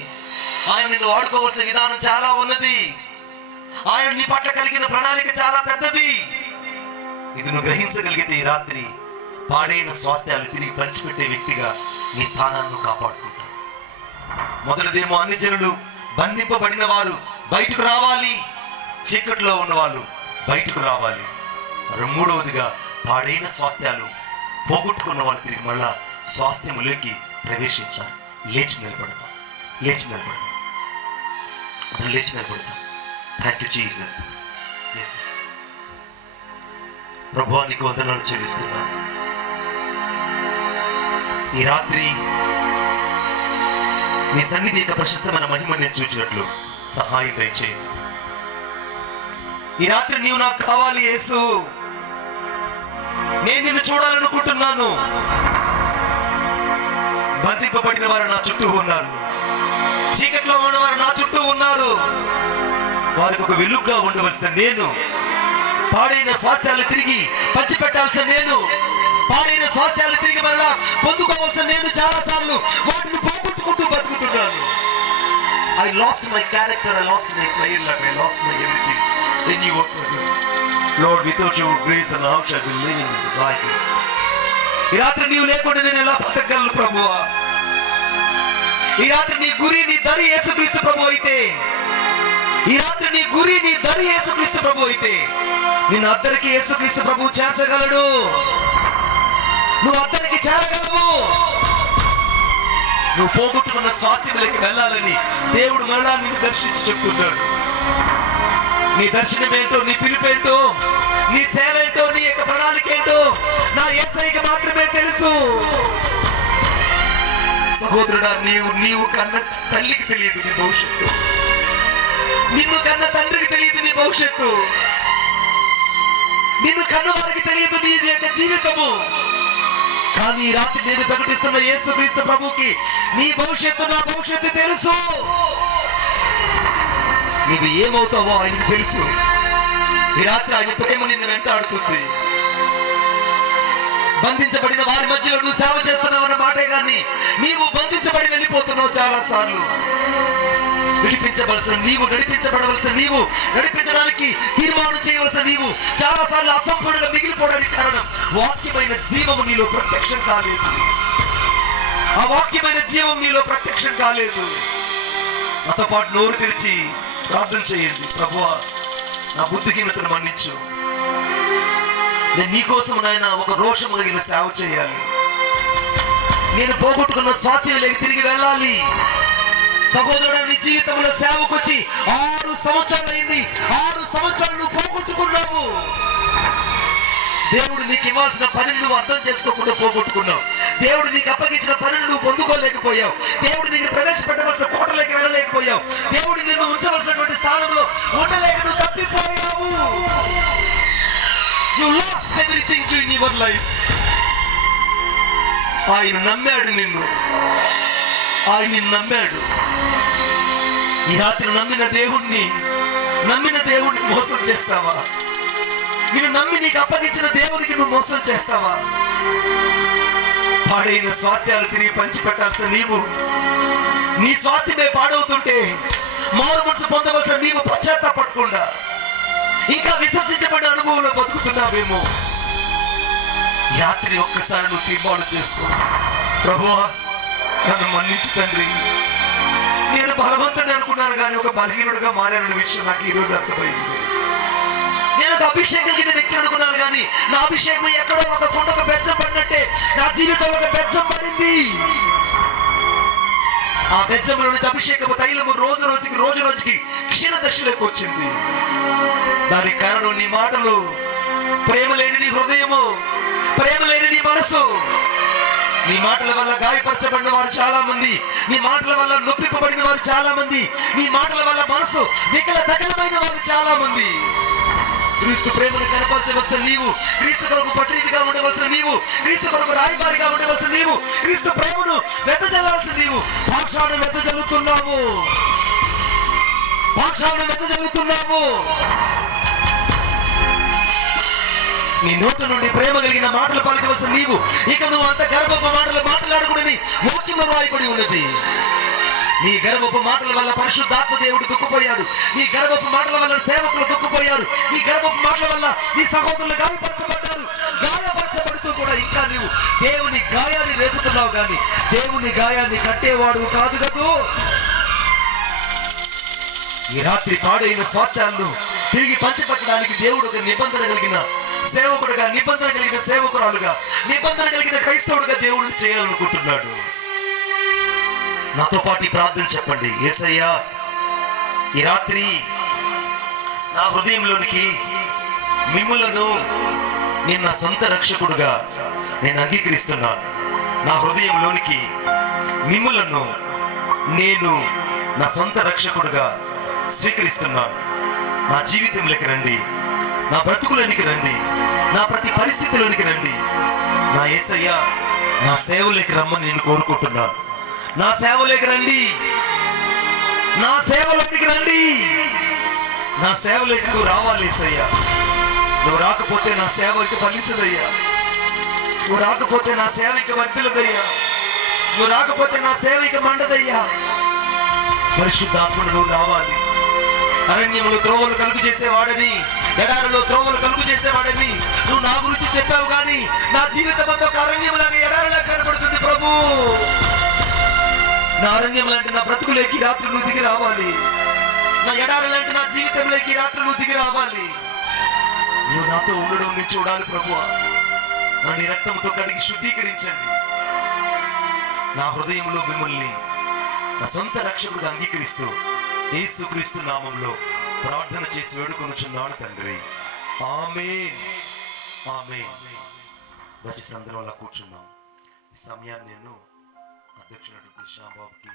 ఆయన నిన్ను వాడుకోవాల్సిన విధానం చాలా ఉన్నది. ఆయన నీ పట్ల కలిగిన ప్రణాళిక చాలా పెద్దది. ఇది నువ్వు గ్రహించగలిగితే ఈ రాత్రి పాడైన స్వాస్థ్యాలు తిరిగి పంచిపెట్టే వ్యక్తిగా నీ స్థానాన్ని కాపాడుకుంటావు. మొదటిదేమో అన్ని జనులు బంధింపబడిన వారు బయటకు రావాలి, చీకట్లో ఉన్న వాళ్ళు బయటకు రావాలి. మరి 3వదిగా పాడైన స్వాస్థ్యాలు పోగొట్టుకున్న వాళ్ళు తిరిగి మళ్ళా స్వాస్థ్యములోకి ప్రవేశించాలి. లేచి నిలబడతాం. Thank you Jesus. ప్రభువా నీకు వందనాలు చెల్లిస్తున్నాను. ఈ రాత్రి నీ సన్నిధి యొక్క ప్రశస్తమైన మహిమని చూచినట్లు సహాయం దయచేయి. ఈ రాత్రి నీవు నాకు కావాలి యేసు, నేను నిన్ను చూడాలనుకుంటున్నాను. బంధింపబడిన వారు నా చుట్టూ ఉన్నారు, చీకట్లో ఉన్నవారు నా చుట్టూ ఉన్నారు. వారికి ఒక వెలుగుగా ఉండవలసిన నేను, పాడైన స్వాస్థ్యాలు తిరిగి పంచిపెట్టాల్సిన నేను, పాడైన స్వాస్థ్యాలు తిరిగి మళ్ళా పొందుకోవాల్సిన నేను చాలా సార్లు వాటిని పోగొట్టుకుంటూ బతుకుతున్నాను. I lost my character, I lost my prayer life, I lost my everything. Then you work with us. Lord, without your grace and how shall we live in this society? ఈ రాత్రి నీవు లేకుండా నేను ఎలా బతకగలను ప్రభువా? ఈ రాత్రి నీ గురి నీ దరి యేసుక్రీస్తు ప్రభు అయితే, ఈ రాత్రి నీ గురి నీ దరి యేసుక్రీస్తు ప్రభు అయితే, నిన్ను అద్దరికి యేసుక్రీస్తు ప్రభు చేర్చగలడు. నువ్వు అద్దరికి చేరగలవు. నువ్వు పోగొట్టుకున్న స్వాస్థ్యములకి వెళ్ళాలని దేవుడు మరలా నిన్ను దర్శించి చెప్తున్నాడు. నీ దర్శనం ఏంటో, నీ పిలుపేంటో, నీ సేవ ఏంటో, నీ యొక్క ప్రణాళిక ఏంటో నా యేసయ్యకి మాత్రమే తెలుసు. సహోదరుడా, నీవు కన్న తల్లికి తెలియదు నీ భవిష్యత్తు, నిన్ను కన్న తండ్రికి తెలియదు నీ భవిష్యత్తు, నిన్ను కన్న వారికి తెలియదు నీ యొక్క జీవితము. కానీ ఈ రాత్రి నేను ప్రకటిస్తున్న యేసుక్రీస్తు ప్రభుకి నీ భవిష్యత్తు నా భవిష్యత్తు తెలుసు. నీవు ఏమవుతావో ఆయనకు తెలుసు. ఈ రాత్రి ఆయన ప్రేమ నిన్ను వెంటాడుతుంది. బంధించబడిన వారి మధ్యలో నువ్వు సేవ చేస్తున్నావు అన్న మాటే కానీ నీవు బంధించబడి వెళ్ళిపోతున్నావు. చాలా సార్లు విడిపించవలసిన నీవు, నడిపించబడవలసిన నీవు, నడిపించడానికి తీర్మానం చేయవలసిన నీవు చాలా సార్లు అసంపూర్ణంగా మిగిలిపోవడానికి కారణం వాక్యమైన జీవము నీలో ప్రత్యక్షం కాలేదు. ఆ వాక్యమైన జీవం నీలో ప్రత్యక్షం కాలేదు. నాతో పాటు నోరు తెరిచి ప్రార్థన చేయండి. ప్రభువా, నా బుద్ధిహీనతను మన్నించు. నేను నీకోసం నాయన ఒక రోషము కలిగిన సేవ చేయాలి. నేను పోగొట్టుకున్న స్వాస్థ్యంలోకి తిరిగి వెళ్ళాలి. సహోదరుడు, నీ జీవితంలో సేవకు వచ్చి 6 సంవత్సరాలు అయింది. 6 సంవత్సరాలు నువ్వు పోగొట్టుకున్నావు. దేవుడు నీకు ఇవ్వాల్సిన పనిని నువ్వు అర్థం చేసుకోకుండా పోగొట్టుకున్నావు. దేవుడు నీకు అప్పగించిన పనిని నువ్వు పొందుకోలేకపోయావు. దేవుడు నీకు ప్రవేశపెట్టవలసిన కోటలోకి వెళ్ళలేకపోయావు. దేవుడు నిన్ను ఉంచవలసినటువంటి స్థానంలో ఉండలేక నువ్వు తప్పిపోయావు. You lost everything in your life. ఆయన నమ్మాడు నిన్ను, ఆయన నిన్ను నమ్మాడు. ఈ రాత్రి నమ్మిన దేవుణ్ణి మోసం చేస్తావా? నిన్ను నమ్మి నీకు అప్పగించిన దేవునికి నువ్వు మోసం చేస్తావా? పాడైన స్వాస్థ్యాలు తిరిగి పంచిపెట్టాల్సిన నీవు, నీ స్వాస్థ్యమే పాడవుతుంటే మారు మనసు పొందవలసిన నీవు పశ్చాత్తాపడకుండా ఇంకా విసర్జించబడిన అనుభవంలో బతుకుతున్నావేమో. రాత్రి ఒక్కసారి నువ్వు తీర్మానం చేసుకో, ప్రభువా నన్ను మన్నించు తండ్రి. నేను బలవంతుని అనుకున్నాను కానీ ఒక బలహీనుడిగా మారానన్న విషయం నాకు ఈరోజు అర్థమైంది. నేను ఒక అభిషేకం కలిగిన వ్యక్తి అనుకున్నాను కానీ నా అభిషేకం ఎక్కడో ఒక కొండకు బెచ్చం పడినట్టే నా జీవితంలో ఒక బెచ్చం పడింది. ఆ బెచ్చంలో నుంచి అభిషేకము తైలము రోజు రోజుకి క్షీణ దశలోకి వచ్చింది. దానికి కారణం నీ మాటలు, ప్రేమ లేని నీ హృదయము, ప్రేమ లేని నీ మనసు. నీ మాటల వల్ల గాయపరచబడిన వారు చాలా మంది, నీ మాటల వల్ల నొప్పిపబడిన వారు చాలా మంది, నీ మాటల వల్ల మనసు దగలమైన వారు చాలా మంది. క్రీస్తు ప్రేమను కనపరచవలసిన నీవు, క్రీస్తు కొరకు పత్రికగా ఉండవలసిన నీవు, క్రీస్తు కొరకు రాయబారిగా ఉండవలసిన నీవు, క్రీస్తు ప్రేమను వెదజల్లాల్సిన నీవు పాఠశాలను వెదజల్లుతున్నావు. నీ నోట నుండి ప్రేమ కలిగిన మాటలు పలకవలసిన నీవు ఇక నువ్వు అంత గర్భపు మాటలు మాట్లాడకూడని వాక్యము రాయబడి ఉన్నది. నీ గర్భపు మాటల వల్ల పరిశుద్ధాత్మ దేవుడు దుఃఖపోయాడు, నీ గర్భపు మాటల వల్ల సేవకులు దుఃఖపోయారు, నీ గర్భపు మాటల వల్ల నీ సహోదరులు గాయపరచబడ్డారు. గాయపరచబడుతూ కూడా ఇంకా నీవు దేవుని గాయాన్ని రేపుతున్నావు కానీ దేవుని గాయాన్ని కట్టేవాడు కాదు కదూ. ఈ రాత్రి పాడైన స్వాస్థ్యాలను తిరిగి పంచిపెట్టడానికి దేవుడు ఒక నిబంధన కలిగిన సేవకుడుగా, నిబంధన కలిగిన సేవకురాలుగా, నిబంధన కలిగిన క్రైస్తవుడుగా దేవుడు చేయాలనుకుంటున్నాడు. నాతో పాటు ప్రార్థన చెప్పండి. యేసయ్యా, ఈ రాత్రి నా హృదయంలోనికి మిమ్ములను నేను నా సొంత రక్షకుడుగా నేను అంగీకరిస్తున్నాను. నా హృదయంలోనికి మిమ్ములను నేను నా సొంత రక్షకుడుగా స్వీకరిస్తున్నాను. నా జీవితంలోకి రండి, నా బ్రతుకులోనికి రండి, నా ప్రతి పరిస్థితిలోనికి రండి. నా యేసయ్యా, నా సేవలోకి రమ్మని నేను కోరుకుంటున్నాను. నా సేవలోకి రండి, నా సేవలోకి రండి, నా సేవలోకి నువ్వు రావాలి యేసయ్యా. నువ్వు రాకపోతే నా సేవ ఇక ఫలించదయ్యా, నువ్వు రాకపోతే నా సేవ ఇక వర్ధిల్లదయ్యా, నువ్వు రాకపోతే నా సేవ ఇక మండదయ్యా. పరిశుద్ధాత్ముడు నువ్వు రావాలి. అరణ్యములు త్రోవలు కలుగు చేసేవాడని, ఎడారిలో త్రోవలు కలుగు చేసేవాడని నువ్వు నా గురించి చెప్పావు కానీ నా జీవితం అంతా ఒక అరణ్యములాగా ఎడారిలా కనబడుతుంది ప్రభు. నా అరణ్యం లాంటి నా బ్రతుకులోకి రాత్రి నువ్వు దిగి రావాలి, నా ఎడారి లాంటి నా జీవితంలోకి రాత్రి నువ్వు దిగి రావాలి. నువ్వు నాతో ఉండడం నేను చూడాలి ప్రభువా. నన్ను రక్తంతో కడిగి శుద్ధీకరించండి. నా హృదయంలో మిమ్మల్ని నా సొంత రక్షకుడిగా అంగీకరిస్తూ యేసుక్రీస్తు నామంలో ప్రార్థన చేసి వేడుకొనుచున్నాను తండ్రి. ఆమేన్, ఆమేన్. దయచేసి అందరం అలా కూర్చున్నాం. ఈ సమయాన్ని నేను అధ్యక్షుడు శ్యామ్ బాబుకి